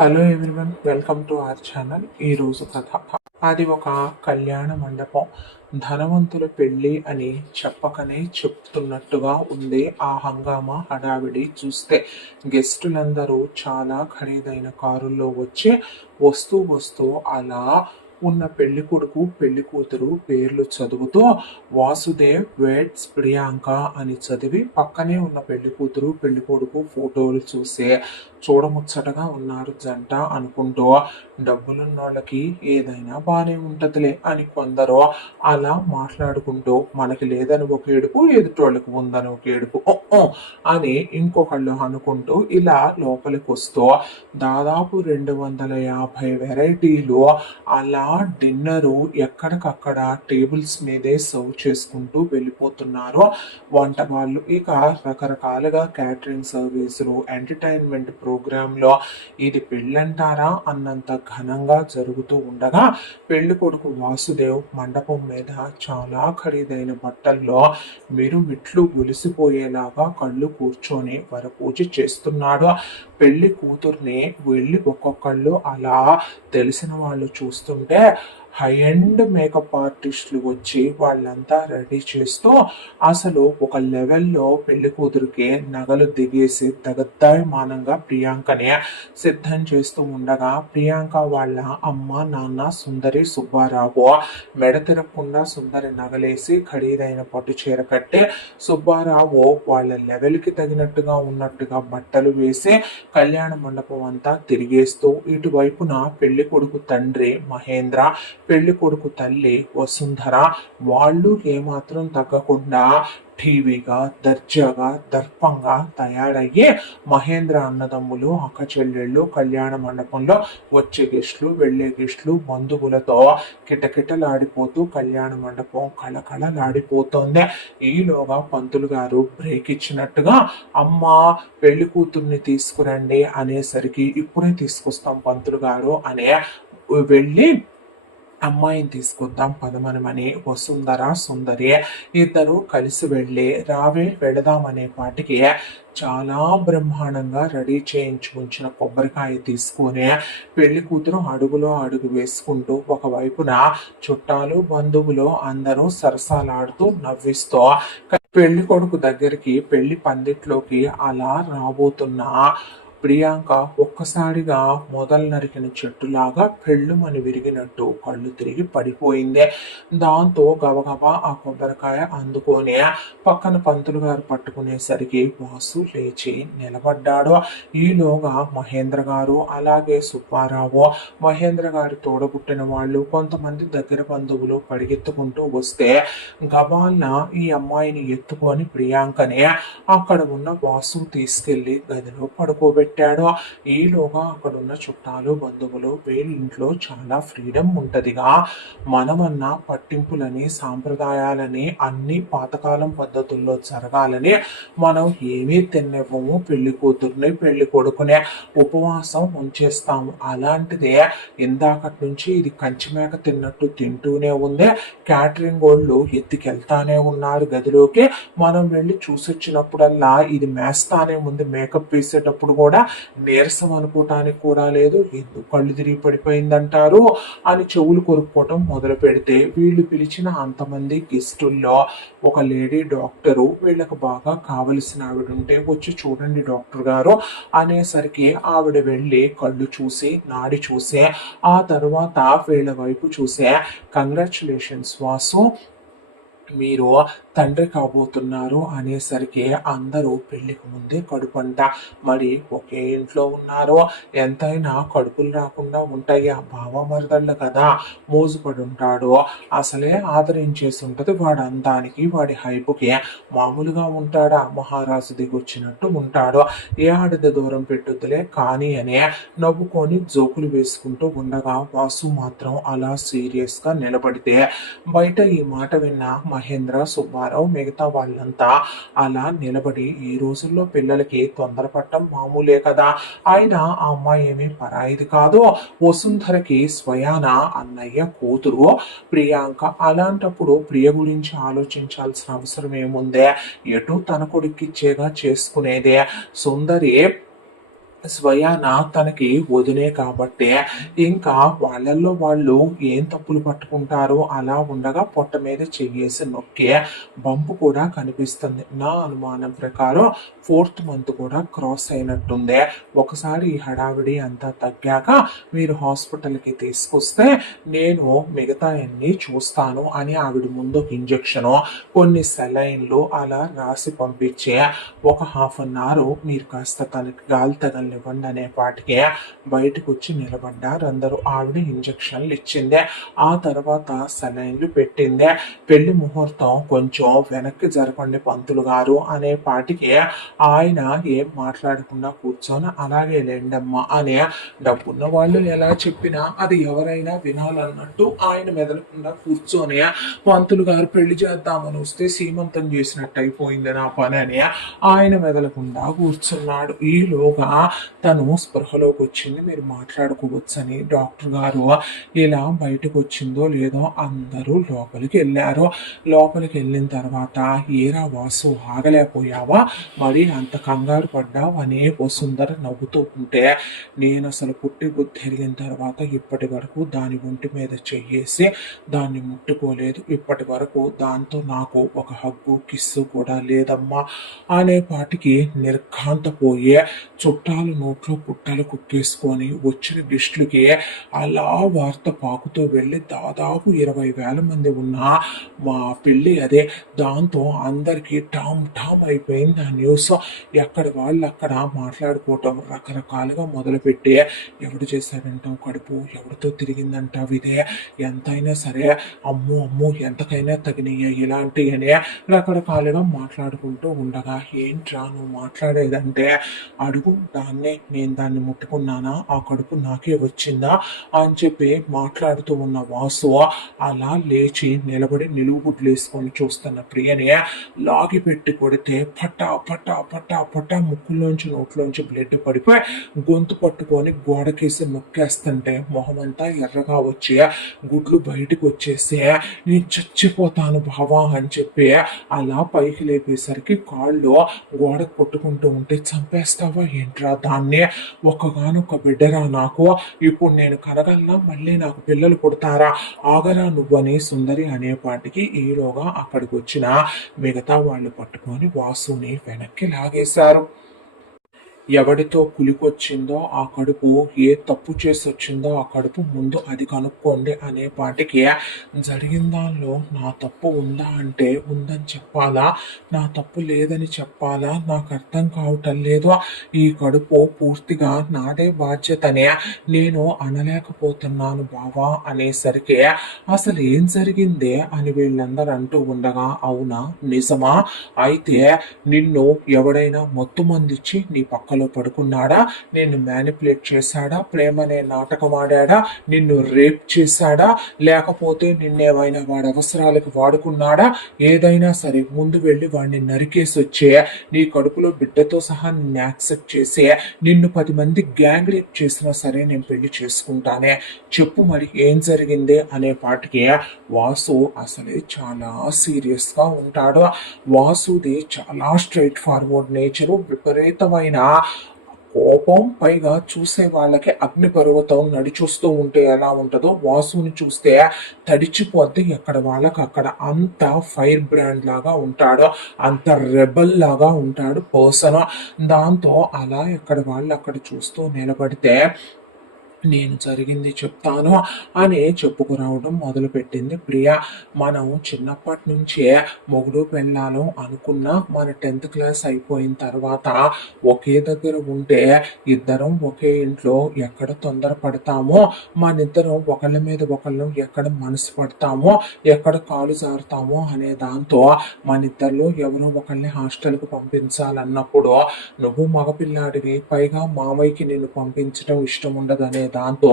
Hello everyone, welcome to our channel. ఈరోజు కథ. అది ఒక కళ్యాణ మండపం. ధనవంతుల పెళ్లి అని చెప్పకనే చెప్తున్నట్టుగా ఉంది ఆ హంగామా హడావిడి చూస్తే. గెస్టులందరూ చాలా ఖరీదైన కారుల్లో వచ్చి వస్తూ అలా ఉన్న పెళ్లి కొడుకు పెళ్లి కూతురు పేర్లు చదువుతూ వాసుదేవ్ వెడ్స్ ప్రియాంక అని చదివి పక్కనే ఉన్న పెళ్లి కూతురు పెళ్లి కొడుకు ఫోటోలు చూసే చూడముచ్చటగా ఉన్నారు జంట అనుకుంటూ, డబ్బులున్నోళ్ళకి ఏదైనా బానే ఉంటదిలే అని కొందరు అలా మాట్లాడుకుంటూ, మనకి లేదని ఒక ఏడుపు, ఎదుటోళ్ళకి ఉందని ఒక ఏడుపు అని ఇంకొకళ్ళు అనుకుంటూ ఇలా లోపలికి వస్తూ దాదాపు 250 వెరైటీలు అలా డిన్నరు ఎక్కడికక్కడ టేబుల్స్ మీదే సర్వ్ చేసుకుంటూ వెళ్ళిపోతున్నారు వంట వాళ్ళు. ఇక రకరకాలుగా క్యాటరింగ్ సర్వీసులు, ఎంటర్టైన్మెంట్ ప్రోగ్రాంలో ఇది పెళ్ళంటారా అన్నంత ఘనంగా జరుగుతూ ఉండగా, పెళ్లి కొడుకు వాసుదేవ్ మండపం మీద చాలా ఖరీదైన బట్టల్లో మిరుమిట్లు గులిసిపోయేలాగా కళ్ళు కూర్చొని వరపూజ చేస్తున్నాడు. పెళ్లి కూతుర్ని వెళ్ళి ఒక్కొక్కళ్ళు అలా తెలిసిన వాళ్ళు చూస్తుంటే హై ఎండ్ మేకప్ ఆర్టిస్టులు వచ్చి వాళ్ళంతా రెడీ చేస్తూ అసలు ఒక లెవెల్లో పెళ్లి కూతురికి నగలు దిగేసి దగద్దాయమానంగా ప్రియాంకని సిద్ధం చేస్తూ ఉండగా, ప్రియాంక వాళ్ళ అమ్మ నాన్న సుందరి సుబ్బారావు మెడ తిరగకుండా సుందరి నగలేసి ఖరీదైన పట్టు చీర కట్టి, సుబ్బారావు వాళ్ళ లెవెల్కి తగినట్టుగా ఉన్నట్టుగా బట్టలు వేసి కళ్యాణ మండపం అంతా తిరిగేస్తూ, ఇటువైపున పెళ్లి కొడుకు తండ్రి మహేంద్ర, పెళ్లి కొడుకు తల్లి వసుంధర వాళ్ళు ఏమాత్రం తగ్గకుండా టీవీగా దర్జాగా దర్పంగా తయారయ్యి మహేంద్ర అన్నదమ్ములు అక్క చెల్లెళ్ళు కళ్యాణ మండపంలో వచ్చే గెస్టులు వెళ్లే గెస్టులు బంధువులతో కిటకిటలాడిపోతూ కళ్యాణ మండపం కళకళలాడిపోతోంది. ఈలోగా పంతులు గారు బ్రేక్ ఇచ్చినట్టుగా, అమ్మ పెళ్లి కూతుర్ని తీసుకురండి అనేసరికి, ఇప్పుడే తీసుకొస్తాం పంతులు గారు అనే వెళ్ళి అమ్మాయిని తీసుకొద్దాం పదమనమని వసుంధర సుందరి ఇద్దరు కలిసి వెళ్ళి రావే వెళదామనే పాటికి చాలా బ్రహ్మాండంగా రెడీ చేయించి ఉంచిన కొబ్బరికాయ తీసుకొని పెళ్లి కూతురు అడుగులో అడుగు వేసుకుంటూ ఒకవైపున చుట్టాలు బంధువులు అందరూ సరసాలాడుతూ నవ్విస్తూ పెళ్లి కొడుకు దగ్గరికి పెళ్లి పందిట్లోకి అలా రాబోతున్న ప్రియాంక ఒక్కసారిగా మొదలు నరికిన చెట్టులాగా పెళ్ళుమని విరిగినట్టు కళ్ళు తిరిగి పడిపోయింది. దాంతో గబగబా ఆ కొబ్బరికాయ అందుకొని పక్కన పంతులు గారు పట్టుకునేసరికి వాసు లేచి నిలబడ్డాడు. ఈలోగా మహేంద్ర గారు అలాగే సుబ్బారావు, మహేంద్ర గారి తోడబుట్టిన వాళ్ళు, కొంతమంది దగ్గర బంధువులు పరిగెత్తుకుంటూ వస్తే గబాల్న ఈ అమ్మాయిని ఎత్తుకొని ప్రియాంకని అక్కడ ఉన్న వాసు తీసుకెళ్లి గదిలో పడుకోబెట్టాడు. ఈలోగా అక్కడున్న చుట్టాలు బంధువులు, వీళ్ళింట్లో చాలా ఫ్రీడమ్ ఉంటదిగా, మనమన్నా పట్టింపులని సాంప్రదాయాలని అన్ని పాతకాలం పద్ధతుల్లో జరగాలని మనం ఏమీ తిన్నివ్వము, పెళ్లి కూతుర్ని పెళ్లి కొడుకునే ఉపవాసం ఉంచేస్తాము. అలాంటిదే ఇందాకటి నుంచి ఇది కంచిమేక తిన్నట్టు తింటూనే ఉంది. క్యాటరింగ్ వాళ్ళు ఎత్తికెళ్తానే ఉన్నారు గదిలోకి. మనం వెళ్ళి చూసొచ్చినప్పుడల్లా ఇది మేస్తానే ఉంది. మేకప్ వేసేటప్పుడు కూడా నీరసం అనుకోవటానికి కూడా లేదు. ఎందుకు కళ్ళు తిరిగి పడిపోయిందంటారు అని చెవులు కొరుక్కోవటం మొదలు పెడితే, వీళ్ళు పిలిచిన అంతమంది గెస్టుల్లో ఒక లేడీ డాక్టరు వీళ్ళకు బాగా కావలసిన ఆవిడ ఉంటే, వచ్చి చూడండి డాక్టర్ గారు అనేసరికి ఆవిడ వెళ్ళి కళ్ళు చూసి నాడి చూసే ఆ తర్వాత వీళ్ళ వైపు చూసే, కంగ్రాచులేషన్స్ వాసు, మీరు తండ్రి కాబోతున్నారు అనేసరికి అందరూ పెళ్లికి ముందే కడుపంట, మరి ఒకే ఇంట్లో ఉన్నారు, ఎంతైనా కడుపులు రాకుండా ఉంటాయా, బావ మరదళ్ళు కదా, మోజుపడి ఉంటాడు, అసలే ఆదరించేసి ఉంటది వాడి అందానికి వాడి హైపుకి, మామూలుగా ఉంటాడా, మహారాజు దిగొచ్చినట్టు ఉంటాడు, ఏ ఆడది దూరం పెట్టుద్దులే కానీ అని నవ్వుకొని జోకులు వేసుకుంటూ ఉండగా, వాసు మాత్రం అలా సీరియస్ గా నిలబడితే బయట ఈ మాట విన్న మహేంద్ర సుబ్బారావు మిగతా వాళ్ళంతా అలా నిలబడి, ఈ రోజుల్లో పిల్లలకి తొందరపడటం మామూలే కదా, ఆయన ఆ అమ్మాయి ఏమీ పరాయిది కాదు, వసుంధరకి స్వయాన అన్నయ్య కూతురు ప్రియాంక, అలాంటప్పుడు ప్రియ గురించి ఆలోచించాల్సిన అవసరం ఏముందే, ఎటు తన కొడుక్కిచ్చేగా చేసుకునేదే. సుందరి స్వయాన తనకి వదినే కాబట్టి ఇంకా వాళ్ళల్లో వాళ్ళు ఏం తప్పులు పట్టుకుంటారో అలా ఉండగా పొట్ట మీద చెయ్యేసి నొక్కే బంపు కూడా కనిపిస్తుంది. నా అనుమానం ప్రకారం 4th మంత్ కూడా క్రాస్ అయినట్టుంది. ఒకసారి ఈ హడావిడి అంతా తగ్గాక మీరు హాస్పిటల్కి తీసుకొస్తే నేను మిగతా అన్ని చూస్తాను అని ఆవిడ ముందు ఇంజెక్షను కొన్ని సెలైన్లు అలా రాసి పంపించే ఒక హాఫ్ అన్ అవర్ మీరు కాస్త తనకి గాలి తగలనివ్వండి అనే పాటికి బయటకు వచ్చి నిలబడ్డారు అందరూ. ఆవిడ ఇంజక్షన్లు ఇచ్చిందే, ఆ తర్వాత సెలైన్లు పెట్టిందే. పెళ్లి ముహూర్తం కొంచెం వెనక్కి జరపండి పంతులు గారు అనే పాటికి ఆయన ఏం మాట్లాడకుండా కూర్చొని అలాగే లేండమ్మా అని డబ్బున్న వాళ్ళు ఎలా చెప్పినా అది ఎవరైనా వినాలన్నట్టు ఆయన మెదలకుండా కూర్చొని పంతులు గారు పెళ్లి చేద్దామని వస్తే సీమంతం చేసినట్టు అయిపోయింది నా పని అని ఆయన మెదలకుండా కూర్చున్నాడు. ఈలోగా తను స్పృహలోకి వచ్చింది, మీరు మాట్లాడుకోవచ్చని డాక్టర్ గారు ఇలా బయటకు వచ్చిందో లేదో అందరూ లోపలికి వెళ్ళారు. లోపలికి వెళ్ళిన తర్వాత ఏరా వాసు ఆగలేకపోయావా, మరి అంత కంగారు పడ్డావు అనే వసుంధర నవ్వుతూ ఉంటే, నేను అసలు పుట్టి బుద్ధి ఎరిగిన తర్వాత ఇప్పటి వరకు దాని ఒంటి మీద చెయ్యేసి దాన్ని ముట్టుకోలేదు. ఇప్పటి వరకు దాంతో నాకు ఒక హగ్గు కిస్సు కూడా లేదమ్మా అనే పాటికి నిర్ఘాంతపోయే చుట్టాలు నోట్లో పుట్టలు కుక్కేసుకొని వచ్చిన గెస్టులకి అలా వార్త పాకుతూ వెళ్ళి దాదాపు 20,000 మంది ఉన్న మా పెళ్ళి అదే. దాంతో అందరికీ టామ్ టామ్ అయిపోయింది ఆ న్యూస్. ఎక్కడ వాళ్ళు అక్కడ మాట్లాడుకోవటం రకరకాలుగా మొదలుపెట్టి, ఎవడు చేశాడంటావు కడుపు, ఎవరితో తిరిగిందంటావు ఇదే, ఎంతైనా సరే అమ్మో అమ్మో ఎంతకైనా తగినయ్యా ఇలాంటి అనే రకరకాలుగా మాట్లాడుకుంటూ ఉండగా, ఏంట్రా నువ్వు మాట్లాడేదంటే, అడుగు దాన్నే, నేను దాన్ని ముట్టుకున్నానా, ఆ కడుపు నాకే వచ్చిందా అని చెప్పి మాట్లాడుతూ ఉన్న వాసు అలా లేచి నిలబడి నిలువుగుడ్లు వేసుకొని చూస్తున్న ప్రియని లాగి పెట్టి కొడితే పట్టా పట్టా పట్టా పట్టా ముక్కుల్లోంచి నోట్లోంచి బ్లడ్ పడిపోయి గొంతు పట్టుకొని గోడకేసి నొక్కేస్తుంటే మొహమంతా ఎర్రగా వచ్చి గుడ్లు బయటకు వచ్చేసి నేను చచ్చిపోతాను బావా అని చెప్పి అలా పైకి లేపేసరికి కాళ్ళు గోడ కొట్టుకుంటూ ఉంటే, చంపేస్తావా ఏంట్రా దాన్ని, ఒక్కగానొక్క బిడ్డరా నాకు, ఇప్పుడు నేను కనగలనా, మళ్ళీ నాకు పిల్లలు పుడతారా, ఆగరా నువ్వని సుందరి అనేపాటికి ఈలోగా అక్కడికి వచ్చిన మిగతా వాళ్ళు పట్టుకొని వాసుని వెనక్కి లాగేశారు. ఎవడితో కులికొచ్చిందో ఆ కడుపు, ఏ తప్పు చేసి వచ్చిందో ఆ కడుపు, ముందు అది కనుక్కోండి అనే పాటికి జరిగిన దానిలో నా తప్పు ఉందా అంటే ఉందని చెప్పాలా, నా తప్పు లేదని చెప్పాలా, నాకు అర్థం కావటం లేదు. ఈ కడుపు పూర్తిగా నాదే బాధ్యతనే నేను అనలేకపోతున్నాను బావా అనేసరికి, అసలు ఏం జరిగిందే అని వీళ్ళందరూ అంటూ ఉండగా, అవునా నిజమా, అయితే నిన్ను ఎవడైనా మొత్తు మందిచ్చి నీ పక్కలో పడుకున్నాడా, నిన్ను మ్యానిపులేట్ చేశాడా, ప్రేమనే నాటకం ఆడాడా, నిన్ను రేప్ చేశాడా, లేకపోతే నిన్నేమైనా వాడి అవసరాలకు వాడుకున్నాడా, ఏదైనా సరే ముందు వెళ్ళి వాడిని నరికేసి వచ్చే, నీ కడుపులో బిడ్డతో సహా నిన్ను యాక్సెప్ట్ చేసి నిన్ను 10 మంది గ్యాంగ్ రేప్ చేసినా సరే నేను పెళ్లి చేసుకుంటానే, చెప్పు మరి ఏం జరిగింది అనే పాటికి వాసు అసలే చాలా సీరియస్ గా ఉంటాడు. వాసుది చాలా స్ట్రైట్ ఫార్వర్డ్ నేచరు, విపరీతమైన కోపం, పైగా చూసే వాళ్ళకి అగ్ని పర్వతం నడిచొస్తూ ఉంటే ఎలా ఉంటుందో వాసుని చూస్తే తడిచిపోద్ది ఎక్కడ వాళ్ళకి అక్కడ. అంత ఫైర్ బ్రాండ్ లాగా ఉంటాడు, అంత రెబల్ లాగా ఉంటాడు పర్సన్. దాంతో అలా ఎక్కడ వాళ్ళు అక్కడ చూస్తూ నిలబడితే, నేను జరిగింది చెప్తాను అని చెప్పుకురావడం మొదలుపెట్టింది ప్రియ. మనం చిన్నప్పటి నుంచే మొగుడు పెళ్ళాలు అనుకున్న మన 10th క్లాస్ అయిపోయిన తర్వాత ఒకే దగ్గర ఉంటే ఇద్దరం ఒకే ఇంట్లో ఎక్కడ తొందర పడతామో, మనిద్దరం ఒకళ్ళ మీద ఒకళ్ళు ఎక్కడ మనసు పడతామో, ఎక్కడ కాలు జారుతామో అనే దాంతో మనిద్దరిలో ఎవరో ఒకళ్ళని హాస్టల్కి పంపించాలన్నప్పుడు, నువ్వు మగపిల్లాడివి, పైగా మామయ్యకి నిన్ను పంపించడం ఇష్టం ఉండదు అనే దాంతో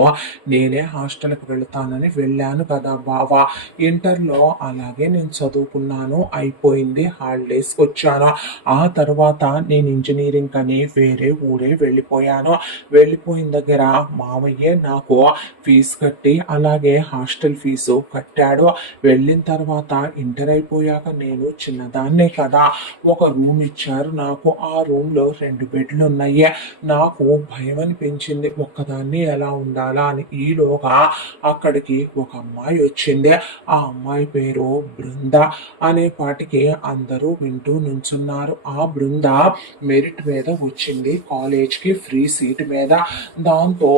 నేనే హాస్టల్కి వెళ్తానని వెళ్ళాను కదా బావా. ఇంటర్లో అలాగే నేను చదువుకున్నాను, అయిపోయింది, హాలిడేస్కి వచ్చాను. ఆ తర్వాత నేను ఇంజనీరింగ్ అని వేరే ఊరే వెళ్ళిపోయాను. వెళ్ళిపోయిన దగ్గర మావయ్యే నాకు ఫీజు కట్టి అలాగే హాస్టల్ ఫీజు కట్టాడు. వెళ్ళిన తర్వాత ఇంటర్ అయిపోయాక నేను చిన్నదాన్నే కదా, ఒక రూమ్ ఇచ్చారు నాకు. ఆ రూమ్ లో 2 బెడ్లు ఉన్నాయి. నాకు భయం అనిపించింది, ఒక్కదాన్ని ఎలా ఉండాలా అని. ఈలోగా అక్కడికి ఒక అమ్మాయి వచ్చింది. ఆ అమ్మాయి పేరు బృంద. అనే పాటికి అందరూ వింటూ నుంచున్నారు. ఆ బృంద మెరిట్ మీద వచ్చింది కాలేజ్కి, ఫ్రీ సీట్ మీద. దాంతో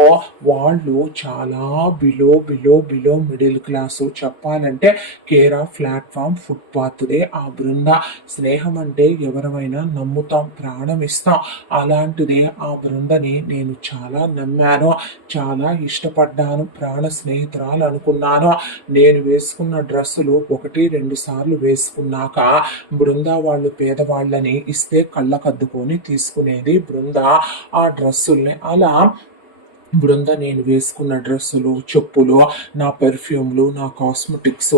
వాళ్ళు చాలా below below below middle class, చెప్పాలంటే కేర్ ఆఫ్ ప్లాట్ఫామ్ ఫుట్పాత్దే ఆ బృంద. స్నేహం అంటే ఎవరైనా నమ్ముతాం, ప్రాణం ఇస్తాం. అలాంటిదే ఆ బృందని నేను చాలా నమ్మాను, చాలా ఇష్టపడ్డాను, ప్రాణ స్నేహితురాలు అనుకున్నాను. నేను వేసుకున్న డ్రెస్సులు 1-2 సార్లు వేసుకున్నాక బృంద వాళ్ళు పేదవాళ్ళని ఇస్తే కళ్ళకద్దుకొని తీసుకునేది బృంద ఆ డ్రెస్సుల్ని. అలా బృంద నేను వేసుకున్న డ్రెస్సులు, చెప్పులు, నా పెర్ఫ్యూమ్లు, నా కాస్మెటిక్స్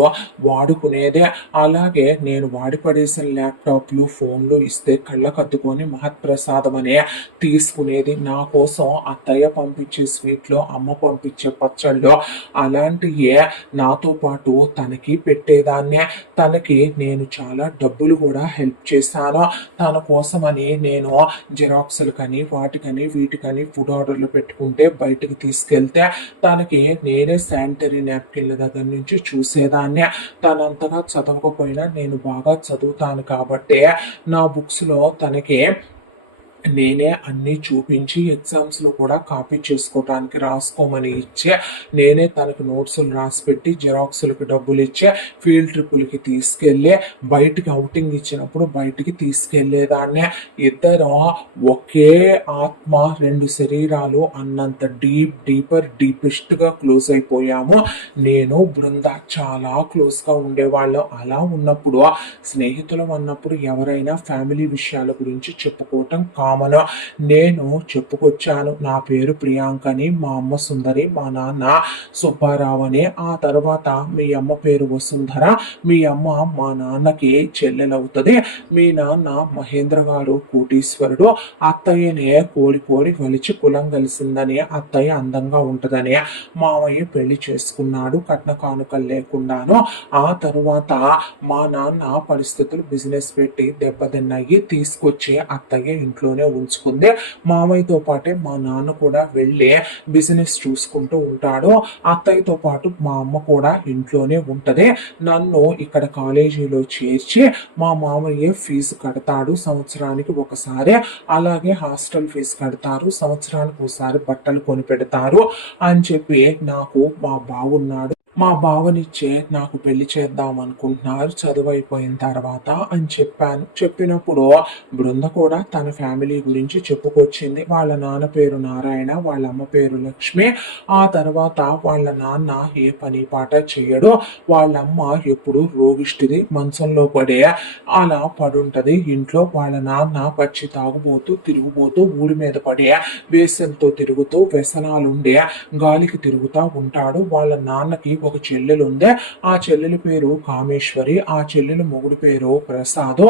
వాడుకునేదే. అలాగే నేను వాడి పడేసిన ల్యాప్టాప్లు, ఫోన్లు ఇస్తే కళ్ళకద్దుకొని మహత్ప్రసాదం అనే తీసుకునేది. నా కోసం అత్తయ్య పంపించే స్వీట్లు, అమ్మ పంపించే పచ్చళ్ళు అలాంటివే నాతో పాటు తనకి పెట్టేదాన్నే. తనకి నేను చాలా డబ్బులు కూడా హెల్ప్ చేశాను. తన కోసమని నేను జిరాక్సులకని వాటికని వీటికని ఫుడ్ ఆర్డర్లు పెట్టుకుంటే బయటకు తీసుకెళ్తే తనకి నేనే శానిటరీ నాప్కిన్ల దగ్గర నుంచి చూసేదాన్ని. తనంతగా చదవకపోయినా నేను బాగా చదువుతాను కాబట్టి నా బుక్స్ లో తనకి నేనే అన్నీ చూపించి ఎగ్జామ్స్లో కూడా కాపీ చేసుకోవడానికి రాసుకోమని ఇచ్చి, నేనే తనకు నోట్సులు రాసిపెట్టి జిరాక్సులకి డబ్బులు ఇచ్చి ఫీల్డ్ ట్రిప్పులకి తీసుకెళ్ళి బయటికి అవుటింగ్ ఇచ్చినప్పుడు బయటికి తీసుకెళ్లేదాన్నే. ఇద్దరం ఒకే ఆత్మ 2 శరీరాలు అన్నంత డీపెస్ట్గా క్లోజ్ అయిపోయాము. నేను బృంద చాలా క్లోజ్గా ఉండేవాళ్ళం. అలా ఉన్నప్పుడు స్నేహితులం అన్నప్పుడు ఎవరైనా ఫ్యామిలీ విషయాల గురించి చెప్పుకోవటం కామన్. నేను చెప్పుకొచ్చాను, నా పేరు ప్రియాంకని, మా అమ్మ సుందరి, మా నాన్న సుబ్బారావు అని. ఆ తర్వాత మీ అమ్మ పేరు వసుంధర, మీ అమ్మ మా నాన్నకి చెల్లెలవుతుంది, మీ నాన్న మహేంద్ర గారు కోటీశ్వరుడు, అత్తయ్యనే కోడి వలిచి కులం కలిసిందని, అత్తయ్య అందంగా ఉంటదని మామయ్య పెళ్లి చేసుకున్నాడు కట్న కానుకలు లేకుండాను. ఆ తరువాత మా నాన్న పరిస్థితులు బిజినెస్ పెట్టి దెబ్బతిన్నాయి, తీసుకొచ్చి అత్తయ్య ఇంట్లోనే ఉంచుకుంది. మామయ్యతో పాటే మా నాన్న కూడా వెళ్ళి బిజినెస్ చూసుకుంటూ ఉంటాడు. అత్తయ్యతో పాటు మా అమ్మ కూడా ఇంట్లోనే ఉంటది. నన్ను ఇక్కడ కాలేజీలో చేర్చి మా మామయ్య ఫీజు కడతాడు సంవత్సరానికి ఒకసారి, అలాగే హాస్టల్ ఫీజు కడతారు, సంవత్సరానికి ఒకసారి బట్టలు కొని పెడతారు అని చెప్పి నాకు మా బావున్నాడు. మా బావనిచ్చే నాకు పెళ్లి చేద్దాం అనుకుంటున్నారు చదువు అయిపోయిన తర్వాత అని చెప్పాను. చెప్పినప్పుడు బృంద కూడా తన ఫ్యామిలీ గురించి చెప్పుకొచ్చింది. వాళ్ళ నాన్న పేరు నారాయణ, వాళ్ళ అమ్మ పేరు లక్ష్మి. ఆ తర్వాత వాళ్ళ నాన్న ఏ పని పాట చేయడు, వాళ్ళమ్మ ఎప్పుడు రోగిష్టిది, మంచంలో పడే అలా పడుంటది ఇంట్లో. వాళ్ళ నాన్న పచ్చి తాగుబోతూ తిరుగుబోతూ ఊరి మీద పడే వేసంతో తిరుగుతూ వ్యసనాలుండే గాలికి తిరుగుతూ ఉంటాడు. వాళ్ళ నాన్నకి ఒక చెల్లెలు ఉంది. ఆ చెల్లెలి పేరు కామేశ్వరి, ఆ చెల్లెలు మొగుడు పేరు ప్రసాద్.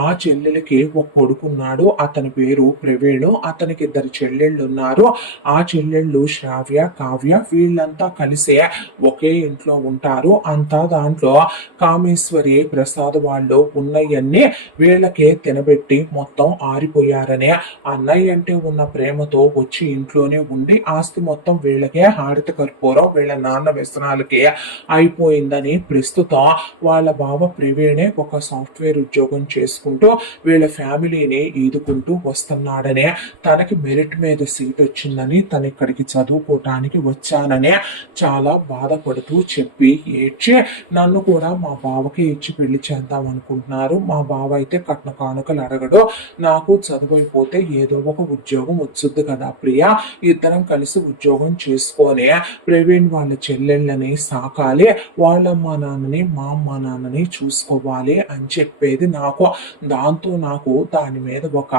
ఆ చెల్లెలకి ఒక కొడుకున్నాడు, అతని పేరు ప్రవీణ్. అతనికి 2 చెల్లెళ్ళు ఉన్నారు. ఆ చెల్లెళ్ళు శ్రావ్య, కావ్య. వీళ్ళంతా కలిసి ఒకే ఇంట్లో ఉంటారు. అంతా దాంట్లో కామేశ్వరి ప్రసాద్ వాళ్ళు ఉన్నయన్ని వీళ్ళకే తినబెట్టి మొత్తం ఆరిపోయారనే. అన్నయ్య అంటే ఉన్న ప్రేమతో వచ్చి ఇంట్లోనే ఉండి ఆస్తి మొత్తం వీళ్ళకే హారతి కర్పూరం వీళ్ళ నాన్న వ్యసనాలకి అయిపోయిందని ప్రస్తుతం వాళ్ళ బావ ప్రవీణే ఒక సాఫ్ట్వేర్ ఉద్యోగం చేసుకుంటూ వీళ్ళ ఫ్యామిలీని ఈదుకుంటూ వస్తున్నాడనే. తనకి మెరిట్ మీద సీట్ వచ్చిందని, తన ఇక్కడికి చదువుకోవటానికి వచ్చాననే చాలా బాధపడుతూ చెప్పి ఏడ్చి నన్ను కూడా మా బావకి ఇచ్చి పెళ్లి చేద్దాం అనుకుంటున్నారు. మా బావ అయితే కట్న కానుకలు అడగడు, నాకు చదువు అయిపోతే ఏదో ఒక ఉద్యోగం వచ్చుద్ది కదా ప్రియా, ఇద్దరం కలిసి ఉద్యోగం చేసుకొని ప్రవీణ్ వాళ్ళ చెల్లెళ్ళని సాకాలి, వాళ్ళమ్మ నాన్నని మా అమ్మ నాన్నని చూసుకోవాలి అని చెప్పేది నాకు. దాంతో నాకు దాని మీద ఒక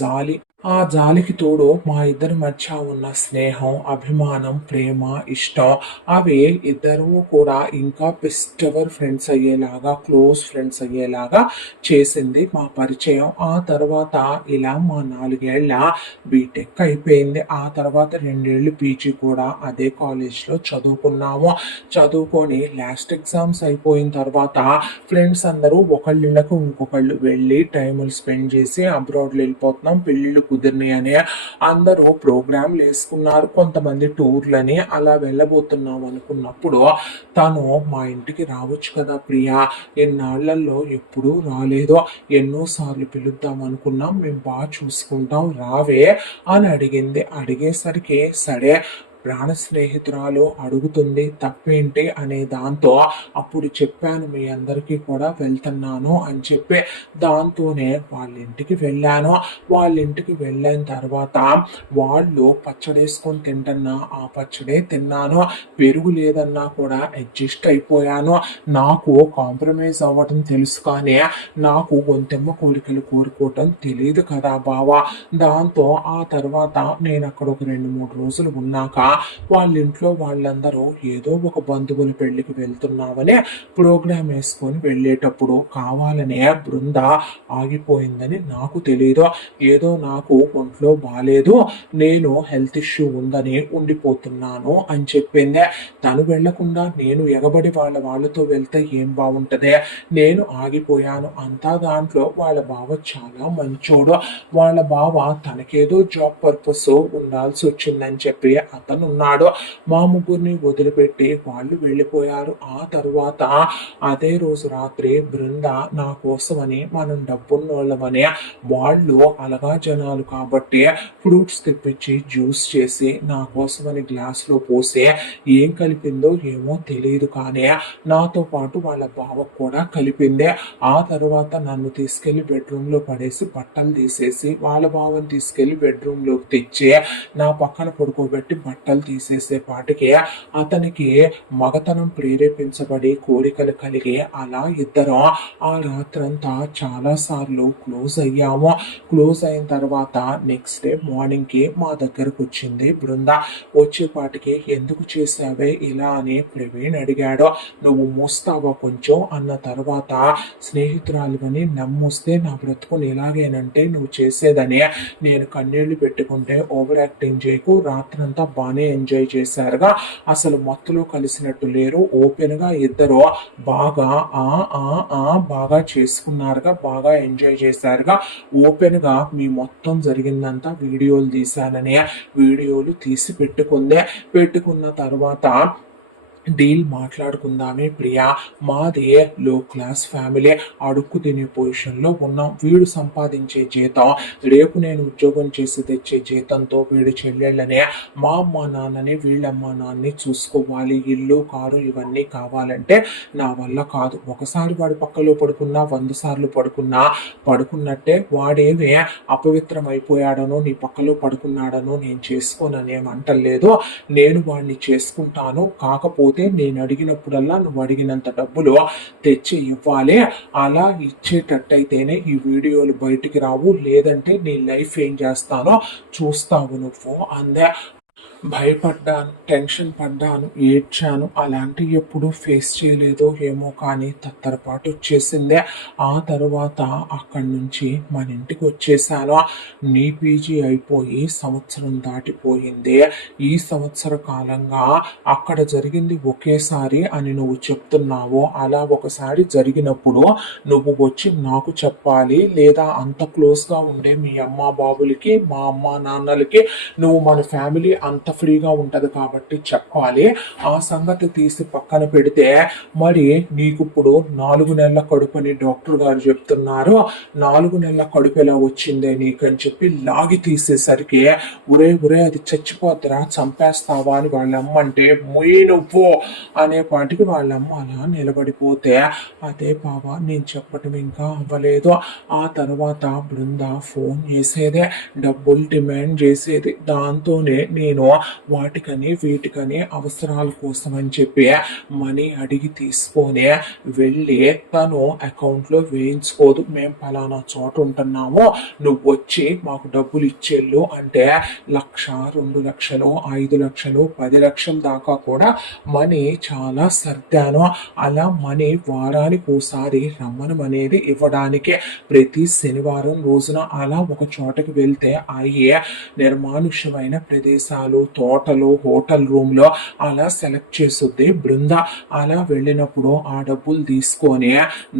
జాలి. ఆ జాలికి తోడు మా ఇద్దరి మధ్య ఉన్న స్నేహం, అభిమానం, ప్రేమ, ఇష్టం అవి ఇద్దరూ కూడా ఇంకా బెస్ట్ ఎవర్ ఫ్రెండ్స్ అయ్యేలాగా, క్లోజ్ ఫ్రెండ్స్ అయ్యేలాగా చేసింది మా పరిచయం. ఆ తర్వాత ఇలా మా 4 ఏళ్ల బీటెక్ అయిపోయింది. ఆ తర్వాత 2 ఏళ్ళు పీజీ కూడా అదే కాలేజ్‌లో చదువుకున్నాము. చదువుకొని లాస్ట్ ఎగ్జామ్స్ అయిపోయిన తర్వాత ఫ్రెండ్స్ అందరూ ఒకళ్ళిళ్ళకు ఇంకొకళ్ళు వెళ్ళి టైములు స్పెండ్ చేసి అబ్రాడ్‌లో వెళ్ళిపోతున్నాం, పెళ్ళిళ్ళు కుదిరినాయి అని అందరూ ప్రోగ్రాంలు వేసుకున్నారు. కొంతమంది టూర్లని అలా వెళ్ళబోతున్నాం అనుకున్నప్పుడు తను మా ఇంటికి రావచ్చు కదా ప్రియా, ఎన్నాళ్లలో ఎప్పుడూ రాలేదో, ఎన్నోసార్లు పిలుద్దాం అనుకున్నాం, మేము బాగా చూసుకుంటాం రావే అని అడిగింది. అడిగేసరికి సరే ప్రాణ స్నేహితురాలు అడుగుతుంది తప్పేంటి అనే దాంతో అప్పుడు చెప్పాను మీ అందరికీ కూడా వెళ్తున్నాను అని చెప్పి దాంతోనే వాళ్ళ ఇంటికి వెళ్ళాను. వాళ్ళ ఇంటికి వెళ్ళిన తర్వాత వాళ్ళు పచ్చడేసుకొని తింటున్నా ఆ పచ్చడే తిన్నాను. పెరుగు లేదన్నా కూడా అడ్జస్ట్ అయిపోయాను. నాకు కాంప్రమైజ్ అవ్వటం తెలుసు కానీ నాకు గొంతెమ్మ కోరికలు కోరుకోవటం తెలియదు కదా బావా. దాంతో ఆ తర్వాత నేను అక్కడ ఒక 2-3 రోజులు ఉన్నాక వాళ్ళ ఇంట్లో వాళ్ళందరూ ఏదో ఒక బంధువుల పెళ్లికి వెళ్తున్నామని ప్రోగ్రామ్ వేసుకొని వెళ్ళేటప్పుడు కావాలనే బృంద ఆగిపోయిందని నాకు తెలియదు. ఏదో నాకు ఒంట్లో బాలేదు, నేను హెల్త్ ఇష్యూ ఉందని ఉండిపోతున్నాను అని చెప్పింది. తను వెళ్లకుండా నేను ఎగబడి వాళ్ళతో వెళ్తే ఏం బాగుంటదే, నేను ఆగిపోయాను. అంతా దాంట్లో వాళ్ళ బావ చాలా మంచోడు. వాళ్ళ బావ తనకేదో జాబ్ పర్పస్ ఉండాల్సి వచ్చిందని చెప్పి అతను ఉన్నాడు. మా ముగ్గురిని వదిలిపెట్టి వాళ్ళు వెళ్ళిపోయారు. ఆ తరువాత అదే రోజు రాత్రి బృంద నా కోసమని మనం డబ్బున్నోళ్ళమని వాళ్ళు అలగా జనాలు కాబట్టి ఫ్రూట్స్ తెప్పించి జ్యూస్ చేసి నా కోసమని గ్లాస్లో పోసి ఏం కలిపిందో ఏమో తెలియదు కానీ నాతో పాటు వాళ్ళ బావకు కూడా కలిపింది. ఆ తర్వాత నన్ను తీసుకెళ్లి బెడ్రూమ్ లో పడేసి బట్టలు తీసేసి వాళ్ళ బావని తీసుకెళ్లి బెడ్రూమ్ లోకి తెచ్చి నా పక్కన పడుకోబెట్టి బట్టలు తీసేసే పాటికి అతనికి మగతనం ప్రేరేపించబడి కోరికలు కలిగి అలా ఇద్దరం ఆ రాత్రంతా చాలా సార్లు క్లోజ్ అయ్యాము. క్లోజ్ అయిన తర్వాత నెక్స్ట్ డే మార్నింగ్ కి మా దగ్గరకు వచ్చింది బృంద. వచ్చేపాటికి ఎందుకు చేసావే ఇలా అని ప్రవీణ్ అడిగాడు. నువ్వు మోస్తావా కొంచెం అన్న తర్వాత స్నేహితురాలువని నమ్మొస్తే నా బ్రతుకుని ఎలాగేనంటే నువ్వు చేసేదని నేను కన్నీళ్లు పెట్టుకుంటే ఓవర్ యాక్టింగ్ చేయకు, రాత్రంతా బాగానే ఎంజాయ్ చేశారుగా, అసలు మత్తులో కలిసినట్టు లేరు, ఓపెన్ గా ఇద్దరు బాగా బాగా చేసుకున్నారుగా, బాగా ఎంజాయ్ చేశారుగా, ఓపెన్ గా మీ మొత్తం జరిగిందంతా వీడియోలు తీశానని వీడియోలు తీసి పెట్టుకున్న తర్వాత డీల్ మాట్లాడుకుందామే ప్రియా, మాదే లో క్లాస్ ఫ్యామిలీ, అడుక్కు తినే పొజిషన్లో ఉన్నాం. వీడు సంపాదించే జీతం రేపు నేను ఉద్యోగం చేసి తెచ్చే జీతంతో వీడి చెల్లెళ్ళనే మా అమ్మ నాన్నని వీళ్ళమ్మ నాన్నని చూసుకోవాలి. ఇల్లు కారు ఇవన్నీ కావాలంటే నా వల్ల కాదు. ఒకసారి వాడి పక్కలో పడుకున్నా 100 సార్లు పడుకున్నట్టే. వాడేమే అపవిత్రం అయిపోయాడనో నీ పక్కలో పడుకున్నాడనో నేను చేసుకోననేమంటలేదు. నేను వాడిని చేసుకుంటాను. కాకపోతే నేను అడిగినప్పుడల్లా నువ్వు అడిగినంత డబ్బులు తెచ్చి ఇవ్వాలి. అలా ఇచ్చేటట్టయితేనే ఈ వీడియోలు బయటికి రావు, లేదంటే నీ లైఫ్ ఏం చేస్తానో చూస్తావు నువ్వు అందే. భయపడ్డాను, టెన్షన్ పడ్డాను, ఏడ్చాను. అలాంటివి ఎప్పుడు ఫేస్ చేయలేదో ఏమో కానీ తత్తరపాటు వచ్చేసిందే. ఆ తర్వాత అక్కడి నుంచి మన ఇంటికి వచ్చేసాను. నీ పీజీ అయిపోయి సంవత్సరం దాటిపోయింది. ఈ సంవత్సర కాలంగా అక్కడ జరిగింది ఒకేసారి అని నువ్వు చెప్తున్నావు. అలా ఒకసారి జరిగినప్పుడు నువ్వు వచ్చి నాకు చెప్పాలి, లేదా అంత క్లోజ్గా ఉండే మీ అమ్మ బాబులకి, మా అమ్మ నాన్నలకి, నువ్వు మన ఫ్యామిలీ అంత ఫ్రీగా ఉంటది కాబట్టి చెప్పాలి. ఆ సంగతి తీసి పక్కన పెడితే మరి నీకు ఇప్పుడు 4 నెలల కడుపు అని డాక్టర్ గారు చెప్తున్నారు. 4 నెలల కడుపు ఎలా వచ్చిందే నీకని చెప్పి లాగి తీసేసరికి ఒరే అది చచ్చిపోద్దిరా, చంపేస్తావా అని వాళ్ళమ్మ అంటే మొయ్యి నువ్వు అనే పాటికి వాళ్ళమ్మ అలా నిలబడిపోతే అదే బావా నేను చెప్పటం ఇంకా అవ్వలేదు. ఆ తర్వాత బృంద ఫోన్ చేసేదే, డబ్బులు డిమాండ్ చేసేది. దాంతోనే నేను నేను వాటికని వీటికని అవసరాల కోసం అని చెప్పి మనీ అడిగి తీసుకొని వెళ్ళి తను అకౌంట్ లో వేయించుకోదు. మేము పలానా చోట ఉంటున్నాము, నువ్వు వచ్చి మాకు డబ్బులు ఇచ్చేళ్ళు అంటే 1,00,000, 2,00,000, 5,00,000, 10,00,000 దాకా కూడా మనీ చాలా సర్దాను. అలా మనీ వారానికి ఒకసారి రమ్మనమనేది ఇవ్వడానికి ప్రతి శనివారం రోజున అలా ఒక చోటకి వెళ్తే అయ్యే నిర్మానుష్యమైన ప్రదేశాలు, తోటలు, హోటల్ రూమ్ లో అలా సెలెక్ట్ చేస్తుంది బృంద. అలా వెళ్ళినప్పుడు ఆ డబ్బులు తీసుకొని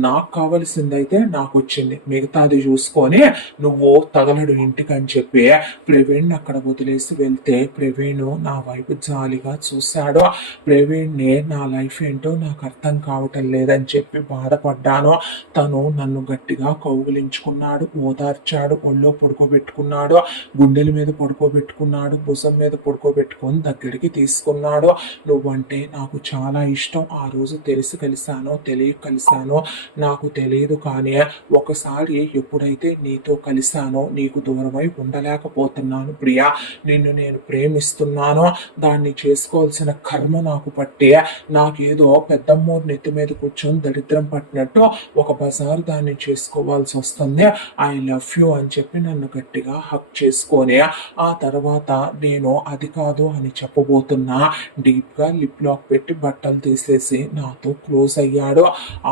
నాకు కావలసిందైతే నాకు వచ్చింది, మిగతాది చూసుకొని నువ్వు తగలడు ఇంటికి అని చెప్పి ప్రవీణ్ అక్కడ వదిలేసి వెళ్తే ప్రవీణ్ నా వైపు జాలిగా చూశాడు. ప్రవీణ్ ని నా లైఫ్ ఏంటో నాకు అర్థం కావటం లేదని చెప్పి బాధపడ్డాను. తను నన్ను గట్టిగా కౌగిలించుకున్నాడు, ఓదార్చాడు, ఒళ్ళో పడుకోబెట్టుకున్నాడు, గుండెల మీద పడుకోబెట్టుకున్నాడు, భుజం మీద పడుకోబెట్టుకొని దగ్గరికి తీసుకున్నాడు. నువ్వంటే నాకు చాలా ఇష్టం. ఆ రోజు తెలిసి కలిశానో తెలియక కలిశానో నాకు తెలియదు, కానీ ఒకసారి ఎప్పుడైతే నీతో కలిశానో నీకు దూరమై ఉండలేకపోతున్నాను ప్రియా. నిన్ను నేను ప్రేమిస్తున్నాను. దాన్ని చేసుకోవాల్సిన కర్మ నాకు పట్టి నాకేదో పెద్దమ్మోరు నెత్తి మీద కూర్చొని దరిద్రం పట్టినట్టు ఒక బజారు దాన్ని చేసుకోవాల్సి వస్తుంది. ఐ లవ్ యూ అని చెప్పి నన్ను గట్టిగా హక్ చేసుకొని ఆ తర్వాత నేను అది కాదు అని చెప్పబోతున్నా డీప్ గా లిప్ లాక్ పెట్టి బట్టలు తీసేసి నాతో క్లోజ్ అయ్యాడు.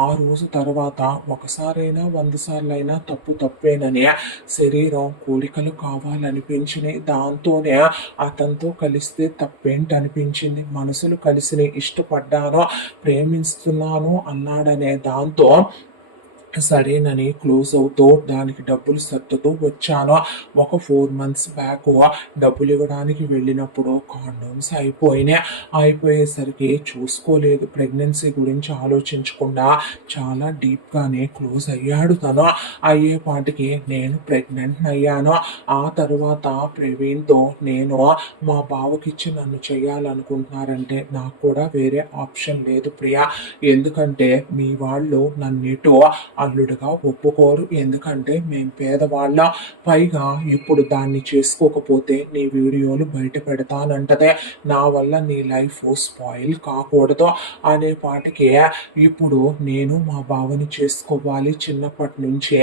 ఆ రోజు తర్వాత ఒకసారైనా 100 సార్లైనా తప్పు తప్పేనని శరీరం కోరికలు కావాలనిపించింది. దాంతోనే అతనితో కలిస్తే తప్పేంటి అనిపించింది. మనసులు కలిసి ఇష్టపడ్డాను, ప్రేమిస్తున్నాను అన్నాడనే దాంతో సరేనని క్లోజ్ అవుతూ దానికి డబ్బులు సర్దుతూ వచ్చాను. ఒక 4 months బ్యాక్ డబ్బులు ఇవ్వడానికి వెళ్ళినప్పుడు కాండోమ్స్ అయిపోయేసరికి చూసుకోలేదు. ప్రెగ్నెన్సీ గురించి ఆలోచించకుండా చాలా డీప్ గానే క్లోజ్ అయ్యాడు తను. అయ్యేపాటికి నేను ప్రెగ్నెంట్ అయ్యాను. ఆ తర్వాత ప్రవీణ్ తో నేను మా బావకిచ్చి నన్ను చేయాలనుకుంటున్నారంటే నాకు కూడా వేరే ఆప్షన్ లేదు ప్రియా. ఎందుకంటే మీ వాళ్ళు నన్నిటో అల్లుడుగా ఒప్పుకోరు, ఎందుకంటే మేము పేదవాళ్ళ. పైగా ఇప్పుడు దాన్ని చేసుకోకపోతే నీ వీడియోలు బయట పెడతానంటదే. నా వల్ల నీ లైఫ్ స్పాయిల్ కాకూడదు అనే పాటికి ఇప్పుడు నేను మా బావని చేసుకోవాలి. చిన్నప్పటి నుంచే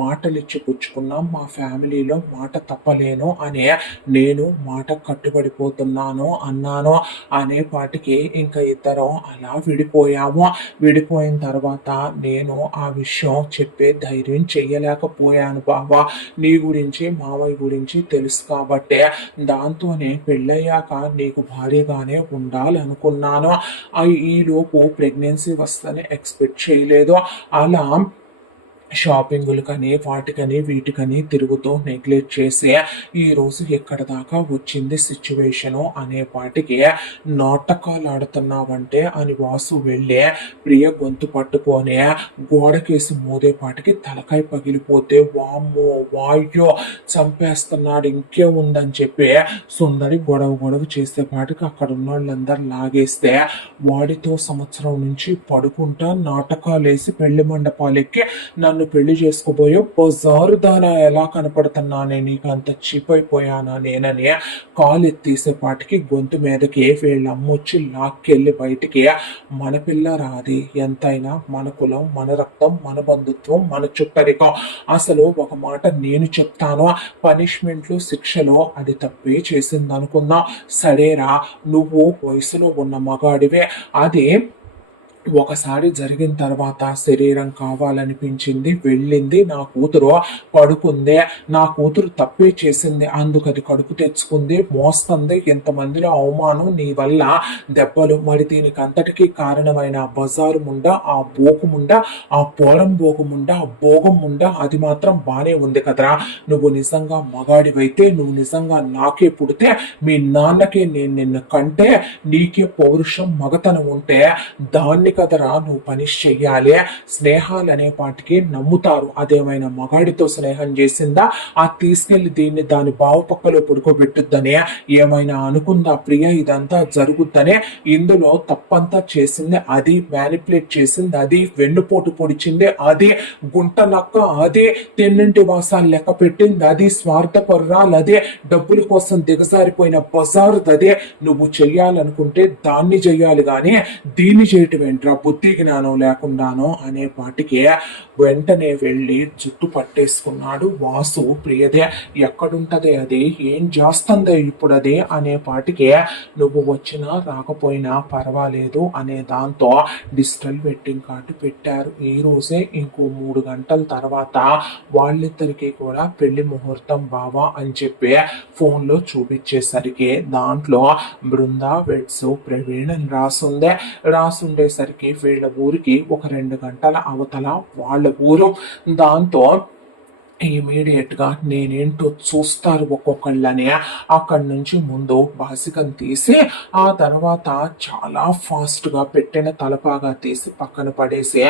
మాటలు ఇచ్చి పుచ్చుకున్నాం, మా ఫ్యామిలీలో మాట తప్పలేను అని నేను మాట కట్టుబడిపోతున్నాను అన్నాను. అనే పాటికి ఇంకా ఇద్దరం అలా విడిపోయాము. విడిపోయిన తర్వాత నేను ఆ విషయం చెప్పే ధైర్యం చెయ్యలేకపోయాను బావా. నీ గురించి మావయ్య గురించి తెలుసు కాబట్టే దాంతోనే పెళ్ళయ్యాక నీకు భార్యగానే ఉండాలనుకున్నాను. ఈలోపు ప్రెగ్నెన్సీ వస్తని ఎక్స్పెక్ట్ చేయలేదు. అలా షాపింగులకని వాటికని వీటికని తిరుగుతూ నెగ్లెక్ట్ చేసి ఈ రోజు ఎక్కడ దాకా వచ్చింది సిచ్యువేషను అనే పాటికి నాటకాలు ఆడుతున్నావంటే అని వాసు వెళ్ళి ప్రియ గొంతు పట్టుకొని గోడకేసి మోదేపాటికి తలకాయ పగిలిపోతే వామ్మో వాయ్యో చంపేస్తున్నాడు ఇంకేముందని చెప్పి సుందరి గొడవ చేసేపాటికి అక్కడ ఉన్న వాళ్ళందరూ లాగేస్తే వాడితో సంవత్సరం నుంచి పడుకుంటా నాటకాలేసి పెళ్లి మండపాలెక్కి నన్ను పెళ్లి చేసుకోబోయో బజారు దానా ఎలా కనపడుతున్నానే, నీకు అంత చీప్ అయిపోయానా నేనని కాలు ఎత్తేసేపాటికి గొంతు మీదకి వీళ్ళమ్మొచ్చి లాక్కెళ్ళి బయటికి మన పిల్ల రాది, ఎంతైనా మన కులం, మన రక్తం, మన బంధుత్వం, మన చుట్టరికం. అసలు ఒక మాట నేను చెప్తాను, పనిష్మెంట్లు శిక్షలో అది తప్పే చేసింది అనుకుందాం. సరేరా నువ్వు వయసులో ఉన్న మగాడివే, అది ఒకసారి జరిగిన తర్వాత శరీరం కావాలనిపించింది, వెళ్ళింది, నా కూతురు పడుకుంది, నా కూతురు తప్పే చేసింది, అందుకది కడుపు తెచ్చుకుంది, మోస్తుంది, ఎంతమందిలో అవమానం, నీ వల్ల దెబ్బలు. మరి దీనికి అంతటికీ కారణమైన ఆ బజారు ముండ, ఆ బోకుముండ, ఆ పోలం బోకుముండ, ఆ భోగం ముండ, అది మాత్రం బానే ఉంది కదరా. నువ్వు నిజంగా మగాడివైతే, నువ్వు నిజంగా నాకే పుడితే, మీ నాన్నకే నేను నిన్ను కంటే నీకే పౌరుషం మగతనం ఉంటే దాన్ని కదరా నువ్వు పని చెయ్యాలి. స్నేహాలు అనే వాటికి నమ్ముతారు. అదేమైనా మగాడితో స్నేహం చేసిందా, ఆ తీసుకెళ్లి దీన్ని దాని బావు పక్కలో పడుకోబెట్టుద్దనే ఏమైనా అనుకుందా ప్రియ, ఇదంతా జరుగుద్దనే. ఇందులో తప్పంతా చేసింది అది, మ్యానిపులేట్ చేసింది అది, వెన్నుపోటు పొడిచింది అది, గుంట నక్క అదే, తెన్నింటి వాసాలు లెక్క పెట్టింది అది, స్వార్థపరురాలు అదే, డబ్బుల కోసం దిగజారిపోయిన బజారు అదే. నువ్వు చెయ్యాలనుకుంటే దాన్ని చెయ్యాలి గాని దీన్ని చేయటం ఏంట్రా, బుద్ధి జ్ఞానం లేకుండానో అనే పాటికి వెంటనే వెళ్ళి జుట్టు పట్టేసుకున్నాడు వాసు. ప్రియదే ఎక్కడుంటదే అది, ఏం చేస్తుందే ఇప్పుడు అది అనే పాటికి నువ్వు వచ్చినా రాకపోయినా పర్వాలేదు అనే దాంతో డిజిటల్ వెడ్డింగ్ కార్డు పెట్టారు. ఈ రోజే ఇంకో 3 గంటల తర్వాత వాళ్ళిద్దరికీ కూడా పెళ్లి ముహూర్తం బావా అని చెప్పి ఫోన్లో చూపించేసరికి దాంట్లో బృందా వెడ్స్ ప్రవీణ్ అని రాసుండేసరికి వీళ్ళ ఊరికి ఒక 2 గంటల అవతల వాళ్ళ ఊరు. దాంతో ఇమీడియట్ గా నేనేంటో చూస్తారు ఒక్కొక్కళ్ళని. అక్కడి నుంచి ముందు బాసికం తీసి ఆ తర్వాత చాలా ఫాస్ట్ గా పెట్టిన తలపాగా తీసి పక్కన పడేసి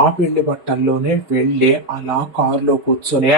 ఆ పెళ్లి బట్టల్లోనే వెళ్ళి అలా కారులో కూర్చొని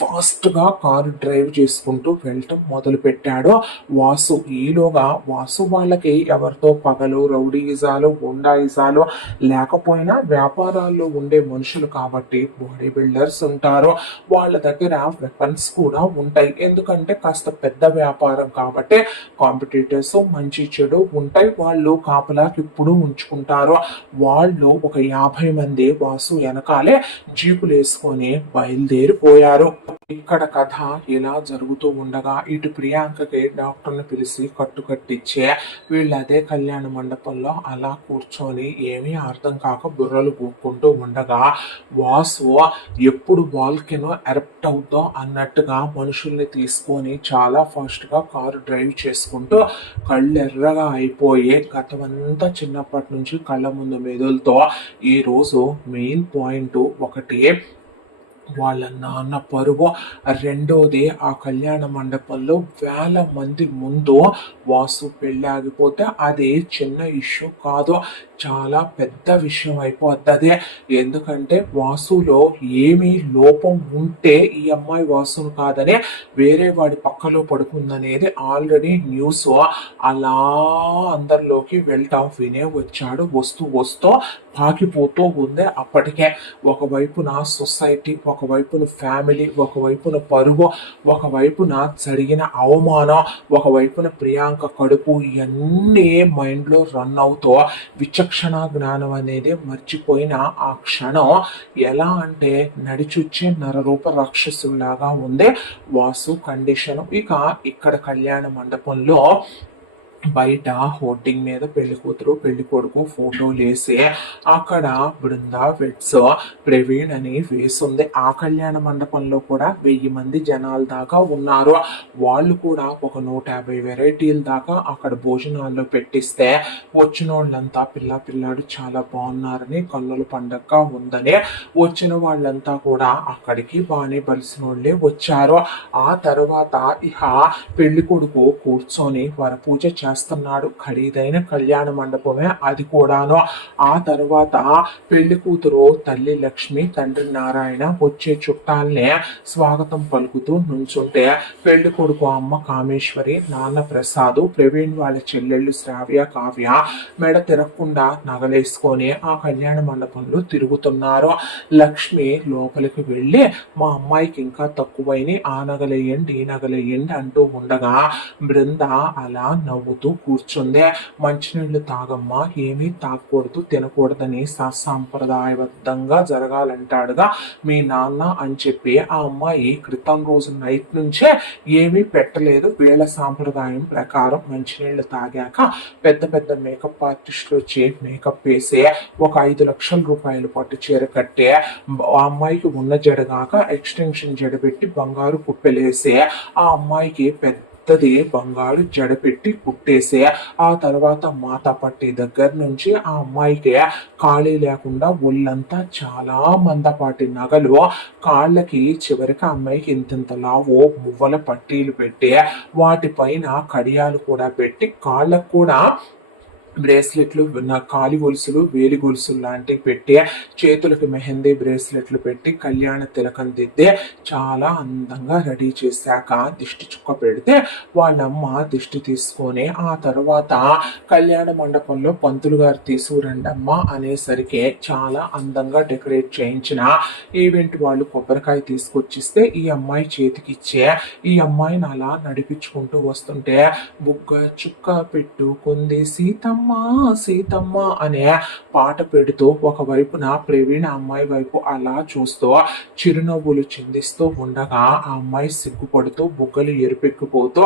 ఫాస్ట్ గా కారు డ్రైవ్ చేసుకుంటూ వెళ్ళటం మొదలు పెట్టాడు వాసు. ఈలోగా వాసు వాళ్ళకి ఎవరితో పగలు రౌడీయిజాలు గుండాయిజాలు లేకపోయినా వ్యాపారాల్లో ఉండే మనుషులు కాబట్టి బాడీ బిల్డర్స్ ఉంటారు, వాళ్ళ దగ్గర వెపన్స్ కూడా ఉంటాయి. ఎందుకంటే కాస్త పెద్ద వ్యాపారం కాబట్టి కాంపిటీటర్స్ మంచి చెడు ఉంటాయి, వాళ్ళు కాపలాకి ఇప్పుడు ఉంచుకుంటారు. వాళ్ళు ఒక 50 మంది వాసు వెనకాలే జీపులు వేసుకొని బయలుదేరిపోయారు. ఇక్కడ కథ ఇలా జరుగుతూ ఉండగా ఇటు ప్రియాంకకి డాక్టర్ని పిలిచి కట్టించే వీళ్ళు అదే కళ్యాణ మండపంలో అలా కూర్చొని ఏమీ అర్థం కాక బుర్రలు పూక్కుంటూ ఉండగా వాసు ఎప్పుడు వాల్కెనో ఎరప్ట్ అవుద్దో అన్నట్టుగా మనుషుల్ని తీసుకొని చాలా ఫాస్ట్ గా కారు డ్రైవ్ చేసుకుంటూ కళ్ళెర్రగా అయిపోయి గతమంతా చిన్నప్పటి నుంచి కళ్ళ ముందు మెదులుతో ఈ రోజు మెయిన్ పాయింట్ ఒకటి వాళ్ళ నాన్న పరువు, రెండోది ఆ కళ్యాణ మండపంలో 1000 మంది ముందు వాసు పెళ్ళి ఆగిపోతే అది చిన్న ఇష్యూ కాదు, చాలా పెద్ద విషయం అయిపోతుంది. ఎందుకంటే వాసులో ఏమీ లోపం ఉంటే ఈ అమ్మాయి వాసును కాదని వేరే వాడి పక్కలో పడుకుందనేది ఆల్రెడీ న్యూస్ అలా అందరిలోకి వెళ్ళటం వినే వచ్చాడు. వస్తూ పాకిపోతూ ఉంది. అప్పటికే ఒకవైపున సొసైటీ, ఒకవైపున ఫ్యామిలీ, ఒకవైపున పరువు, ఒకవైపున జరిగిన అవమానం, ఒకవైపున ప్రియాంక కడుపు, ఇవన్నీ మైండ్లో రన్ అవుతూ విచక్షణ జ్ఞానం అనేది మర్చిపోయిన ఆ క్షణం ఎలా అంటే నడిచొచ్చే నరరూప రాక్షసులాగా ఉంది వాసు కండిషన్. ఇక ఇక్కడ కళ్యాణ మండపంలో బయట హోర్డింగ్ మీద పెళ్లి కూతురు పెళ్లి కొడుకు ఫోటోలు వేసి అక్కడ బృందా వెడ్స్ ప్రవీణ్ అని వేసుంది. ఆ కళ్యాణ మండపంలో కూడా 1000 మంది జనాల దాకా ఉన్నారు. వాళ్ళు కూడా ఒక 150 వెరైటీల దాకా అక్కడ భోజనాల్లో పెట్టిస్తే వచ్చిన వాళ్ళంతా పిల్లాడు చాలా బాగున్నారని, కన్నుల పండగగా ఉందని వచ్చిన వాళ్ళంతా కూడా అక్కడికి బాగానే బలిసిన వాళ్ళే వచ్చారు. ఆ తర్వాత ఇహ పెళ్లి కొడుకు కూర్చొని వరపూజ చేస్తున్నాడు. ఖరీదైన కళ్యాణ మండపమే అది కూడాను. ఆ తర్వాత పెళ్లి కూతురు తల్లి లక్ష్మి తండ్రి నారాయణ వచ్చే చుట్టాలనే స్వాగతం పలుకుతూ నుంచుంటే పెళ్లి కొడుకు అమ్మ కామేశ్వరి, నాన్న ప్రసాద్, ప్రవీణ్ వాళ్ళ చెల్లెళ్ళు శ్రావ్య కావ్య మెడ తిరగకుండా నగలేసుకొని ఆ కళ్యాణ మండపంలో తిరుగుతున్నారు. లక్ష్మి లోపలికి వెళ్ళి మా అమ్మాయికి ఇంకా తక్కువైన ఆ నగలేయండి ఈ నగలేయండి అంటూ ఉండగా బృంద అలా నవ్వుతూ కూర్చుందే. మంచినీళ్లు తాగమ్మా, ఏమీ తాగకూడదు తినకూడదని సాంప్రదాయబద్ధంగా జరగాలంటాడుగా మీ నాన్న అని చెప్పి ఆ అమ్మాయి క్రితం రోజు నైట్ నుంచే ఏమీ పెట్టలేదు. వీళ్ళ సాంప్రదాయం ప్రకారం మంచినీళ్లు తాగాక పెద్ద మేకప్ ఆర్టిస్టులు వచ్చి మేకప్ వేసి ఒక 5 లక్షల రూపాయలు పట్టు చీర కట్టి ఆ అమ్మాయికి ఉన్న జడగాక ఎక్స్టెన్షన్ జడ పెట్టి బంగారు కుప్పెలేసి ఆ అమ్మాయికి పెద్దది బంగారు జడ పెట్టి కుట్టేసి ఆ తర్వాత మాత పట్టి దగ్గర నుంచి ఆ అమ్మాయికి ఖాళీ లేకుండా ఒళ్ళంతా చాలా మందపాటి నగలు, కాళ్ళకి చివరికి అమ్మాయికి ఇంతింత లావు మువ్వల పట్టీలు పెట్టి వాటిపైన కడియాలు కూడా పెట్టి కాళ్ళకు కూడా బ్రేస్లెట్లు, నా కాలి గొలుసులు, వేలి గొలుసులు లాంటివి పెట్టి, చేతులకు మెహందీ బ్రేస్లెట్లు పెట్టి, కళ్యాణ తిలకం దిద్దే చాలా అందంగా రెడీ చేశాక దిష్టి చుక్క పెడితే వాళ్ళమ్మ దిష్టి తీసుకొని ఆ తర్వాత కళ్యాణ మండపంలో పంతులు గారు తీసుకురండమ్మా అనేసరికి చాలా అందంగా డెకరేట్ చేయించిన ఈవెంట్ వాళ్ళు కొబ్బరికాయ తీసుకొచ్చిస్తే ఈ అమ్మాయి చేతికిచ్చే ఈ అమ్మాయిని అలా నడిపించుకుంటూ వస్తుంటే బుగ్గ చుక్క పెట్టుకుంది సీతమ్మ సీతమ్మ అనే పాట పెడుతూ ఒకవైపున ప్రవీణ్ అమ్మాయి వైపు అలా చూస్తూ చిరునవ్వులు చిందిస్తూ ఉండగా ఆ అమ్మాయి సిగ్గుపడుతూ బుగ్గలు ఎరుపెక్కిపోతూ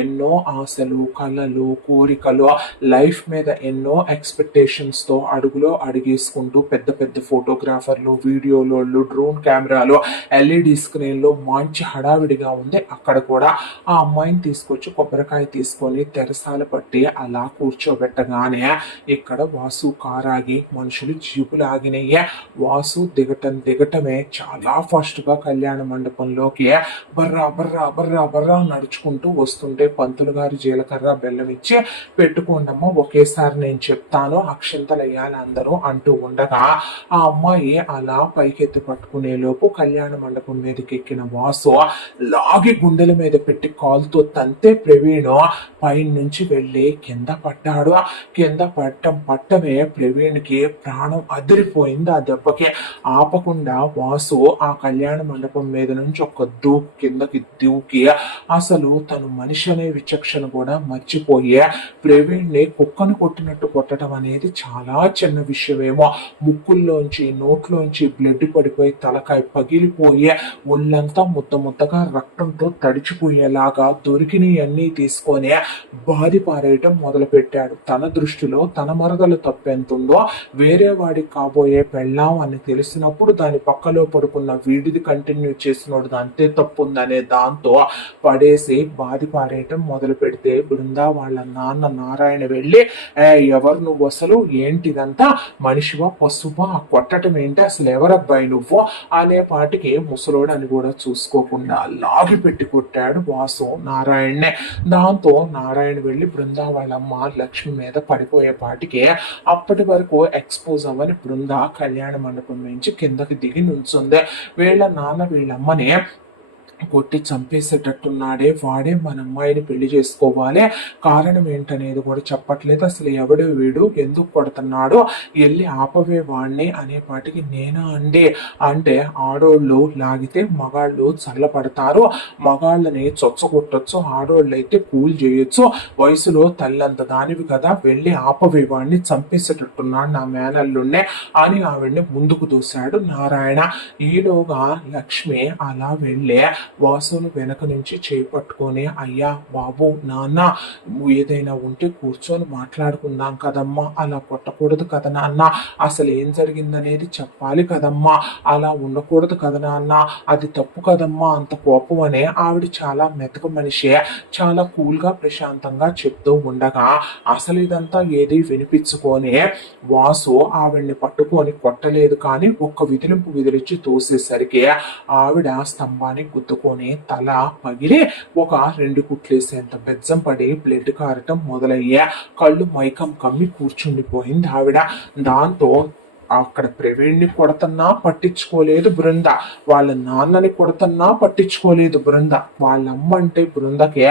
ఎన్నో ఆశలు, కలలు, కోరికలు, లైఫ్ మీద ఎన్నో ఎక్స్పెక్టేషన్స్ తో అడుగులో అడిగేసుకుంటూ పెద్ద పెద్ద ఫోటోగ్రాఫర్లు, వీడియోలు, డ్రోన్ కెమెరాలు, ఎల్ఈడి స్క్రీన్లు మంచి హడావిడిగా ఉంది. అక్కడ కూడా ఆ అమ్మాయిని తీసుకొచ్చి కొబ్బరికాయ తీసుకొని తెరసాల పట్టి అలా కూర్చోబెట్టగానే ఇక్కడ వాసు కారాగి మనుషులు జీపులాగినయ్యే. వాసు దిగటమే చాలా ఫాస్ట్ గా కళ్యాణ మండపంలోకి బర్రా బర్రా బర్రా బర్రా నడుచుకుంటూ వస్తుంటే పంతులు గారి జీలకర్ర బెల్లం ఇచ్చి పెట్టుకోండమ్మా ఒకేసారి నేను చెప్తాను అక్షంతలయ్యాలి అందరూ అంటూ ఉండగా ఆ అమ్మాయి అలా పైకెత్తి పట్టుకునే లోపు కళ్యాణ మండపం మీదకి ఎక్కిన వాసు లాగి గుండెల మీద పెట్టి కాలుతో తంతే ప్రవీణ్ పైన నుంచి వెళ్ళి కింద పడ్డాడు. కింద పట్టమే ప్రవీణ్ కి ప్రాణం అదిరిపోయింది. ఆ దెబ్బకి ఆపకుండా వాసు ఆ కళ్యాణ మండపం మీద నుంచి ఒక దూకు కిందకి దూకి అసలు తను మనిషి అనే విచక్షణ కూడా మర్చిపోయి ప్రవీణ్ ని కుక్కను కొట్టినట్టు కొట్టడం అనేది చాలా చిన్న విషయమేమో. ముక్కుల్లోంచి నోట్లోంచి బ్లడ్ పడిపోయి తలకాయ పగిలిపోయి ఒళ్ళంతా ముద్దగా రక్తంతో తడిచిపోయేలాగా దొరికినవన్నీ తీసుకొని బాధి పారేయటం మొదలు పెట్టాడు. తన దృష్టిలో తన మరదల తప్పెంతుందో వేరే వాడికి కాబోయే పెళ్ళాం అని తెలిసినప్పుడు దాని పక్కలో పడుకున్న వీడిది కంటిన్యూ చేసినోడు అంతే తప్పుందనే దాంతో పడేసి బాధి పారేయటం మొదలు పెడితే బృందా వాళ్ళ నాన్న నారాయణ వెళ్ళి ఎవరు నువ్వు అసలు ఏంటిదంతా మనిషివా పశువా కొట్టడం ఏంటి అసలు ఎవరబ్బాయి నువ్వు అనే పాటికి ముసలోడు అని కూడా చూసుకోకుండా లాగి పెట్టి కొట్టాడు వాసు నారాయణనే. దాంతో నారాయణ వెళ్ళి బృందా వాళ్ళమ్మ లక్ష్మి మీద పడిపోయే పాటికి అప్పటి వరకు ఎక్స్పోజ్ అవ్వని బృందా కళ్యాణ మండపం నుంచి కిందకి దిగి నుంచుంది. వీళ్ళ నాన్న వీళ్ళమ్మని కొట్టి చంపేసేటట్టున్నాడే వాడే మన అమ్మాయిని పెళ్లి చేసుకోవాలి కారణం ఏంటనేది కూడా చెప్పట్లేదు. అసలు ఎవడు వీడు ఎందుకు కొడుతున్నాడో వెళ్ళి ఆపవే వాడిని అనే పాటికి నేనా అండి అంటే ఆడోళ్ళు లాగితే మగాళ్ళు చల్లపడతారు, మగాళ్ళని చొచ్చగొట్టొచ్చు, ఆడోళ్ళు అయితే కూల్ చేయొచ్చు, వయసులో తల్లంత దానివి కదా వెళ్ళి ఆపవే వాడిని చంపేసేటట్టున్నాడు నా మేనల్లుండే అని ఆవిడ్ని ముందుకు దూశాడు నారాయణ. ఈలోగా లక్ష్మి అలా వెళ్ళి వాసును వెనక నుంచి చేపట్టుకొని అయ్యా బాబు నాన్న ఏదైనా ఉంటే కూర్చొని మాట్లాడుకుందాం కదమ్మా, అలా కొట్టకూడదు కదా నాన్న, అసలు ఏం జరిగిందనేది చెప్పాలి కదమ్మా, అలా ఉండకూడదు కదా నాన్న, అది తప్పు కదమ్మా అంత కోపం అనే ఆవిడ చాలా మెతక మనిషి చాలా కూల్ గా ప్రశాంతంగా చెప్తూ ఉండగా అసలు ఇదంతా ఏది వినిపించుకొని వాసు ఆవిడ్ని పట్టుకొని కొట్టలేదు కానీ ఒక్క విదిలింపు విదిలించి తోసేసరికి ఆవిడ స్తంభాన్ని గుద్దుకొని తల పగిలి ఒక 2 కుట్లేసేంత బెజ్జం పడి బ్లడ్ కారటం మొదలయ్యా. కళ్ళు మైకం కమ్మి కూర్చుండిపోయింది ఆవిడ. దాంతో అక్కడ ప్రవీణ్ని కొడతన్నా పట్టించుకోలేదు బృంద, వాళ్ళ నాన్నని కొడతన్నా పట్టించుకోలేదు బృంద. వాళ్ళమ్మ అంటే బృందకే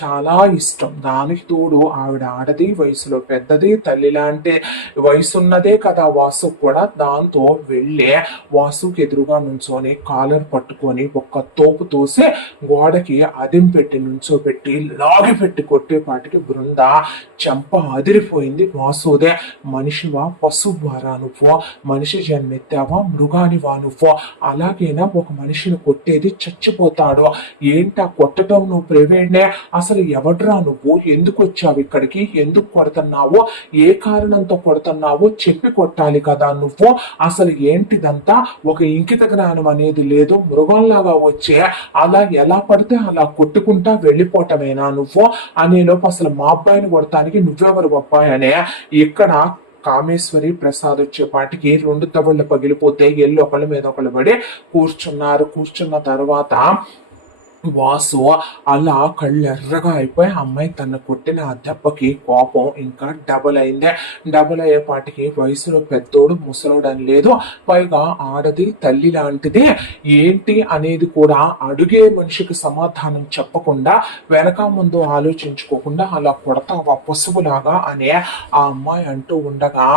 చాలా ఇష్టం. దానికి తోడు ఆవిడ ఆడది, వయసులో పెద్దది, తల్లి లాంటి వయసున్నదే కదా వాసు కూడా. దాంతో వెళ్ళి వాసుకి ఎదురుగా నుంచొని కాలర్ పట్టుకొని ఒక్క తోపు తోసి గోడకి అదిం పెట్టి నుంచోబెట్టి లాగి పెట్టి కొట్టేపాటికి బృంద చెంప అదిరిపోయింది. వాసుదే మనిషివా పశువారా నువ్వు, మనిషి జన్మెత్తావా మృగానివా నువ్వు, అలాగైనా ఒక మనిషిని కొట్టేది చచ్చిపోతాడు ఏంటా కొట్టడం నువ్వు ప్రవీణ్నే, అసలు ఎవడ్రా నువ్వు, ఎందుకు వచ్చావు ఇక్కడికి, ఎందుకు కొడుతున్నావు, ఏ కారణంతో కొడుతున్నావు చెప్పి కొట్టాలి కదా నువ్వు, అసలు ఏంటిదంతా ఒక ఇంకిత జ్ఞానం అనేది లేదు, మృగంలాగా వచ్చే అలా ఎలా పడితే అలా కొట్టుకుంటా వెళ్ళిపోవటమేనా నువ్వు అనేలోపు అసలు మా అబ్బాయిని కొడటానికి నువ్వెవరు అబ్బాయి అనే ఇక్కడ కామేశ్వరి ప్రసాద్ వచ్చేపాటికి 2 తవళ్ళు పగిలిపోతే ఎల్లు ఒకళ్ళ మీద ఒకళ్ళు పడి కూర్చున్నారు. కూర్చున్న తర్వాత వాసు అలా కళ్ళెర్రగా అయిపోయి ఆ అమ్మాయి తన కొట్టిన ఆ దెబ్బకి కోపం ఇంకా డబుల్ అయిందే. డబుల్ అయ్యేపాటికి వయసులో పెద్దోడు ముసలోడు అని లేదు, పైగా ఆడది తల్లి లాంటిదే, ఏంటి అనేది కూడా అడిగే మనిషికి సమాధానం చెప్పకుండా వెనక ముందు ఆలోచించుకోకుండా అలా కొడతావా పసుపులాగా అనే ఆ అమ్మాయి అంటూ ఉండగా,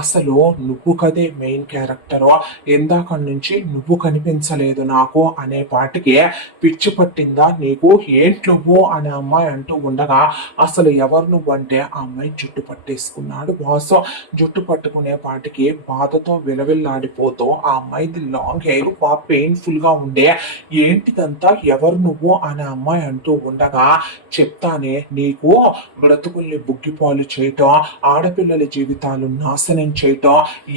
అసలు నువ్వు కదే మెయిన్ క్యారెక్టర్, ఇందాక నుంచి నువ్వు కనిపించలేదు నాకు అనే పాటికి పిచ్చి పట్టిందా నీకు, ఏంటి నువ్వు అని అమ్మాయి అంటూ ఉండగా, అసలు ఎవరు నువ్వు అంటే ఆ అమ్మాయి జుట్టు పట్టేసుకున్నాడు వాసు. జుట్టు పట్టుకునే పాటికి బాధతో విలవిల్లాడిపోతూ ఆ అమ్మాయిది లాంగ్ హెయిర్ బాగా పెయిన్ఫుల్ గా ఉండే, ఏంటిదంతా ఎవరు నువ్వు అని అమ్మాయి అంటూ ఉండగా, చెప్తానే నీకు బ్రతుకుల్ని బుగ్గిపాలు చేయటం, ఆడపిల్లల జీవితాలు నాశనం చేయటం,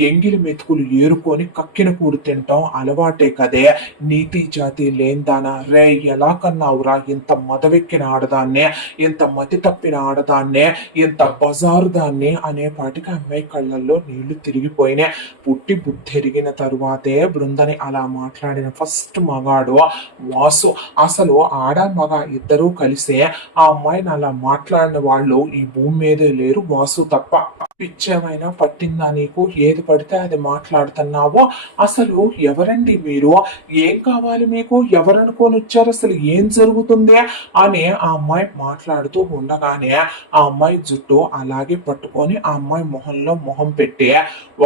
ఎంగిలి మెతుకులు ఏరుకొని కక్కిన కూడు తింటాం అలవాటే కదే, నీతి జాతి లేందానా రే ఎలా కన్నావురా, ఇంత మదవెక్కిన ఆడదాన్నే, ఇంత మతి తప్పిన ఆడదాన్నే, ఇంత బజారు దాన్ని అనే పాటికి అమ్మాయి కళ్ళల్లో నీళ్లు తిరిగిపోయినాయి. పుట్టి బుద్ధెరిగిన తరువాతే బృందని అలా మాట్లాడిన ఫస్ట్ మగాడు వాసు. అసలు ఆడ మగ ఇద్దరూ కలిసే ఆ అమ్మాయిని అలా మాట్లాడిన వాళ్ళు ఈ భూమి మీదే లేరు వాసు తప్ప. పిచ్చేమైనా పట్టిందా నీకు, ఏది పడితే అది మాట్లాడుతున్నావో, అసలు ఎవరండి మీరు, ఏం కావాలి మీకు, ఎవరనుకొని వచ్చారు, అసలు ఏం జరుగుతుంది అని ఆ అమ్మాయి మాట్లాడుతూ ఉండగానే ఆ అమ్మాయి జుట్టు అలాగే పట్టుకొని ఆ అమ్మాయి మొహంలో మొహం పెట్టి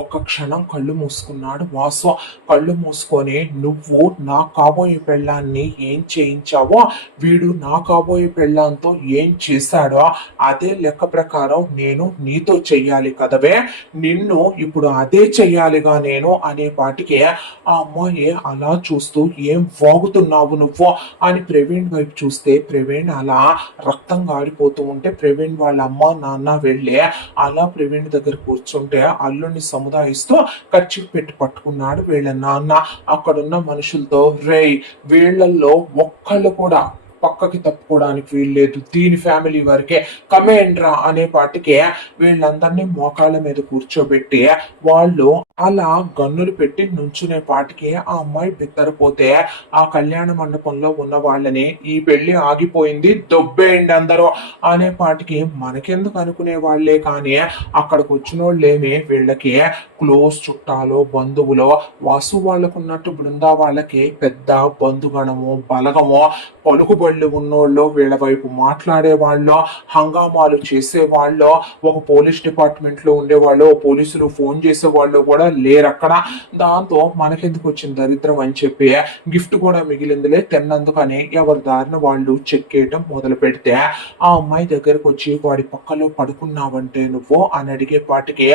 ఒక్క క్షణం కళ్ళు మూసుకున్నాడు వాసు. కళ్ళు మూసుకొని, నువ్వు నా కాబోయే పెళ్ళాన్ని ఏం చేయించావో వీడు నా కాబోయే పెళ్ళాంతో ఏం చేశాడో అదే లెక్క ప్రకారం నేను నీతో చెయ్యాలి కదవే, నిన్ను ఇప్పుడు అదే చెయ్యాలిగా నేను అనే పాటికి ఆ అమ్మాయి అలా చూస్తూ, ఏం వాగుతున్నావు నువ్వు అని ప్రవీణ్ వైపు చూస్తే ప్రవీణ్ అలా రక్తం గాడిపోతూ ఉంటే ప్రవీణ్ వాళ్ళ అమ్మ నాన్న వెళ్ళి అలా ప్రవీణ్ దగ్గర కూర్చుంటే అల్లుడిని సముదాయిస్తూ ఖర్చు పెట్టి పట్టుకున్నాడు వీళ్ళ నాన్న. అక్కడున్న మనుషులతో, రేయ్ వీళ్ళల్లో ఒక్కళ్ళు కూడా పక్కకి తప్పుకోవడానికి వీల్లేదు, దీని ఫ్యామిలీ వరకే, కమేండ్రా అనే పాటికి వీళ్ళందరినీ మోకాళ్ళ మీద కూర్చోబెట్టి వాళ్ళు అలా గన్నులు పెట్టి నుంచునే పాటికి ఆ అమ్మాయి బిత్తరపోతే ఆ కళ్యాణ మండపంలో ఉన్న వాళ్ళని, ఈ పెళ్లి ఆగిపోయింది దొబ్బేయండి అందరూ అనే పాటికి మనకెందుకు అనుకునే వాళ్లే కానీ అక్కడికి వచ్చిన వాళ్ళేమి వీళ్ళకి క్లోజ్ చుట్టాలో బంధువులో, వాసు వాళ్ళకున్నట్టు బృందా వాళ్ళకి పెద్ద బంధుగణము బలగము పలుకుబళ్ళు ఉన్నోళ్ళు, వీళ్ళ వైపు మాట్లాడే వాళ్ళు, హంగామాలు చేసేవాళ్ళు, ఒక పోలీస్ డిపార్ట్మెంట్ లో ఉండేవాళ్ళు, పోలీసులు ఫోన్ చేసేవాళ్ళు కూడా లేరు అక్కడ. దాంతో మనకెందుకు వచ్చిన దరిద్రం అని చెప్పి గిఫ్ట్ కూడా మిగిలిందిలే తిన్నందుకని ఎవరి దారిన వాళ్ళు చెక్కేయటం మొదలు పెడితే ఆ అమ్మాయి దగ్గరకు వచ్చి, వాడి పక్కలో పడుకున్నావంటే నువ్వు అని అడిగే పాటికి,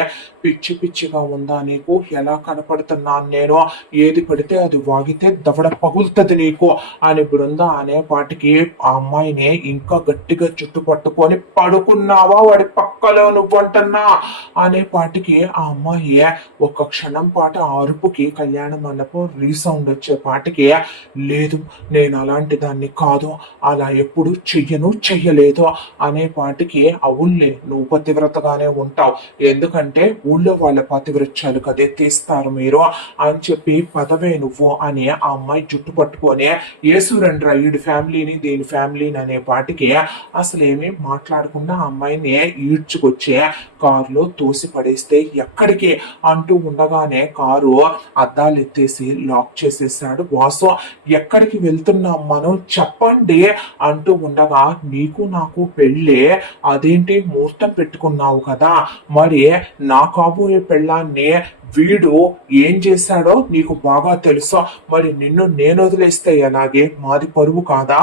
పిచ్చి పిచ్చిగా ఉందా నీకు, ఎలా కనపడుతున్నాను నేను, ఏది పడితే అది వాగితే దవడ పగులుతుంది నీకు అని బృంద అనే పాటికి ఆ అమ్మాయిని ఇంకా గట్టిగా చుట్టు పట్టుకొని, పడుకున్నావా వాడి పక్కలో నువ్వంటున్నా అనే పాటికి ఆ అమ్మాయి ఒక క్షణం పాటు ఆ అరుపుకి కళ్యాణ మండపం రీసౌండ్ వచ్చే పాటికి, లేదు నేను అలాంటి దాన్ని కాదు, అలా ఎప్పుడు చెయ్యలేదు అనే పాటికి, అవునులే నువ్వు పతివ్రతగానే ఉంటావు, ఎందుకంటే ఊళ్ళో వాళ్ళ పతివ్రత్యాలు కదే తీస్తారు మీరు అని చెప్పి, పదవే నువ్వు అని ఆ అమ్మాయి జుట్టు పట్టుకొని, ఏసురండ్రా ఈడి ఫ్యామిలీని దీని ఫ్యామిలీని అనే పాటికి అసలు ఏమీ మాట్లాడకుండా ఆ అమ్మాయిని ఈడ్చుకొచ్చి కారులో తోసి పడేస్తే, ఎక్కడికి అంటూ ఉండగానే కారు అద్దాలు ఎత్తేసి లాక్ చేసేసాడు వాసు. ఎక్కడికి వెళ్తున్నాం మనం చెప్పండి అంటూ ఉండగా, నీకు నాకు పెళ్ళి, అదేంటి ముహూర్తం పెట్టుకున్నావు కదా, మరి నా కాబోయే పెళ్ళాన్ని వీడు ఏం చేశాడో నీకు బాగా తెలుసా, మరి నిన్ను నేను వదిలేస్తే ఎలాగే, మాది పరువు కాదా,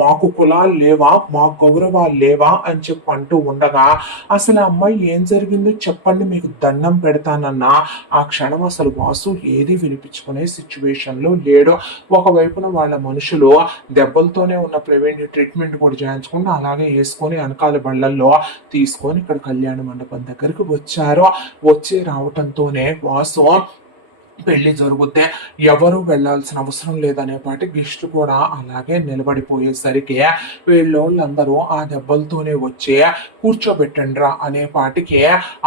మాకు కులాలు లేవా, మా గౌరవాలు లేవా అని చెప్పి అంటూ ఉండగా, అసలు అమ్మాయి ఏం జరిగిందో చెప్పండి మీకు దండం పెడతానన్నా ఆ క్షణం అసలు వాసు ఏది వినిపించుకునే సిచ్యువేషన్ లో లేడు. ఒకవైపున వాళ్ళ మనుషులు దెబ్బలతోనే ఉన్న ప్రవీణ్ ట్రీట్మెంట్ కూడా చేయించుకుంటూ అలాగే వేసుకొని వెనకాల బళ్ళల్లో తీసుకొని ఇక్కడ కళ్యాణ మండపం దగ్గరికి వచ్చారు. వచ్చి రావటంతోనే వాసు పెళ్లి జరుగుతే ఎవరు వెళ్ళాల్సిన అవసరం లేదనేపాటి గెస్ట్లు కూడా అలాగే నిలబడిపోయేసరికి వీళ్ళోళ్ళందరూ ఆ దెబ్బలతోనే వచ్చి కూర్చోబెట్టండ్రా అనేపాటికి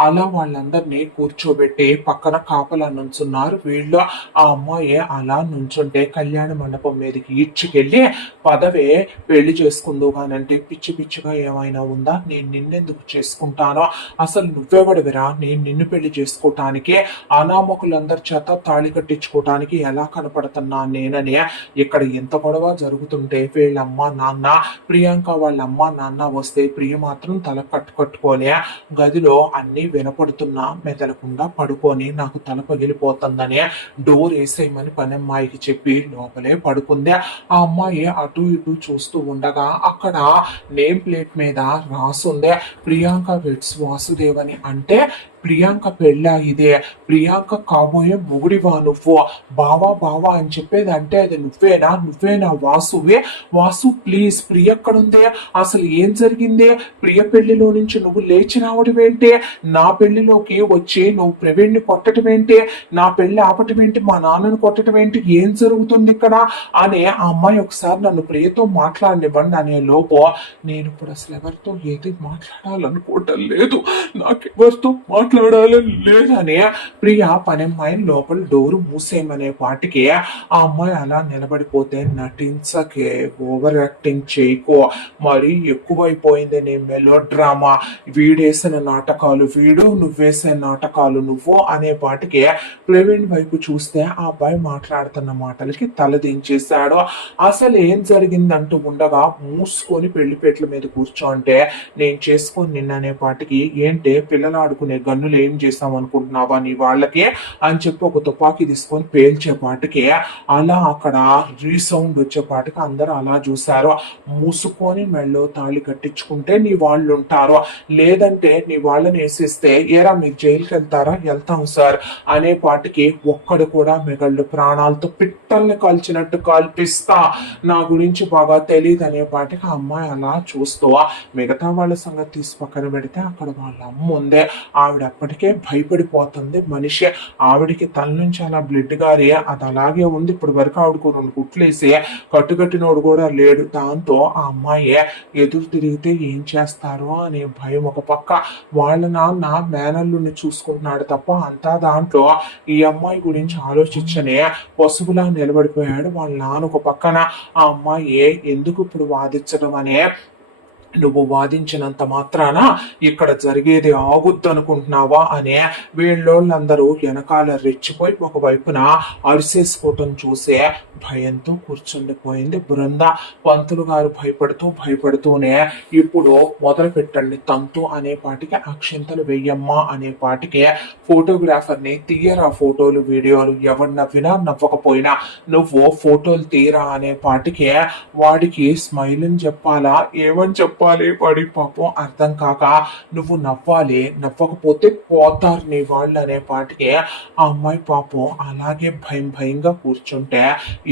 అలా వాళ్ళందరినీ కూర్చోబెట్టి పక్కన కాపలా నుంచున్నారు వీళ్ళు. ఆ అమ్మాయి అలా నుంచుంటే కళ్యాణ మండపం మీదకి ఈడ్చుకెళ్ళి పదవే పెళ్లి చేసుకుందు కానంటే పిచ్చి పిచ్చిగా ఏమైనా ఉందా, నేను నిన్నెందుకు చేసుకుంటానో, అసలు నువ్వెవడివిరా నేను నిన్ను పెళ్లి చేసుకోవటానికి, అనామకులందరి చేత తాళి కట్టించుకోవటానికి ఎలా కనపడుతున్నా నేనని ఇక్కడ ఎంత గొడవ జరుగుతుంటే వీళ్ళమ్మ నాన్న ప్రియాంక వాళ్ళ అమ్మ నాన్న వస్తే ప్రియ మాత్రం తల కట్టుకొని గదిలో అన్ని వినపడుతున్నా మెదలకుండా పడుకొని నాకు తల పగిలిపోతుందని డోర్ వేసేయమని పనమ్మాయికి చెప్పి లోపలే పడుకుంది. ఆ అమ్మాయి అటు ఇటు చూస్తూ ఉండగా అక్కడ నేమ్ ప్లేట్ మీద రాసుంది ప్రియాంక వెడ్స్ వాసుదేవ్ అని. అంటే ప్రియాంక పెళ్ళ ఇదే, ప్రియాంక కాబోయే మొగుడివా నువ్వు, బావా బావా అని చెప్పేది అంటే అది నువ్వేనా వాసువే, వాసు ప్లీజ్ ప్రియ ఎక్కడుందే, అసలు ఏం జరిగింది, ప్రియ పెళ్లిలో నుంచి నువ్వు లేచి రావడమేంటి, నా పెళ్లిలోకి వచ్చి నువ్వు ప్రవీణ్ని కొట్టడం ఏంటి, నా పెళ్లి ఆపటం ఏంటి, మా నాన్నను కొట్టడం ఏంటి, ఏం జరుగుతుంది ఇక్కడ అని ఆ అమ్మాయి ఒకసారి నన్ను ప్రియతో మాట్లాడనివ్వండి అనే లోపు నేను ఇప్పుడు అసలు ఎవరితో ఏది మాట్లాడాలనుకోవటం లేదు, నాకెవరితో మాట్లాడాలని లేదని ప్రియ పనమ్మాయి లోపల డోరు మూసేయమనే పాటికి ఆ అమ్మాయి అలా నిలబడిపోతే నటించకే, ఓవర్ యాక్టింగ్ చేయకో, మరీ ఎక్కువైపోయింది నీ మెలో డ్రామా, వీడేసిన నాటకాలు వీడు, నువ్వేసే నాటకాలు నువ్వు అనే పాటికి ప్రవీణ్ వైపు చూస్తే ఆ అబ్బాయి మాట్లాడుతున్న మాటలకి తలదించేశాడు. అసలు ఏం జరిగిందంటూ ఉండగా మూసుకొని పెళ్లిపేట్ల మీద కూర్చో అంటే నేను చేసుకొని నిన్ననే పాటికి ఏంటి పిల్లలు ఆడుకునే గన్నులు ఏం చేస్తాం అనుకుంటున్నావా నీ వాళ్ళకి అని చెప్పి ఒక తుపాకీ తీసుకొని పేల్చేపాటికి అలా అక్కడ రీసౌండ్ వచ్చేపాటికి అందరూ అలా చూశారు. మూసుకొని మెళ్ళో తాళి కట్టించుకుంటే నీ వాళ్ళు ఉంటారు, లేదంటే నీ వాళ్ళని వేసేస్తే ఏరా మీరు జైలుకి వెళ్తారా, వెళ్తాం సార్ అనే పాటికి ఒక్కడు కూడా మిగళ్ళు, ప్రాణాలతో పిట్టల్ని కాల్చినట్టు కాల్పిస్తా, నా గురించి బాగా తెలియదు అనే పాటికి ఆ అమ్మాయి అలా చూస్తూ మిగతా వాళ్ళ సంగతి తీసి పక్కన పెడితే అక్కడ వాళ్ళ అమ్మ ఉందే, ఆవిడ అప్పటికే భయపడిపోతుంది మనిషి, ఆవిడికి తల నుంచి అలా బ్లడ్ గారి అది అలాగే ఉంది, ఇప్పుడు వరకు ఆవిడకు 2 కుట్లేసి కట్టుకట్టినోడు కూడా లేడు. దాంతో ఆ అమ్మాయి ఎదురు తిరిగితే ఏం చేస్తారో అనే భయం ఒక పక్క, వాళ్ళ నాన్న మేనల్లుని చూసుకుంటున్నాడు తప్ప అంతా దాంట్లో ఈ అమ్మాయి గురించి ఆలోచించనే పశువులా నిలబడిపోయాడు వాళ్ళ నాన్న ఒక పక్కన. ఆ అమ్మాయి ఎందుకు ఇప్పుడు వాదించడం అనే, నువ్వు వాదించినంత మాత్రాన ఇక్కడ జరిగేది ఆగుద్దు అనుకుంటున్నావా అనే వీళ్ళోళ్ళందరూ వెనకాల రెచ్చిపోయి ఒకవైపున అరిసేసుకోవటం చూసే భయంతో కూర్చుండిపోయింది బృంద. పంతులు గారు భయపడుతూనే ఇప్పుడు మొదలు పెట్టండి తంతు అనే పాటికి అక్షింతలు వెయ్యమ్మా అనే పాటికి ఫోటోగ్రాఫర్ని తీయరా ఫోటోలు వీడియోలు, ఎవరు నవ్వినా నవ్వకపోయినా నువ్వు ఫోటోలు తీరా అనే పాటికి వాడికి స్మైల్ అని చెప్పాలా ఏమని చెప్పాలి వాడి పాపం అర్థం కాక, నువ్వు నవ్వాలి నవ్వకపోతే పోతారు నీ వాళ్ళు అనే పాటికి ఆ అమ్మాయి పాపం అలాగే భయంగా కూర్చుంటే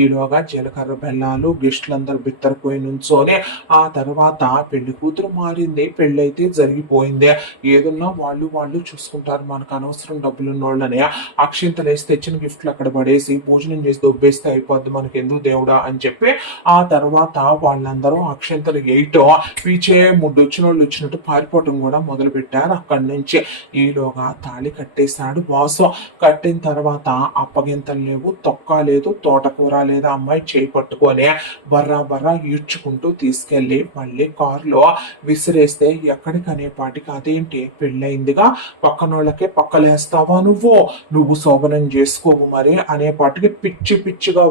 ఈలోగా జీలకర్ర బెల్లాలు గెస్టులందరూ బిత్తరపోయి నుంచోని ఆ తర్వాత పెళ్లి కూతురు మారింది, పెళ్ళైతే జరిగిపోయింది, ఏదన్నా వాళ్ళు చూసుకుంటారు, మనకు అనవసరం డబ్బులున్నోళ్ళని అక్షింతలు వేసి తెచ్చిన గిఫ్ట్లు అక్కడ పడేసి భోజనం చేసి దొబ్బేస్తే అయిపోద్ది మనకి ఎందుకు దేవుడా అని చెప్పి ఆ తర్వాత వాళ్ళందరూ అక్షింతలు వేయటం పీచే ముడ్డొచ్చిన వాళ్ళు వచ్చినట్టు పారిపోవటం కూడా మొదలు పెట్టారు అక్కడి నుంచి. ఈలోగా తాళి కట్టేశాడు వాసు. కట్టిన తర్వాత అప్పగింతలు లేవు, తొక్క లేదు, తోటకూర లేదు, అమ్మాయి చేయి పట్టుకొని బర్రా ఈడ్చుకుంటూ తీసుకెళ్లి మళ్ళీ కారులో విసిరేస్తే ఎక్కడికనే పాటికి అదేంటి పెళ్ళయిందిగా పక్కనోళ్ళకే పక్కలేస్తావా నువ్వు శోభనం చేసుకోవు మరి అనే పాటికి పిచ్చిగా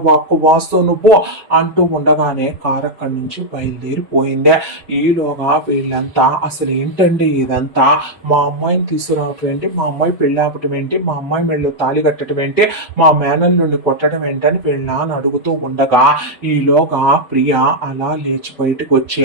వాసు నువ్వు అంటూ ఉండగానే కారు అక్కడి నుంచి బయలుదేరిపోయిందే. ఈలోగా వీళ్ళంతా అసలు ఏంటండి ఇదంతా, మా అమ్మాయిని తీసుకురావటం ఏంటి, మా అమ్మాయి పెళ్లి ఆపటం ఏంటి, మా అమ్మాయి మెళ్ళో తాళి కట్టడం ఏంటి, మా మేనల్లుని కొట్టడం ఏంటని వీళ్ళ అడుగుతూ ఉండగా ఈలోగా ప్రియ అలా లేచి బయటకు వచ్చి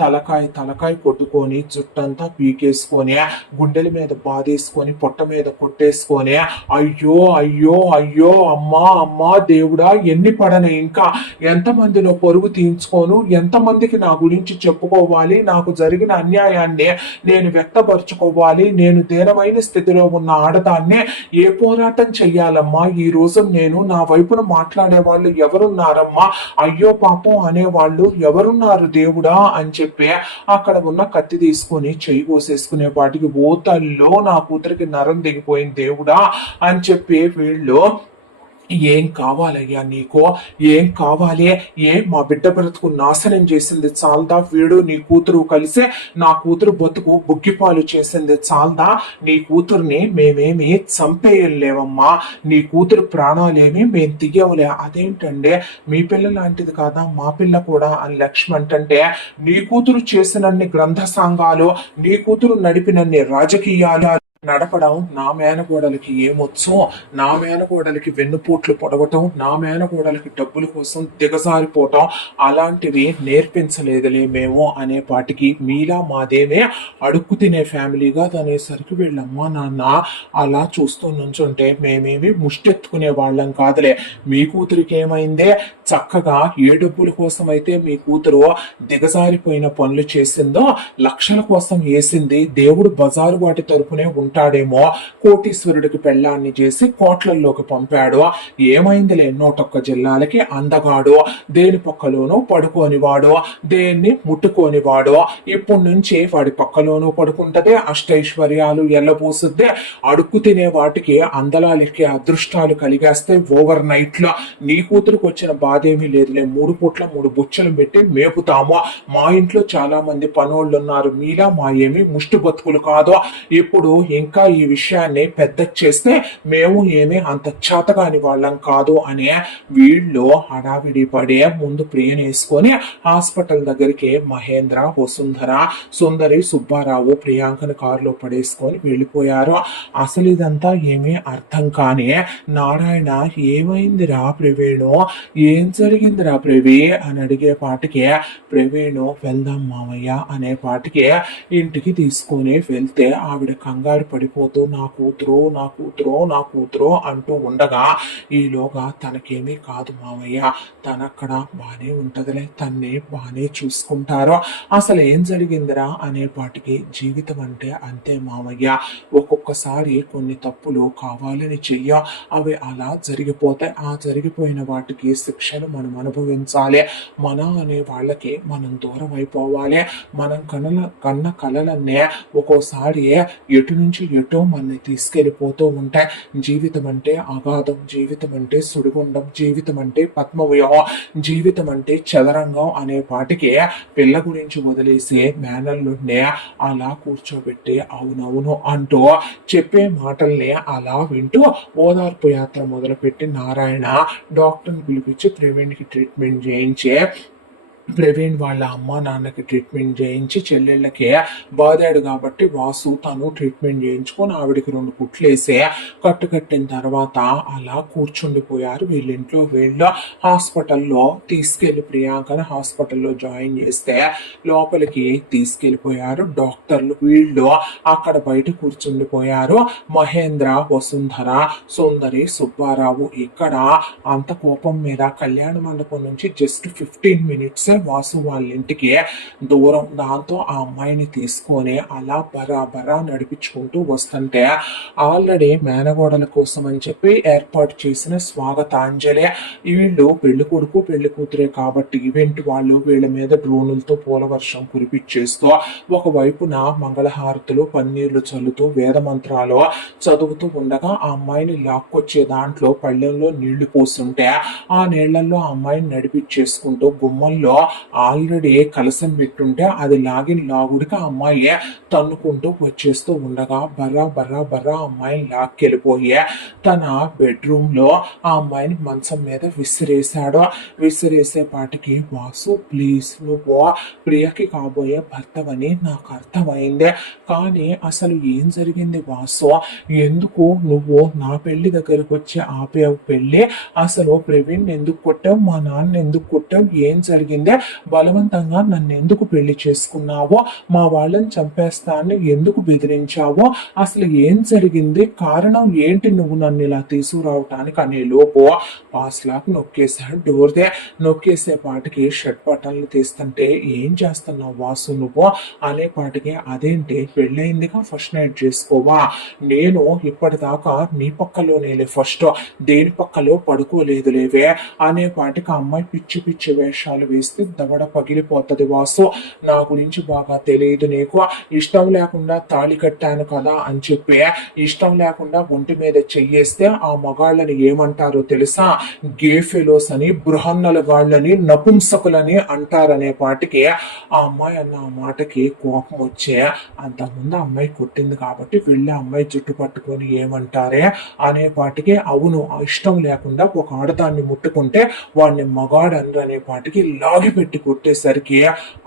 తలకాయ కొట్టుకొని జుట్టంతా పీకేసుకొని గుండెల మీద బాధేసుకొని పొట్ట మీద కొట్టేసుకొని అయ్యో అమ్మా దేవుడా ఎన్ని పడనే, ఇంకా ఎంతమందిలో పరుగు తీయించుకోను, ఎంతమందికి నా గురించి చెప్పుకోవాలి చెప్పుకోవాలి, నాకు జరిగిన అన్యాయాన్ని నేను వ్యక్తపరచుకోవాలి. నేను దీనమైన స్థితిలో ఉన్న ఆడదాన్నే ఏ పోరాటం చెయ్యాలమ్మా? ఈ రోజు నేను నా వైపున మాట్లాడే వాళ్ళు ఎవరున్నారమ్మా? అయ్యో పాపం అనేవాళ్ళు ఎవరున్నారు దేవుడా అని చెప్పి అక్కడ ఉన్న కత్తి తీసుకొని చెయ్యి కోసేసుకునే వాటికి ఓతల్లో నా కూతురికి నరం దిగిపోయింది దేవుడా అని చెప్పి వీళ్ళు ఏం కావాలయ్యా నీకో? ఏం కావాలి? మా బిడ్డ బ్రతుకు నాశనం చేసింది చాలదా? వీడు నీ కూతురు కలిసే నా కూతురు బతుకు బుగ్గిపాలు చేసింది చాలదా? నీ కూతుర్ని మేమేమి చంపేయలేవమ్మా, నీ కూతురు ప్రాణాలేమి మేం తీయవలే. అదేంటంటే మీ పిల్ల లాంటిది కాదా మా పిల్ల కూడా అని లక్ష్మి అంటే, నీ కూతురు చేసినన్ని గ్రంథ సంఘాలు, నీ కూతురు నడిపినన్ని రాజకీయాలు నడపడం నా మేనకోడలికి ఏమొచ్చో, నా మేనకోడలికి వెన్నుపోట్లు పొడవటం, నా మేనకోడలికి డబ్బుల కోసం దిగజారిపోవటం అలాంటివి నేర్పించలేదులే మేము అనే పాటికి మీలా మాదేమే అడుక్కు తినే ఫ్యామిలీగా అనేసరికి వీళ్ళమ్మ నాన్న అలా చూస్తూ నుంచుంటే మేమేమి ముష్టెత్తుకునే వాళ్ళం కాదులే. మీ కూతురికి ఏమైందే? చక్కగా ఏ డబ్బుల కోసం అయితే మీ కూతురు దిగజారిపోయిన పనులు చేసిందో, లక్షల కోసం వేసింది దేవుడు బజారు వాటి తరపునే ఉంటాడేమో. కోటీశ్వరుడికి పెళ్ళాన్ని చేసి కోట్లల్లోకి పంపాడు. ఏమైందిలే, 101 జిల్లాలకి అందగాడు, దేని పక్కలోనూ పడుకోనివాడు, దేన్ని ముట్టుకోనివాడు. ఇప్పటి నుంచి వాడి పక్కలోనూ పడుకుంటదే, అష్టైశ్వర్యాలు ఎల్లబూసుద్దే, అడుక్కు తినే వాటికి అందలాలకి అదృష్టాలు కలిగేస్తే ఓవర్ నైట్ లో. నీ కూతురుకు వచ్చిన బాధేమీ లేదులే, 3 పూట్ల 3 బుచ్చలు పెట్టి మేపుతాము. మా ఇంట్లో చాలా మంది పనోళ్ళు ఉన్నారు, మీలా మా ఏమి ముష్టి బతుకులు కాదు. ఇప్పుడు ఇంకా ఈ విషయాన్ని పెద్ద చేస్తే మేము ఏమీ అంత చేతగాని వాళ్ళం కాదు అనే వీళ్ళు హడావిడి పడే ముందు ప్రియనేసుకొని హాస్పిటల్ దగ్గరికి మహేంద్ర, వసుంధర, సుందరి, సుబ్బారావు ప్రియాంకను కారులో పడేసుకొని వెళ్ళిపోయారు. అసలు ఇదంతా ఏమీ అర్థం కాని నారాయణ, ఏమైందిరా ప్రవీణు, ఏం జరిగిందిరా ప్రవీ అని అడిగే పాటికి, ప్రవీణు వెళ్దాం మామయ్య అనే పాటికి ఇంటికి తీసుకొని వెళ్తే ఆవిడ కంగారు పడిపోతూ నా కూతురు నా కూతురు నా కూతురు అంటూ ఉండగా, ఈలోగా తనకేమీ కాదు మామయ్య, తనక్కడ బానే ఉంటదిలే, తన్ని బానే చూసుకుంటారు. అసలు ఏం జరిగిందిరా అనే పాటికి, జీవితం అంటే అంతే మామయ్య, ఒక్కొక్కసారి కొన్ని తప్పులు కావాలని చెయ్య, అవి అలా జరిగిపోతాయి. ఆ జరిగిపోయిన వాటికి శిక్షను మనం అనుభవించాలి. మన అనే వాళ్ళకి మనం దూరం అయిపోవాలి. మనం కన్న కలలన్నే ఒక్కోసారి ఎటు నుంచి ఎటో మనని తీసుకెళ్లిపోతూ ఉంటాయి. జీవితం అంటే అగాధం, జీవితం అంటే సుడిగుండం, జీవితం అంటే పద్మవ్యూహం, జీవితం అంటే చదరంగం అనే పాటికి పిల్ల గురించి వదిలేసి మేనల్లుండే అలా కూర్చోబెట్టి అవునవును అంటూ చెప్పే మాటల్ని అలా వింటూ ఓదార్పు యాత్ర మొదలుపెట్టి నారాయణ డాక్టర్ని పిలిపించి ప్రవీణ్కి ట్రీట్మెంట్ చేయించి, ప్రవీణ్ వాళ్ళ అమ్మ నాన్నకి ట్రీట్మెంట్ చేయించి, చెల్లెళ్ళకి బాధాడు కాబట్టి వాసు తను ట్రీట్మెంట్ చేయించుకొని ఆవిడికి 2 కుట్లేసి కట్టిన తర్వాత అలా కూర్చుండిపోయారు. వీళ్ళింట్లో వీళ్ళు హాస్పిటల్లో తీసుకెళ్లి ప్రియాంకని హాస్పిటల్లో జాయిన్ చేస్తే లోపలికి తీసుకెళ్లిపోయారు డాక్టర్లు. వీళ్ళు అక్కడ బయట కూర్చుండిపోయారు. మహేంద్ర, వసుంధర, సుందరి, సుబ్బారావు ఇక్కడ అంత కోపం మీద కళ్యాణ మండపం నుంచి జస్ట్ 15 మినిట్స్ వాసు వాళ్ళ ఇంటికి దూరం. దాంతో ఆ అమ్మాయిని తీసుకొని అలా బరాబరా నడిపించుకుంటూ వస్తుంటే, ఆల్రెడీ మేనగోడల కోసం అని చెప్పి ఏర్పాటు చేసిన స్వాగతాంజలి. వీళ్ళు పెళ్లి కొడుకు పెళ్లి కూతురే కాబట్టి ఈవెంట్ వాళ్ళు వీళ్ళ మీద డ్రోనులతో పూల వర్షం కురిపించేస్తూ ఒకవైపున మంగళహారతులు పన్నీళ్లు చల్లుతూ వేద మంత్రాలు చదువుతూ ఉండగా, ఆ అమ్మాయిని లాక్కొచ్చే దాంట్లో పళ్ళెంలో నీళ్లు పోస్తుంటే ఆ నీళ్లలో ఆ అమ్మాయిని నడిపించేసుకుంటూ గుమ్మంలో ఆల్రెడీ కలసం పెట్టుంటే అది లాగిన లాగుడికి ఆ అమ్మాయి తన్నుకుంటూ వచ్చేస్తూ ఉండగా బర్రా బర్రా బర్రా అమ్మాయిని లాక్కెళ్ళిపోయి తన బెడ్రూమ్ లో ఆ అమ్మాయిని మంచం మీద విసిరేశాడు. విసిరేసే పాటికి, వాసు ప్లీజ్, నువ్వు ప్రియకి కాబోయే భర్తవని నాకు అర్థమైందే, కానీ అసలు ఏం జరిగింది వాసు? ఎందుకు నువ్వు నా పెళ్లి దగ్గరకు వచ్చి ఆపేవు పెళ్లి? అసలు ప్రవీణ్ ఎందుకు కొట్టావు, మా నాన్న ఎందుకు కొట్టావు, ఏం జరిగిందే బలవంతంగా నన్ను ఎందుకు పెళ్లి చేసుకున్నావో, మా వాళ్ళని చంపేస్తానని ఎందుకు బెదిరించావో, అసలు ఏం జరిగింది, కారణం ఏంటి నువ్వు నన్ను ఇలా తీసుకురావటానికి అనే లోపు పాస్లాక్ నొక్కేశాడు డోర్దే. నొక్కేసే పాటికి షర్ట్ బటన్లు తీస్తుంటే ఏం చేస్తున్నావు వాసు నువ్వు అనే పాటికి, అదేంటి పెళ్ళయిందిగా ఫస్ట్ నైట్ చేసుకోవా, నేను ఇప్పటిదాకా నీ పక్కలోనేలే ఫస్ట్, దేని పక్కలో పడుకోలేదు లేవే అనే పాటికి అమ్మాయి పిచ్చి పిచ్చి వేషాలు వేస్తే దవడ పగిలిపోతది వాసు. నా గురించి బాగా తెలియదు నీకు, ఇష్టం లేకుండా తాళి కట్టాను కదా అని చెప్పి ఇష్టం లేకుండా ఒంటి మీద చెయ్యేస్తే ఆ మగాళ్ళని ఏమంటారో తెలుసా, గే ఫెలోస్ అని, బృహన్నల గాళ్ళని, నపుంసకులని అంటారనే పాటికి ఆ అమ్మాయి అన్న ఆ మాటకి కోపం వచ్చే, అంతకుముందు అమ్మాయి కొట్టింది కాబట్టి వెళ్ళి అమ్మాయి జుట్టు పట్టుకొని ఏమంటారే అనే పాటికి, అవును ఇష్టం లేకుండా ఒక ఆడదాన్ని ముట్టుకుంటే వాడిని మగాడనరు అనే పాటికి లాగి పెట్టి కొట్టేసరికి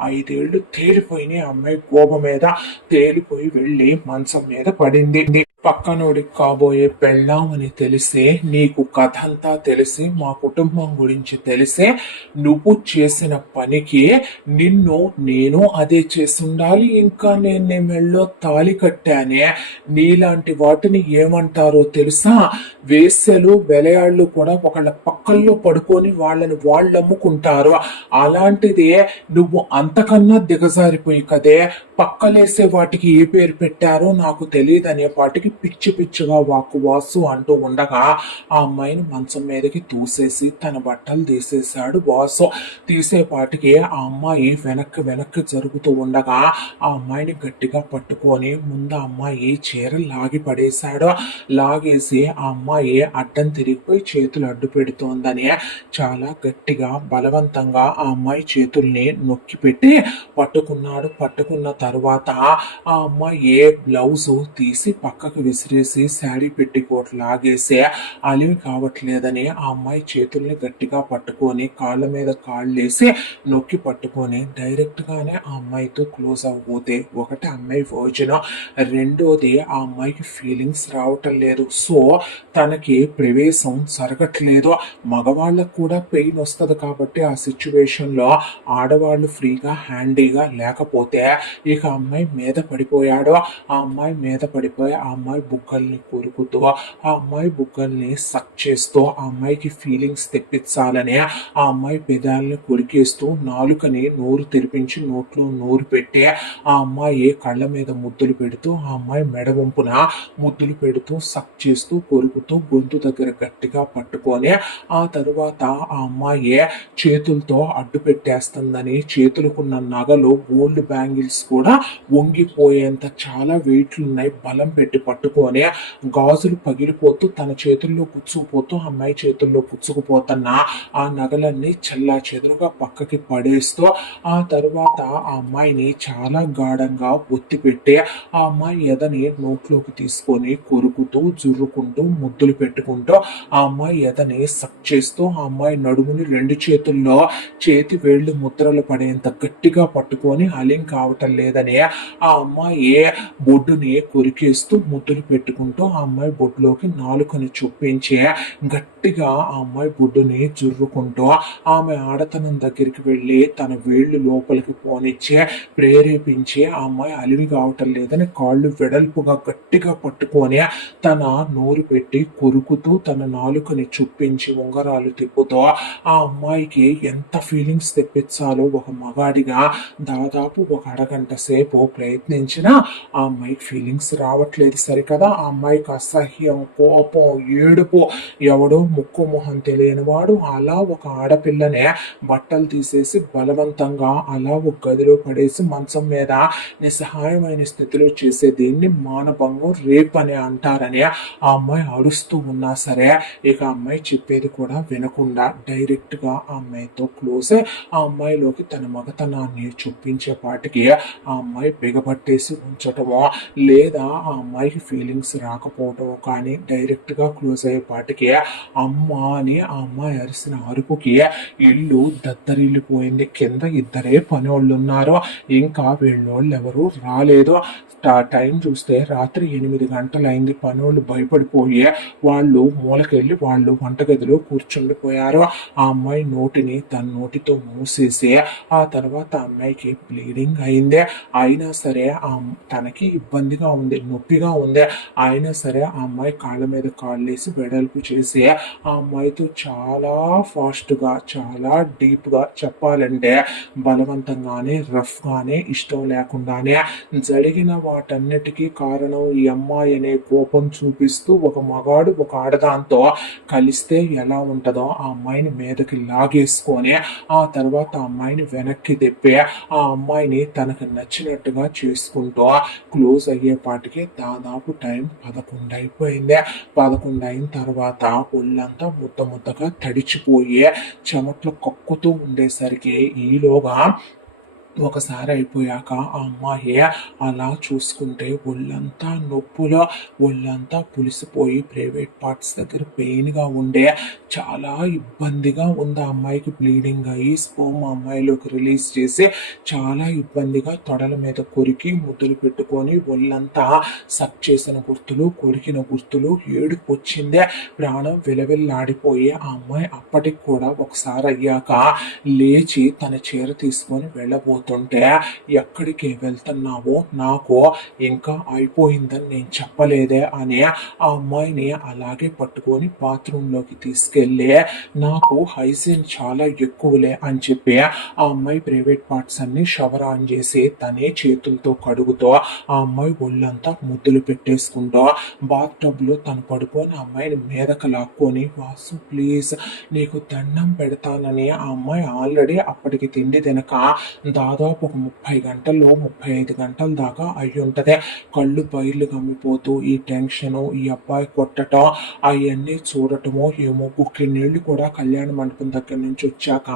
5 ఏళ్లు తేలిపోయినాయి. అమ్మాయి కోపం మీద తేలిపోయి వెళ్ళి మంచం మీద పడింది. పక్కనోడికి కాబోయే పెళ్ళాం అని తెలిసే, నీకు కథ అంతా తెలిసి, మా కుటుంబం గురించి తెలిసే, నువ్వు చేసిన పనికి నిన్ను నేను అదే చేస్తుండాలి, ఇంకా నేను నీ మెళ్ళో తాళి కట్టానే, నీలాంటి వాటిని ఏమంటారో తెలుసా, వేశ్యలు వెలయాళ్ళు కూడా ఒకళ్ళ పక్కల్లో పడుకొని వాళ్ళని వాళ్ళు అమ్ముకుంటారు, అలాంటిదే నువ్వు అంతకన్నా దిగజారిపోయి కదే, పక్కలేసే వాటికి ఏ పేరు పెట్టారో నాకు తెలియదు అనే పాటికి పిచ్చి పిచ్చిగా వాసు అంటూ ఉండగా ఆ అమ్మాయిని మంచం మీదకి తూసేసి తన బట్టలు తీసేశాడు వాసు. తీసేపాటికి ఆ అమ్మాయి వెనక్కి జరుగుతూ ఉండగా ఆ అమ్మాయిని గట్టిగా పట్టుకొని ముందు ఆ అమ్మాయి చీర లాగి పడేశాడు. లాగేసి ఆ అమ్మాయి అడ్డం తిరిగిపోయి చేతులు అడ్డు పెడుతోందని చాలా గట్టిగా బలవంతంగా ఆ అమ్మాయి చేతుల్ని నొక్కి పెట్టి పట్టుకున్నాడు. పట్టుకున్న తరువాత ఆ అమ్మాయి బ్లౌజు తీసి పక్కకు విసిరేసి శారీ పెట్టికోట్ లాగేసి అలివి కావట్లేదని ఆ అమ్మాయి చేతుల్ని గట్టిగా పట్టుకొని కాళ్ళ మీద కాళ్ళేసి నొక్కి పట్టుకొని డైరెక్ట్ గానే ఆ అమ్మాయితో క్లోజ్ అవ్వబోతే, ఒకటి అమ్మాయి వర్జిన్, రెండోది ఆ అమ్మాయికి ఫీలింగ్స్ రావటం లేదు, సో తనకి ప్రవేశం జరగట్లేదు. మగవాళ్ళకు కూడా పెయిన్ వస్తుంది కాబట్టి ఆ సిచ్యువేషన్ లో ఆడవాళ్ళు ఫ్రీగా హ్యాండీగా లేకపోతే ఇక అమ్మాయి మీద పడిపోయాడు. ఆ అమ్మాయి మీద పడిపోయి ఆ అమ్మాయి బుగ్గల్ని కొరుకుతూ, ఆ అమ్మాయి బుగ్గల్ని సక్ చేస్తూ, ఆ అమ్మాయికి ఫీలింగ్స్ తెప్పించాలని ఆ అమ్మాయి పెదాలని కొరికేస్తూ, నాలుకని నోరు తెరిపించి నోట్లో నోరు పెట్టి ఆ అమ్మాయి కళ్ళ మీద ముద్దులు పెడుతూ, ఆ అమ్మాయి మెడ వంపున ముద్దులు పెడుతూ, సక్ చేస్తూ, కొరుకుతూ, గొంతు దగ్గర గట్టిగా పట్టుకొని ఆ తరువాత ఆ అమ్మాయి చేతులతో అడ్డు పెట్టేస్తుందని చేతులకున్న నగలు, గోల్డ్ బ్యాంగిల్స్ కూడా వంగిపోయేంత చాలా వెయిట్లు ఉన్నాయి, బలం పెట్టి పట్టుకొని గాజులు పగిలిపోతూ తన చేతుల్లో పుచ్చుకుపోతూ అమ్మాయి చేతుల్లో పుచ్చుకుపోతున్న ఆ నగలన్నీ చెల్లా చెదురుగా పక్కకి పడేస్తూ ఆ తరువాత ఆ అమ్మాయిని చాలా గాఢంగా ఒత్తి పెట్టి ఆ అమ్మాయి ఎదని నోట్లోకి తీసుకొని కొరుకుతూ జుర్రుకుంటూ ముద్దులు పెట్టుకుంటూ ఆ అమ్మాయి ఎదని సక్ చేస్తూ ఆ అమ్మాయి నడుముని 2 చేతుల్లో చేతి వేళ్లు ముద్రలు పడేంత గట్టిగా పట్టుకొని అలిం కావటం లేదని ఆ అమ్మాయి బొడ్డుని కొరికేస్తూ ముద్దులు పెట్టుకుంటూ ఆ అమ్మాయి బొడ్డులోకి నాలుకని చొప్పించి గట్టిగా ఆ అమ్మాయి బొడ్డుని జుర్రుకుంటూ ఆమె ఆడతనం దగ్గరికి వెళ్ళి తన వేళ్లు లోపలికి పోనిచ్చి ప్రేరేపించి ఆ అమ్మాయి అలివి కావటం లేదని కాళ్ళు వెడల్పుగా గట్టిగా పట్టుకొని తన నోరు పెట్టి కొరుకుతూ తన నాలుకని చొప్పించి ఉంగరాలు తిప్పుతూ ఆ అమ్మాయికి ఎంత ఫీలింగ్స్ తెప్పించాలో ఒక మగాడిగా దాదాపు ఒక అరగంట సేపు ప్రయత్నించినా ఆ అమ్మాయికి ఫీలింగ్స్ రావట్లేదు సరికదా. ఆ అమ్మాయికి అసహ్యం, కోపం, ఏడుపు, ఎవడో ముక్కు మొహం తెలియని వాడు అలా ఒక ఆడపిల్లనే బట్టలు తీసేసి బలవంతంగా అలా ఒక గదిలో పడేసి మంచం మీద నిస్సహాయమైన స్థితిలో చేసే దీన్ని మానభంగం, రేప్ అని అంటారని ఆ అమ్మాయి అరుస్తూ ఉన్నా సరే ఇక అమ్మాయి చెప్పేది కూడా వినకుండా డైరెక్ట్ గా ఆ అమ్మాయితో క్లోజ్ ఆ అమ్మాయిలోకి తన మగతనాన్ని చూపించే పాటికి ఆ అమ్మాయి బిగబట్టేసి ఉంచటమో లేదా ఆ అమ్మాయికి ఫీలింగ్స్ రాకపోవటమో కానీ డైరెక్ట్ గా క్లోజ్ అయ్యే పాటికి అమ్మ అని ఆ అమ్మాయి అరిసిన అరుపుకి ఇల్లు దద్దరిల్లిపోయింది. కింద 2 పనోళ్ళు ఉన్నారు, ఇంకా వీళ్ళోళ్ళు ఎవరు రాలేదు. టైం చూస్తే రాత్రి 8 గంటలైంది. పని మనోళ్ళు భయపడిపోయి వాళ్ళు మూలకెళ్ళి వాళ్ళు వంటగదిలో కూర్చుండిపోయారు. ఆ అమ్మాయి నోటిని తన నోటితో మూసేసి ఆ తర్వాత అమ్మాయికి బ్లీడింగ్ అయింది. అయినా సరే తనకి ఇబ్బందిగా ఉంది, నొప్పిగా ఉంది. అయినా సరే ఆ అమ్మాయి కాళ్ళ మీద కాళ్ళేసి వెడల్పు చేసి ఆ అమ్మాయితో చాలా ఫాస్ట్గా చాలా డీప్గా చెప్పాలంటే బలవంతంగానే రఫ్గానే ఇష్టం లేకుండానే జరిగిన వాటన్నిటికీ కారణం ఈ అమ్మాయి అనే కోపం చూపిస్తూ ఒక మగాడు ఒక ఆడదాంతో కలిస్తే ఎలా ఉంటుందో ఆ అమ్మాయిని మీదకి లాగేసుకొని ఆ తర్వాత ఆ అమ్మాయిని వెనక్కి తిప్పి ఆ అమ్మాయిని తనకు నచ్చినట్టుగా చేసుకుంటూ క్లోజ్ అయ్యేపాటికి దాదాపు టైం 11 అయిపోయింది. 11 అయిన తర్వాత ఒళ్ళంతా ముద్దగా తడిచిపోయి చెమట్లు కక్కుతూ ఉండేసరికి ఈలోగా ఒకసారి అయిపోయాక ఆ అమ్మాయి అలా చూసుకుంటే ఒళ్ళంతా నొప్పులో ఒళ్ళంతా పులిసిపోయి ప్రైవేట్ పార్ట్స్ దగ్గర పెయిన్గా ఉండే చాలా ఇబ్బందిగా ఉంది. ఆ అమ్మాయికి బ్లీడింగ్ అయ్యి స్పోమ్ అమ్మాయిలోకి రిలీజ్ చేసి చాలా ఇబ్బందిగా తొడల మీద కొరికి ముద్దులు పెట్టుకొని ఒళ్ళంతా సక్ చేసిన గుర్తులు కొరికిన గుర్తులు ఏడుపు వచ్చిందే. ప్రాణం విలవిల్లాడిపోయి ఆ అమ్మాయి అప్పటికి కూడా ఒకసారి అయ్యాక లేచి తన చీర తీసుకొని వెళ్ళబోతుంది. ఎక్కడికి వెళ్తున్నావో నాకు ఇంకా అయిపోయిందని నేను చెప్పలేదే అని ఆ అమ్మాయిని అలాగే పట్టుకొని బాత్రూంలోకి తీసుకెళ్ళి నాకు హైజీన్ చాలా ఎక్కువలే అని చెప్పి ఆ అమ్మాయి ప్రైవేట్ పార్ట్స్ అన్ని షవర్ ఆన్ చేసి తనే చేతులతో కడుగుతూ ఆ అమ్మాయి ఒళ్ళంతా ముద్దులు పెట్టేసుకుంటూ బాత్ టబ్ లో తను పడుకొని ఆ అమ్మాయిని మీదకు లాక్కొని వాసు ప్లీజ్ నీకు దండం పెడతానని ఆ అమ్మాయి ఆల్రెడీ అప్పటికి తిండి తినక దాదాపు ఒక 30 గంటల్లో 35 గంటల దాకా అయి ఉంటది. కళ్ళు బయర్లు గమ్మిపోతూ ఈ టెన్షను ఈ అబ్బాయి కొట్టటం అవన్నీ చూడటమో ఏమో బుక్కి నీళ్లు కూడా కళ్యాణ మండపం దగ్గర నుంచి వచ్చాక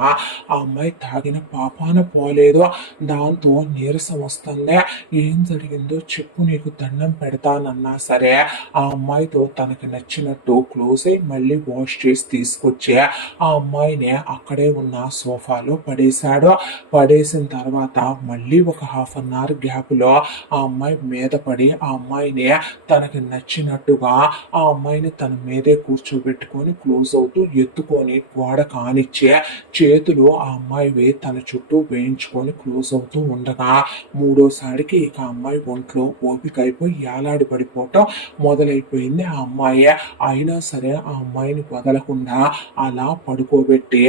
ఆ అమ్మాయి తాగిన పాపాన పోలేదు. దాంతో నీరసం వస్తుంది. ఏం జరిగిందో చెప్పు నీకు దండం పెడతానన్నా సరే ఆ అమ్మాయితో తనకి నచ్చినట్టు క్లోజ్ అయి మళ్ళీ వాష్ చేసి తీసుకొచ్చి ఆ అమ్మాయిని అక్కడే ఉన్న సోఫాలో పడేశాడు. పడేసిన తర్వాత మళ్ళీ ఒక ½ గ్యాప్ లో ఆ అమ్మాయి మీద పడి ఆ అమ్మాయిని తనకి నచ్చినట్టుగా ఆ అమ్మాయిని తన మీదే కూర్చోబెట్టుకొని క్లోజ్ అవుతూ ఎత్తుకొని గోడ కానిచ్చే చేతులు ఆ అమ్మాయివి తన చుట్టూ వేయించుకొని క్లోజ్ అవుతూ ఉండగా మూడోసారికి ఇక అమ్మాయి ఒంట్లో ఓపిక అయిపోయి ఏలాడి పడిపోవటం మొదలైపోయింది. ఆ అమ్మాయి అయినా సరే ఆ అమ్మాయిని వదలకుండా అలా పడుకోబెట్టి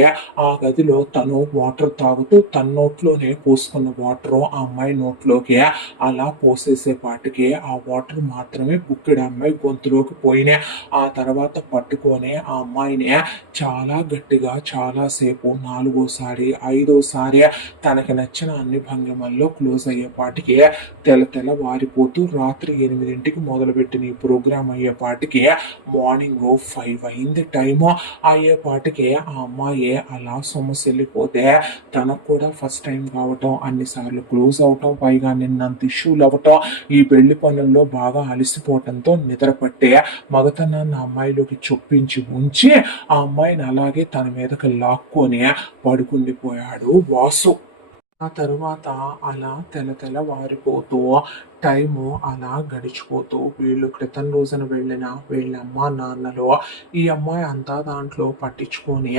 ఆ గదిలో తను వాటర్ తాగుతూ తన నోట్లోనే పోసుకున్న వాటర్ ఆ అమ్మాయి నోట్లోకి అలా పోసేసేపాటికి ఆ వాటర్ మాత్రమే బుక్కిడి అమ్మాయి గొంతులోకి పోయినాయి. ఆ తర్వాత పట్టుకొని ఆ అమ్మాయిని చాలా గట్టిగా చాలాసేపు 4వసారి 5వసారి తనకి నచ్చిన అన్ని భంగిమల్లో క్లోజ్ అయ్యేపాటికి తెల్ల వారిపోతూ రాత్రి 8ంటికి మొదలుపెట్టిన ఈ ప్రోగ్రామ్ అయ్యేపాటికి మార్నింగ్ 5 అయింది టైము. అయ్యేపాటికి ఆ అమ్మాయి అలా సొమ్మసిల్లిపోతే తనకు కూడా ఫస్ట్ టైం కావటం అన్నిసార్లు క్లోజ్ అవటం పైగా నిన్నంత ఇష్యూలు అవ్వటం ఈ పెళ్లి పనుల్లో బాగా అలసిపోవటంతో నిద్రపట్టే మగతనాన్ని అమ్మాయిలోకి చొప్పించి ఉంచి ఆ అమ్మాయిని అలాగే తన మీదకి లాక్కొని పడుకుండిపోయాడు వాసు. ఆ తరువాత అలా తెల్లవారిపోతూ టైము అలా గడిచిపోతూ వీళ్ళు క్రితం రోజున వెళ్ళిన వీళ్ళ అమ్మా నాన్నలు ఈ అమ్మాయి అంతా దాంట్లో పట్టించుకొని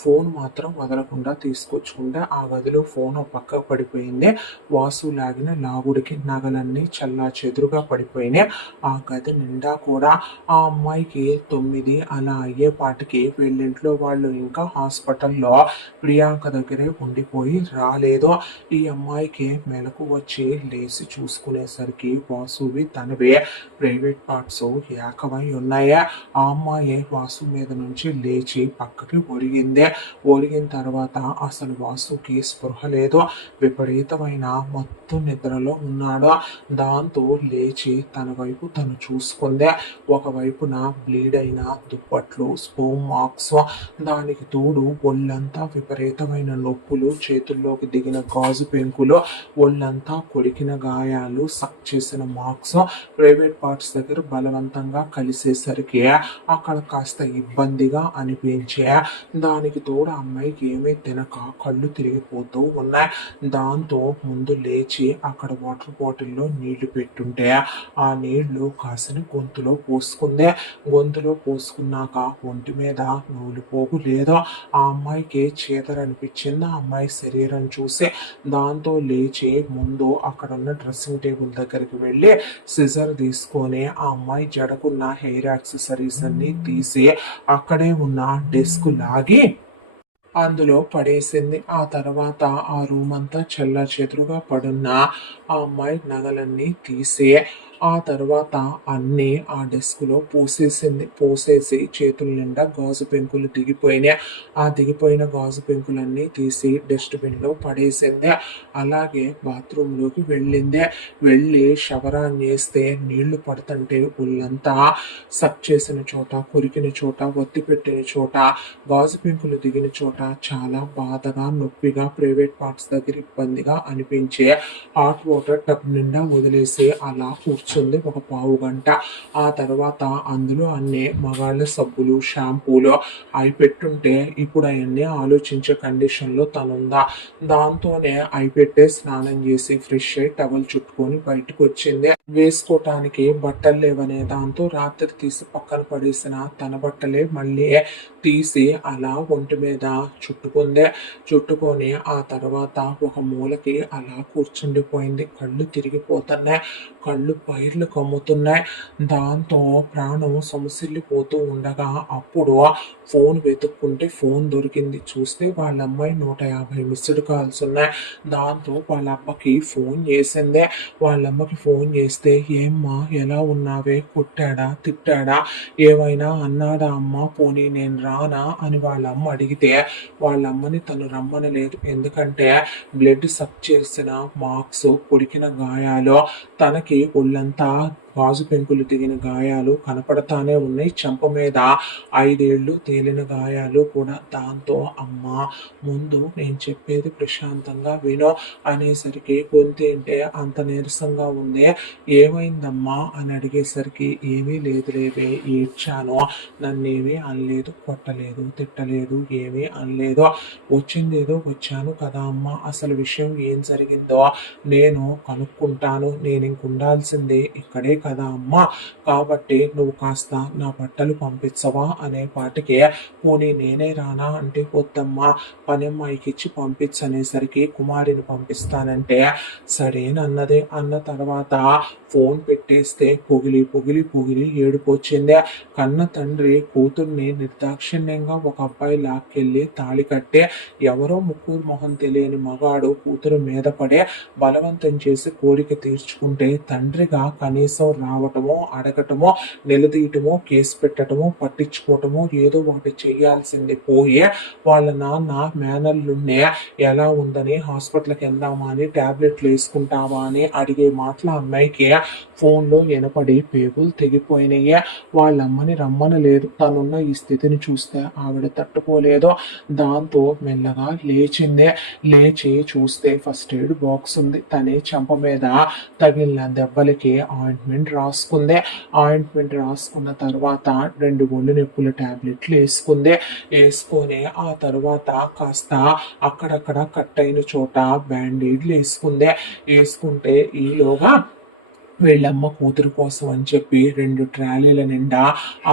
ఫోన్ మాత్రం వదలకుండా తీసుకొచ్చుకుంటే ఆ గదిలో ఫోన్ పక్కకు పడిపోయింది. వాసు లాగిన లాగుడికి నగలన్నీ చల్లా చెదురుగా పడిపోయినాయి. ఆ గది నిండా కూడా ఆ అమ్మాయికి 9 అలా అయ్యేపాటికి వీళ్ళింట్లో వాళ్ళు ఇంకా హాస్పిటల్లో ప్రియాంక దగ్గరే ఉండిపోయి రాలేదు. ఈ అమ్మాయికి మెలకు వచ్చి లేచి చూసుకునేసరికి వాసువి తనవే ప్రైవేట్ పార్ట్స్ ఏకమై ఉన్నాయా. ఆ అమ్మాయి వాసు మీద నుంచి లేచి పక్కకి ఒరిగింది. ఒరిగిన తర్వాత అసలు వాసుకి స్పృహ లేదు, విపరీతమైన మొత్తం నిద్రలో ఉన్నాడు. దాంతో లేచి తన వైపు తను చూసుకుంది. ఒకవైపున బ్లీడ్ అయిన దుప్పట్లు, స్పోమ్ మార్క్స్, దానికి తోడు ఒళ్ళంతా విపరీతమైన నొప్పులు, చేతుల్లోకి దిగిన గాజు పెంకులు, ఒళ్ళంతా కొరికిన గాయాలు, చేసిన మార్క్స్ ప్రైవేట్ పార్ట్స్ దగ్గర బలవంతంగా కలిసేసరికి అక్కడ కాస్త ఇబ్బందిగా అనిపించే, దానికి తోడు అమ్మాయికి ఏమీ తినక కళ్ళు తిరిగిపోతూ ఉన్నాయి. దాంతో ముందు లేచి అక్కడ వాటర్ బాటిల్లో నీళ్లు పెట్టుంటే ఆ నీళ్లు కాసిన గొంతులో పోసుకుందే. గొంతులో పోసుకున్నాక ఒంటి మీద నూలు పోగు లేదో ఆ అమ్మాయికి చీదరనిపించింది ఆ అమ్మాయి శరీరం చూసి. దాంతో లేచి ముందు అక్కడ ఉన్న డ్రెస్సింగ్ టేబుల్ దగ్గరికి వెళ్ళి సిజర్ తీసుకొని ఆ అమ్మాయి జడకున్న హెయిర్ యాక్సెసరీస్ అన్ని తీసి అక్కడే ఉన్న డెస్క్ లాగి అందులో పడేసింది. ఆ తర్వాత ఆ రూమ్ అంతా చెల్లాచెదురుగా పడున్న ఆ అమ్మాయి నగలన్నీ తీసి ఆ తర్వాత అన్నీ ఆ డెస్క్లో పోసేసి చేతుల నిండా గాజు పెంకులు దిగిపోయినాయి. ఆ దిగిపోయిన గాజు పెంకులన్నీ తీసి డస్ట్బిన్లో పడేసింది. అలాగే బాత్రూంలోకి వెళ్ళి షవర్ ఆన్ చేస్తే నీళ్లు పడుతుంటే ఒళ్ళంతా సక్ చేసిన చోట, కొరికిన చోట, ఒత్తి పెట్టిన చోట, గాజు పెంకులు దిగిన చోట చాలా బాధగా, నొప్పిగా, ప్రైవేట్ పార్ట్స్ దగ్గర ఇబ్బందిగా అనిపించే హాట్ వాటర్ టబ్ నిండా వదిలేసి అలా కూర్చుంది ఒక పావు గంట. ఆ తర్వాత అందులో అన్ని మగాళ్ళ సబ్బులు, షాంపూలు అవి పెట్టుంటే ఇప్పుడు అవన్నీ ఆలోచించే కండిషన్లో తనుందా. దాంతోనే అవి పెట్టే స్నానం చేసి ఫ్రెష్ అయి టవల్ చుట్టుకొని బయటకు వచ్చింది. వేసుకోవటానికి బట్టలు లేవనే దాంతో రాత్రి తీసి పక్కన పడేసిన తన బట్టలే మళ్ళీ తీసి అలా ఒంటి మీద చుట్టుకొని ఆ తర్వాత ఒక మూలకి అలా కూర్చుండిపోయింది. కళ్ళు తిరిగిపోతున్నాయి, కళ్ళు పైర్లు కమ్ముతున్నాయి. దాంతో ప్రాణం సొమసిల్లిపోతూ ఉండగా అప్పుడు ఫోన్ వెతుక్కుంటే ఫోన్ దొరికింది. చూస్తే వాళ్ళ అమ్మాయి 150 మిస్డ్ కాల్స్ ఉన్నాయి. దాంతో వాళ్ళ అమ్మకి ఫోన్ చేసిందే. వాళ్ళమ్మకి ఫోన్ చేస్తే ఏమ్మా ఎలా ఉన్నావే, కొట్టాడా, తిట్టాడా, ఏమైనా అన్నాడా అమ్మ, పోనీ నేను రానా అని వాళ్ళ అమ్మ అడిగితే వాళ్ళ అమ్మని తను రమ్మనలేదు. ఎందుకంటే బ్లడ్ సక్ చేసిన మార్క్స్, పొడికిన గాయాలు, తనకి ఒళ్ళంతా గాజు పెంకులు దిగిన గాయాలు కనపడతానే ఉన్నాయి. చెంప మీద 5 ఏళ్ళు తేలిన గాయాలు కూడా. దాంతో అమ్మ ముందు నేను చెప్పేది ప్రశాంతంగా వినో అనేసరికి గొంతేంటే అంత నీరసంగా ఉంది, ఏమైందమ్మా అని అడిగేసరికి ఏమీ లేదులేవే, ఏడ్చాను, నన్నేమీ అనలేదు, కొట్టలేదు, తిట్టలేదు, ఏమీ అనలేదు, వచ్చిందేదో వచ్చాను కదా అమ్మ, అసలు విషయం ఏం జరిగిందో నేను కనుక్కుంటాను, నేను ఇంకుండాల్సిందే ఇక్కడే కదా అమ్మ, కాబట్టి నువ్వు కాస్త నా బట్టలు పంపించవా అనే పాటికి పోనీ నేనే రానా అంటే వద్దమ్మా పని అమ్మాయికి ఇచ్చి పంపించనేసరికి కుమారిని పంపిస్తానంటే సరేనన్నదే. అన్న తర్వాత ఫోన్ పెట్టేస్తే పొగిలి ఏడుపు వచ్చిందే. కన్న తండ్రి కూతుర్ని నిర్దాక్షిణ్యంగా ఒక అబ్బాయి లాక్కెళ్ళి తాళి కట్టే, ఎవరో ముక్కు మొహం తెలియని మగాడు కూతురు మీద పడే బలవంతం చేసి కోరిక తీర్చుకుంటే తండ్రిగా కనీసం రావటమో, అడగటమో, నిలదీయటమో, కేసు పెట్టటమో, పట్టించుకోవటమో ఏదో ఒకటి చెయ్యాల్సింది పోయే వాళ్ళ నాన్న మేనల్లున్నే ఎలా ఉందని హాస్పిటల్కి వెళ్దామా అని, టాబ్లెట్లు వేసుకుంటావా అని అడిగే మాటల అమ్మాయికి ఫోన్లో వినపడి పేగులు తెగిపోయినాయి. వాళ్ళమ్మని రమ్మనలేదు. తనున్న ఈ స్థితిని చూస్తే ఆవిడ తట్టుకోలేదు. దాంతో మెల్లగా లేచి చూస్తే ఫస్ట్ ఎయిడ్ బాక్స్ ఉంది. తనే చెంప మీద తగిలిన దెబ్బలకి ఆయింట్మెంట్ రాసుకుంది. ఆయింట్మెంట్ రాసుకున్న తర్వాత 2 ఒళ్ళు నొప్పుల టాబ్లెట్లు వేసుకొని ఆ తర్వాత కాస్త అక్కడక్కడ కట్ అయిన చోట బ్యాండేడ్లు వేసుకుంటే ఈలోగా వీళ్ళమ్మ కూతురు కోసం అని చెప్పి 2 ట్రాలీల నిండా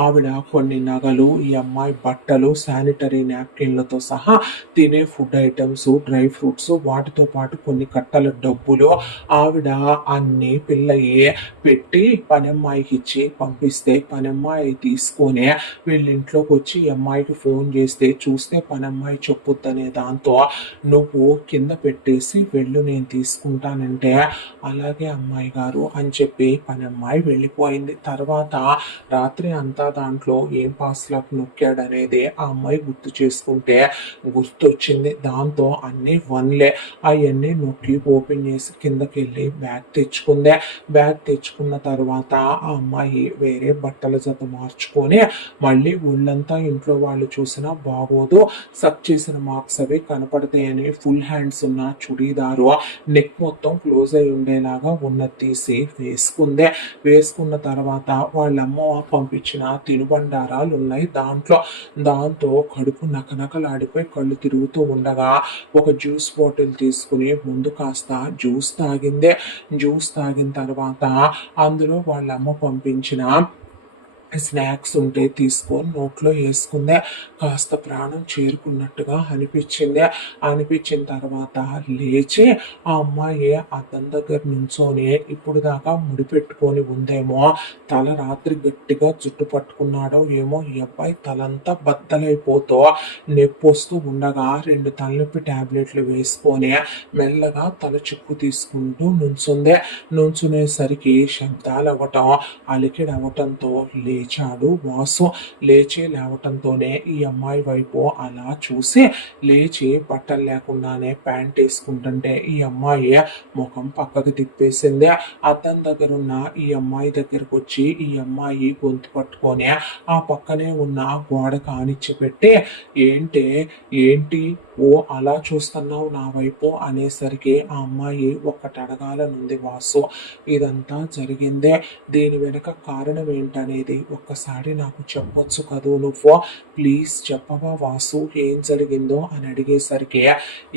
ఆవిడ కొన్ని నగలు, ఈ అమ్మాయి బట్టలు, శానిటరీ నాప్కిన్లతో సహా తినే ఫుడ్ ఐటమ్స్, డ్రై ఫ్రూట్స్, వాటితో పాటు కొన్ని కట్టల డబ్బులు ఆవిడ అన్ని పిల్లయ్యే పెట్టి పనమ్మాయికి ఇచ్చి పంపిస్తే పనమ్మాయి తీసుకొని వీళ్ళింట్లోకి వచ్చి ఈ అమ్మాయికి ఫోన్ చేస్తే చూస్తే పనమ్మాయి చెప్పుద్దనే దాంతో నువ్వు కింద పెట్టేసి వెళ్ళు నేను తీసుకుంటానంటే అలాగే అమ్మాయి గారు అని చెప్పి పని అమ్మాయి వెళ్ళిపోయింది. తర్వాత రాత్రి అంతా దాంట్లో ఏం పాస్లాక్ నొక్కాడనేది ఆ అమ్మాయి గుర్తు చేసుకుంటే గుర్తొచ్చింది. దాంతో అన్ని వన్లే అవన్నీ నొక్కి ఓపెన్ చేసి కిందకి వెళ్ళి బ్యాగ్ తెచ్చుకుంది. బ్యాగ్ తెచ్చుకున్న తర్వాత ఆ అమ్మాయి వేరే బట్టల జత మార్చుకొని మళ్ళీ ఒళ్ళంతా ఇంట్లో వాళ్ళు చూసినా బాగోదు, సక్ చేసిన మార్క్స్ అవి కనపడతాయని ఫుల్ హ్యాండ్స్ ఉన్న చుడీదారు నెక్ మొత్తం క్లోజ్ అయి ఉండేలాగా ఉన్నది తీసి వేసుకుందే. వేసుకున్న తర్వాత వాళ్ళమ్మ పంపించిన తినుబండారాలు ఉన్నాయి దాంతో కడుపు నకనకలాడిపోయి కళ్ళు తిరుగుతూ ఉండగా ఒక జ్యూస్ బాటిల్ తీసుకుని ముందు కాస్త జ్యూస్ తాగిందే. జ్యూస్ తాగిన తర్వాత అందులో వాళ్ళమ్మ పంపించిన స్నాక్స్ ఉంటే తీసుకొని నోట్లో వేసుకుందే. కాస్త ప్రాణం చేరుకున్నట్టుగా అనిపించిన తర్వాత లేచి ఆ అమ్మాయి అద్దం దగ్గర నుంచొని ఇప్పుడు దాకా ముడిపెట్టుకొని ఉందేమో, తల రాత్రి గట్టిగా జుట్టు పట్టుకున్నాడో ఏమో, ఈ అబ్బాయి తలంతా బద్దలైపోతూ నొప్పి వస్తూ ఉండగా 2 తలనొప్పి టాబ్లెట్లు వేసుకొని మెల్లగా తల చిక్కు తీసుకుంటూ నుంచునేసరికి శబ్దాలు అవ్వటం, అలికిడి అవ్వటంతో లేచాడు వాసు. లేచి లేవటంతోనే ఈ అమ్మాయి వైపు అలా చూసి లేచి బట్టలు లేకుండానే ప్యాంట్ వేసుకుంటుంటే ఈ అమ్మాయి ముఖం పక్కకు తిప్పేసింది. అద్దం దగ్గరున్న ఈ అమ్మాయి దగ్గరకు వచ్చి ఈ అమ్మాయి గొంతు పట్టుకొని ఆ పక్కనే ఉన్న గోడ కానిచ్చి పెట్టి ఏంటి ఓ అలా చూస్తున్నావు నా వైపు అనేసరికి ఆ అమ్మాయి ఒక్కటి అడగాలనుంది వాసు. ఇదంతా జరిగిందే, దీని వెనుక కారణం ఏంటనేది ఒక్కసారి నాకు చెప్పొచ్చు కదూ నువ్వు, ప్లీజ్ చెప్పవా వాసు ఏం జరిగిందో అని అడిగేసరికి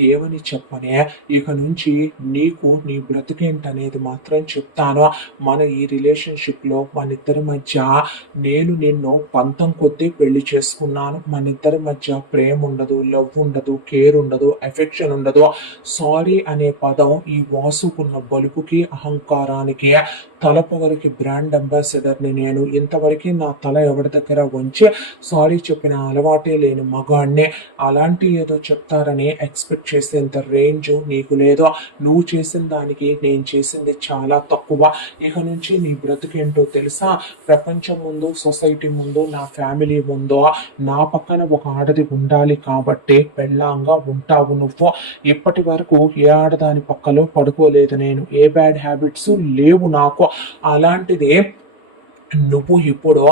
ఏమని చెప్పనే, ఇక నుంచి నీకు నీ బ్రతికేంటనేది మాత్రం చెప్తాను. మన ఈ రిలేషన్షిప్లో మన ఇద్దరి మధ్య నేను నిన్ను పంతం కొద్దీ పెళ్లి చేసుకున్నాను. మన ఇద్దరి మధ్య ప్రేమ ఉండదు, లవ్ ఉండదు, కేర్ ఉండదు, ఎఫెక్షన్ ఉండదు. సారీ అనే పదం ఈ వాసుకున్న బలుపుకి అహంకారానికి తలపొగరికి బ్రాండ్ అంబాసిడర్ని నేను. ఇంతవరకు నా తల ఎవరి దగ్గర ఉంచి సారీ చెప్పిన అలవాటే లేని మగాడిని. అలాంటి ఏదో చెప్తారని ఎక్స్పెక్ట్ చేసేంత రేంజ్ నీకు లేదో. నువ్వు చేసిన దానికి నేను చేసింది చాలా తక్కువ. ఇక నుంచి నీ బ్రతికేంటో తెలుసా? ప్రపంచం ముందు, సొసైటీ ముందు, నా ఫ్యామిలీ ముందు నా పక్కన ఒక ఆడది ఉండాలి కాబట్టి పెళ్ళాంగా ఉంటావు నువ్వు. ఇప్పటి వరకు ఏ ఆడదాని పక్కలో పడుకోలేదు నేను, ఏ బ్యాడ్ హ్యాబిట్స్ లేవు నాకు. అలాంటిది నువ్వు ఇప్పుడు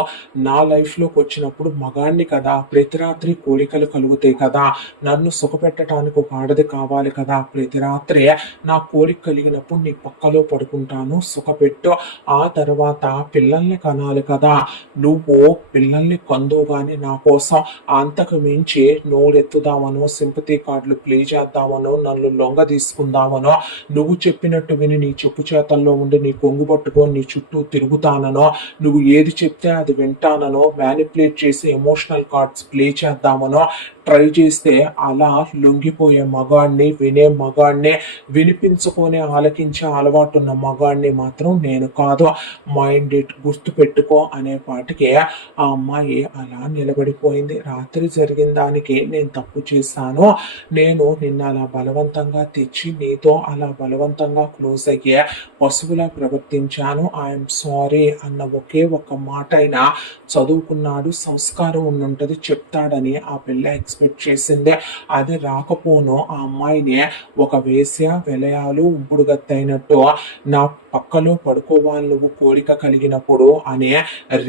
నా లైఫ్లోకి వచ్చినప్పుడు మగాణ్ణి కదా, ప్రతి రాత్రి కోరికలు కలుగుతాయి కదా, నన్ను సుఖపెట్టడానికి ఒక ఆడది కావాలి కదా, ప్రతి రాత్రి నా కోరిక కలిగినప్పుడు నీ పక్కలో పడుకుంటాను, సుఖపెట్టు. ఆ తర్వాత పిల్లల్ని కనాలి కదా, నువ్వు పిల్లల్ని కందువుగాని నా కోసం. అంతకు మించి నోరెత్తుదామనో, సింపతి కార్డులు ప్లే చేద్దామనో, నన్ను లొంగ తీసుకుందామనో, నువ్వు చెప్పినట్టు విని నీ చెప్పు చేతల్లో ఉండి నీ కొంగు పట్టుకొని నీ చుట్టూ తిరుగుతాననో, నువ్వు ఏది చెప్తే అది వింటానో, మ్యానిపులేట్ చేసి ఎమోషనల్ కార్డ్స్ ప్లే చేద్దామనో ట్రై చేస్తే అలా లొంగిపోయే మగాడిని, వినే మగాడిని, వినిపించుకొని ఆలకించే అలవాటున్న మగాడిని మాత్రం నేను కాదు. మైండ్ ఇట్, గుర్తు పెట్టుకో అనే పాటికి ఆ అమ్మాయి అలా నిలబడిపోయింది. రాత్రి జరిగిన దానికి నేను తప్పు చేశాను, నేను నిన్న అలా బలవంతంగా తెచ్చి నీతో అలా బలవంతంగా క్లోజ్ అయ్యే పశువులా ప్రవర్తించాను, ఐఎమ్ సారీ అన్న ఒకే ఒక్క మాట అయినా చదువుకున్నాడు, సంస్కారం ఉండుంటది, చెప్తాడని ఆ పిల్ల ఎక్స్పెక్ట్ చేసిందే. అది రాకపోను ఆ అమ్మాయిని ఒక వేశ్య, విలయాలు, ఉంపుడు గత్తైనట్టు నా పక్కలో పడుకోవాలి నువ్వు కోరిక కలిగినప్పుడు అనే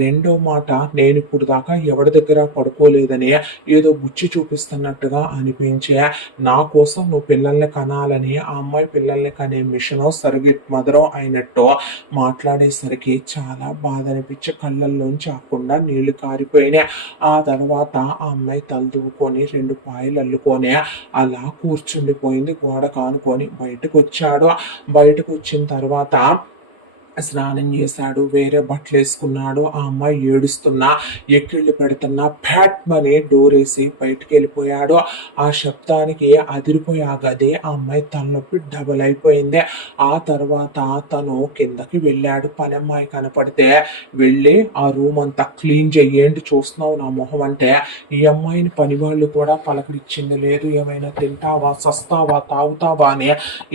రెండో మాట నేను ఇప్పుడు దాకా ఎవరి దగ్గర పడుకోలేదని ఏదో గుచ్చి చూపిస్తున్నట్టుగా అనిపించే. నా కోసం నువ్వు పిల్లల్ని కనాలని ఆ అమ్మాయి పిల్లల్ని కనే మిషనో సర్గిట్ మదరో అయినట్టు మాట్లాడేసరికి చాలా బాధ అనిపించి కళ్ళల్లోంచి ఆకుండా నీళ్లు కారిపోయినాయి. ఆ తర్వాత ఆ అమ్మాయి తలదువ్వుకొని 2 పాయలు అల్లుకొని అలా కూర్చుండిపోయింది. గోడ కానుకొని బయటకు వచ్చాడు. బయటకు వచ్చిన తర్వాత స్నానం చేశాడు, వేరే బట్టలు వేసుకున్నాడు. ఆ అమ్మాయి ఏడుస్తున్నా, ఎక్కిళ్ళు పెడుతున్నా ప్యాట్మని డోర్ వేసి బయటికి వెళ్ళిపోయాడు. ఆ శబ్దానికి అదిరిపోయి ఆ గది ఆ అమ్మాయి తలనొప్పి డబల్ అయిపోయింది. ఆ తర్వాత తను కిందకి వెళ్ళాడు. పని అమ్మాయి కనపడితే వెళ్ళి ఆ రూమ్ అంతా క్లీన్ చెయ్యేంటి చూస్తున్నావు నా మొహం అంటే, ఈ అమ్మాయిని పని వాళ్ళు కూడా పలకరించింది లేదు. ఏమైనా తింటావా, సస్తావా, తాగుతావా అని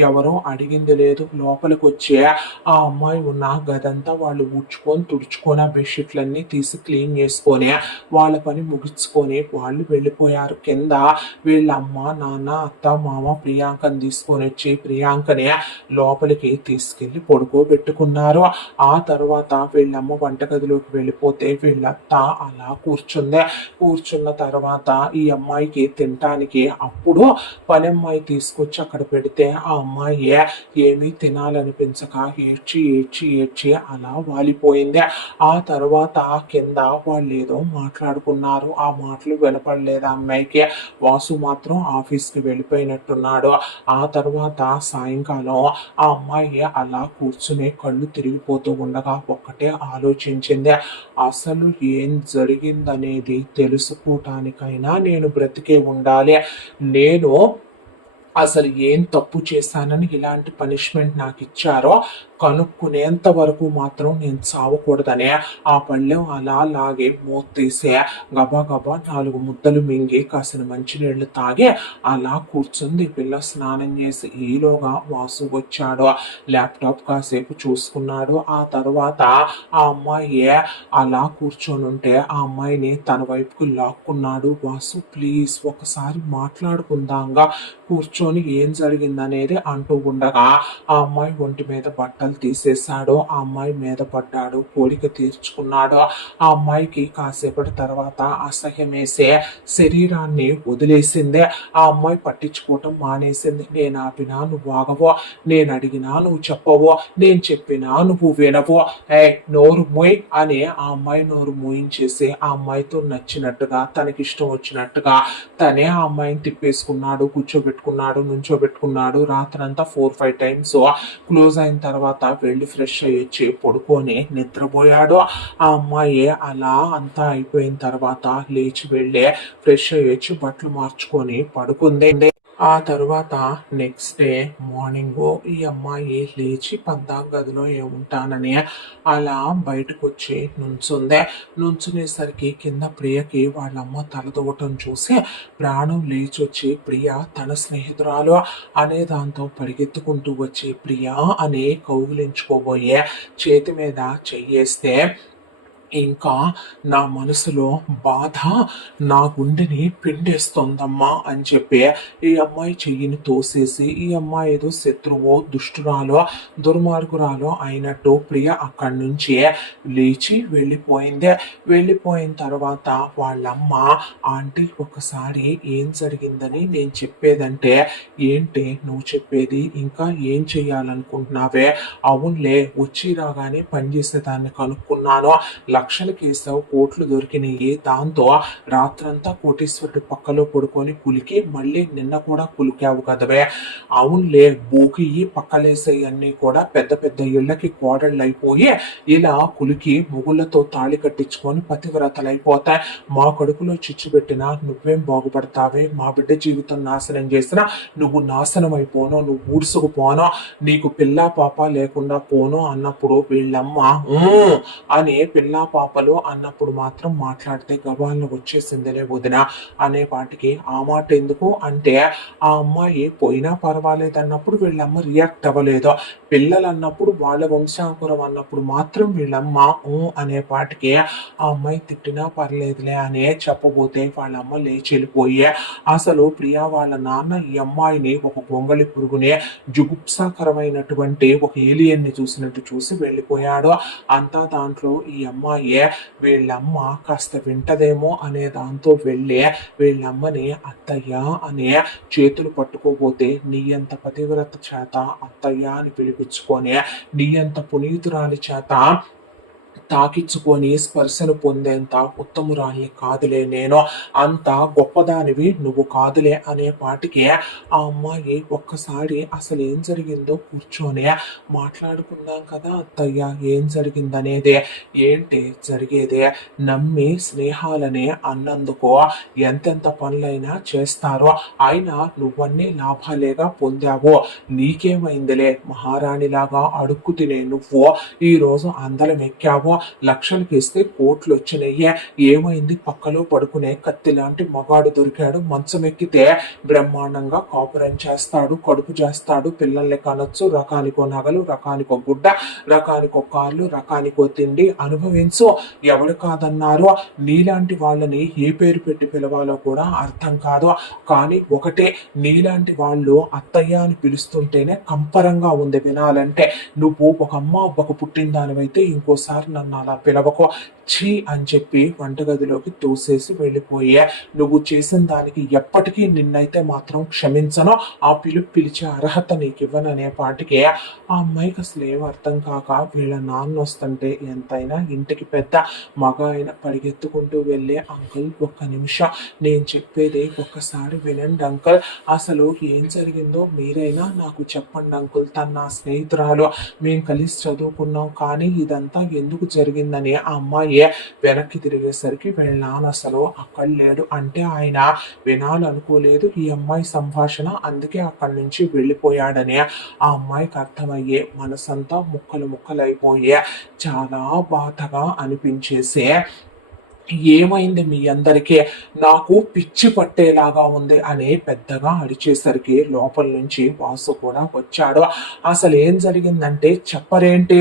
ఎవరో అడిగింది లేదు. లోపలికి వచ్చి ఆ అమ్మాయి ఉన్న గదంతా వాళ్ళు ఊడ్చుకొని తుడుచుకొని ఆ బెడ్షీట్లన్నీ తీసి క్లీన్ చేసుకొని వాళ్ళ పని ముగించుకొని వాళ్ళు వెళ్ళిపోయారు. కింద వీళ్ళ అమ్మ, నాన్న, అత్త, మామ ప్రియాంకని తీసుకొని వచ్చి ప్రియాంకని లోపలికి తీసుకెళ్లి పడుకోబెట్టుకున్నారు. ఆ తర్వాత వీళ్ళమ్మ వంటగదిలోకి వెళ్ళిపోతే వీళ్ళత్త అలా కూర్చున్న తర్వాత ఈ అమ్మాయికి తినటానికి అప్పుడు పని అమ్మాయి తీసుకొచ్చి అక్కడ పెడితే ఆ అమ్మాయి ఏమీ తినాలనిపించక ఏడ్చి ఏడ్చి ఏడ్చి అలా వాలిపోయింది. ఆ తర్వాత కింద వాళ్ళు ఏదో మాట్లాడుకున్నారు. ఆ మాటలు వినపడలేదు ఆ అమ్మాయికి. వాసు మాత్రం ఆఫీస్కి వెళ్ళిపోయినట్టున్నాడు. ఆ తర్వాత సాయంకాలం ఆ అమ్మాయి అలా కూర్చుని కళ్ళు తిరిగిపోతూ ఉండగా ఒక్కటే ఆలోచించింది. అసలు ఏం జరిగిందనేది తెలుసుకోవటానికైనా నేను బ్రతికే ఉండాలి. నేను అసలు ఏం తప్పు చేశానని ఇలాంటి పనిష్మెంట్ నాకు ఇచ్చారో కనుక్కునేంత వరకు మాత్రం నేను చావకూడదనే ఆ పళ్ళెం అలా లాగే మూత తీసే గబా గబా 4 ముద్దలు మింగి కాసిన మంచినీళ్లు తాగి అలా కూర్చుంది. పిల్ల స్నానం చేసి ఈలోగా వాసు వచ్చాడు. ల్యాప్టాప్ కాసేపు చూసుకున్నాడు. ఆ తర్వాత ఆ అమ్మాయి అలా కూర్చొని ఉంటే ఆ అమ్మాయిని తన వైపుకు లాక్కున్నాడు. వాసు ప్లీజ్ ఒకసారి మాట్లాడుకుందాంగా, కూర్చొని ఏం జరిగిందనేది అంటూ ఉండగా ఆ అమ్మాయి ఒంటి మీద బట్టలు తీసేశాడు. ఆ అమ్మాయి మీద పడ్డాడు. కోరిక తీర్చుకున్నాడు. ఆ అమ్మాయికి కాసేపటి తర్వాత అసహ్యం వేసే శరీరాన్ని వదిలేసింది. ఆ అమ్మాయి పట్టించుకోవటం మానేసింది. నేను ఆపినా నువ్వు ఆగవో, నేను అడిగినా నువ్వు చెప్పవో, నేను చెప్పినా నువ్వు వినవో, నోరు మూయ్ అని ఆ అమ్మాయి నోరు మూయించేసి ఆ అమ్మాయితో నచ్చినట్టుగా తనకిష్టం వచ్చినట్టుగా తనే ఆ అమ్మాయిని తిప్పేసుకున్నాడు, కూర్చోబెట్టుకున్నాడు, నుంచోబెట్టుకున్నాడు. రాత్రంతా 4-5 టైమ్స్ క్లోజ్ అయిన తర్వాత వెళ్ళి ఫ్రెష్ అయ్యొచ్చి పడుకొని నిద్రపోయాడు. ఆ అమ్మాయి అలా అంతా అయిపోయిన తర్వాత లేచి వెళ్ళి ఫ్రెష్ అయ్యొచ్చి బట్టలు మార్చుకొని పడుకుంది. ఆ తర్వాత నెక్స్ట్ డే మార్నింగ్ ఈ అమ్మాయి లేచి పద్దాక గదిలో ఏముంటానని అలా బయటకు వచ్చి నుంచుంది. నుంచునేసరికి కింద ప్రియకి వాళ్ళమ్మ తలదూవటం చూసి ప్రాణం లేచి వచ్చి ప్రియ తన స్నేహితురాలు అనే దాంతో పరిగెత్తుకుంటూ వచ్చి ప్రియా అని కౌగిలించుకోబోయే చేతి మీద చెయ్యేస్తే ఇంకా నా మనసులో బాధ నా గుండెని పిండేస్తోందమ్మా అని చెప్పి ఈ అమ్మాయి చెయ్యిని తోసేసి ఈ అమ్మాయి ఏదో శత్రువో దుష్టురాలో దుర్మార్గురాలో అయినట్టు ప్రియ అక్కడి నుంచి లేచి వెళ్ళిపోయింది. వెళ్ళిపోయిన తర్వాత వాళ్ళమ్మ ఆంటీ ఒకసారి ఏం జరిగిందని నేను చెప్పేదంటే ఏంటి నువ్వు చెప్పేది, ఇంకా ఏం చెయ్యాలనుకుంటున్నావే? అవునులే వచ్చి రాగానే పనిచేసేదాన్ని కనుక్కున్నాను, లక్షలు కేసావు, కోట్లు దొరికినాయి, దాంతో రాత్రంతా కోటీశ్వరుడి పక్కలో పడుకొని కులికి మళ్ళీ నిన్న కూడా కులికావు కదవే. అవునులే బూకి పక్కలేసాయి అన్ని కూడా పెద్ద పెద్ద ఇళ్ళకి కోడళ్ళు అయిపోయి ఇలా కులికి ముగుళ్ళతో తాళి కట్టించుకొని పతివ్రతలైపోతాయి. మా కడుపులో చిచ్చు పెట్టినా నువ్వేం బాగుపడతావే? మా బిడ్డ జీవితం నాశనం చేసినా నువ్వు నాశనం అయిపోను, నువ్వు ఊడ్సుకుపోను, నీకు పిల్లా పాప లేకుండా పోను అన్నప్పుడు వీళ్ళమ్మ అని పిల్లా పాపలు అన్నప్పుడు మాత్రం మాట్లాడితే గబాలను వచ్చేసిందిలే వదిన అనే వాటికి ఆ మాట ఎందుకు అంటే ఆ అమ్మాయి పోయినా పర్వాలేదు అన్నప్పుడు వీళ్ళమ్మ రియాక్ట్ అవ్వలేదు. పిల్లలు అన్నప్పుడు వాళ్ళ వంశాంకురం అన్నప్పుడు మాత్రం వీళ్ళమ్మ అనే పాటికి ఆ అమ్మాయి తిట్టినా పర్లేదులే అనే చెప్పబోతే వాళ్ళమ్మ లేచి వెళ్ళిపోయి అసలు ప్రియా వాళ్ళ నాన్న ఈ అమ్మాయిని ఒక గొంగళి పురుగునే జుగుప్సాకరమైనటువంటి ఒక ఏలియన్ని చూసినట్టు చూసి వెళ్ళిపోయాడు. అంతా దాంట్లో ఈ అమ్మాయి వీళ్ళమ్మ కాస్త వింటదేమో అనే దాంతో వెళ్ళి వీళ్ళమ్మని అత్తయ్య అనే చేతులు పట్టుకోబోతే నీ అంత పతివ్రత చేత అత్తయ్య అని పిలిపించుకొని నీ అంత పునీతురాలి చేత తాకిచ్చుకొని స్పర్శను పొందేంత ఉత్తమురాల్ని కాదులే నేను, అంత గొప్పదానివి నువ్వు కాదులే అనే పాటికి ఆ అమ్మాయి ఒక్కసారి అసలు ఏం జరిగిందో కూర్చొని మాట్లాడుకున్నాం కదా అత్తయ్య ఏం జరిగిందనేది. ఏంటి జరిగేదే? నమ్మి స్నేహాలనే అన్నందుకు ఎంతెంత పనులైనా చేస్తారో, అయినా నువ్వన్నీ లాభాలేగా పొందావో, నీకేమైందిలే మహారాణిలాగా అడుక్కు తినే నువ్వు ఈ రోజు అందలం ఎక్కావో, లక్షలకి ఇస్తే కోట్లు వచ్చినాయి, ఏమైంది? పక్కలో పడుకునే కత్తి లాంటి మగాడు దొరికాడు, మంచం ఎక్కితే బ్రహ్మాండంగా కాపురం చేస్తాడు, కడుపు చేస్తాడు, పిల్లల్ని కనొచ్చు, రకానికో నగలు, రకానికో గుడ్డ, రకానికో కార్లు, రకానికో తిండి అనుభవించు. ఎవరు కాదన్నారో? నీలాంటి వాళ్ళని ఏ పేరు పెట్టి పిలవాలో కూడా అర్థం కాదు. కానీ ఒకటే, నీలాంటి వాళ్ళు అత్తయ్య అని పిలుస్తుంటేనే కంపరంగా ఉంది వినాలంటే. నువ్వు ఒక అమ్మ అబ్బకు పుట్టిన దానివైతే ఇంకోసారి నన్ను అలా పిలవకో, ఛీ అని చెప్పి వంటగదిలోకి తోసేసి వెళ్ళిపోయే. నువ్వు చేసిన దానికి ఎప్పటికీ నిన్నైతే మాత్రం క్షమించను, ఆ పిలిచే అర్హత నీకు ఇవ్వననే పాటికి ఆ అమ్మాయికి అసలు ఏం అర్థం కాక వీళ్ళ నాన్న వస్తుంటే ఎంతైనా ఇంటికి పెద్ద మగ ఆయన పరిగెత్తుకుంటూ వెళ్ళే, అంకుల్ ఒక్క నిమిషం నేను చెప్పేది ఒక్కసారి వినండి అంకుల్, అసలు ఏం జరిగిందో మీరైనా నాకు చెప్పండి అంకుల్, తన నా స్నేహితురాలు, మేము కలిసి చదువుకున్నాం, కానీ ఇదంతా ఎందుకు జరిగిందని ఆ అమ్మాయి వెనక్కి తిరిగేసరికి వీళ్ళ నాన్న అసలు అక్కడ లేడు. అంటే ఆయన వినాలనుకోలేదు ఈ అమ్మాయి సంభాషణ, అందుకే అక్కడి నుంచి వెళ్ళిపోయాడని ఆ అమ్మాయికి అర్థమయ్యే మనసంతా ముక్కలు ముక్కలైపోయే చాలా బాధగా అనిపించేసే, ఏమైంది మీ అందరికీ, నాకు పిచ్చి పట్టేలాగా ఉంది అని పెద్దగా అరిచేసరికి లోపల నుంచి వాసు కూడా వచ్చాడు. అసలు ఏం జరిగిందంటే చెప్పరేంటి,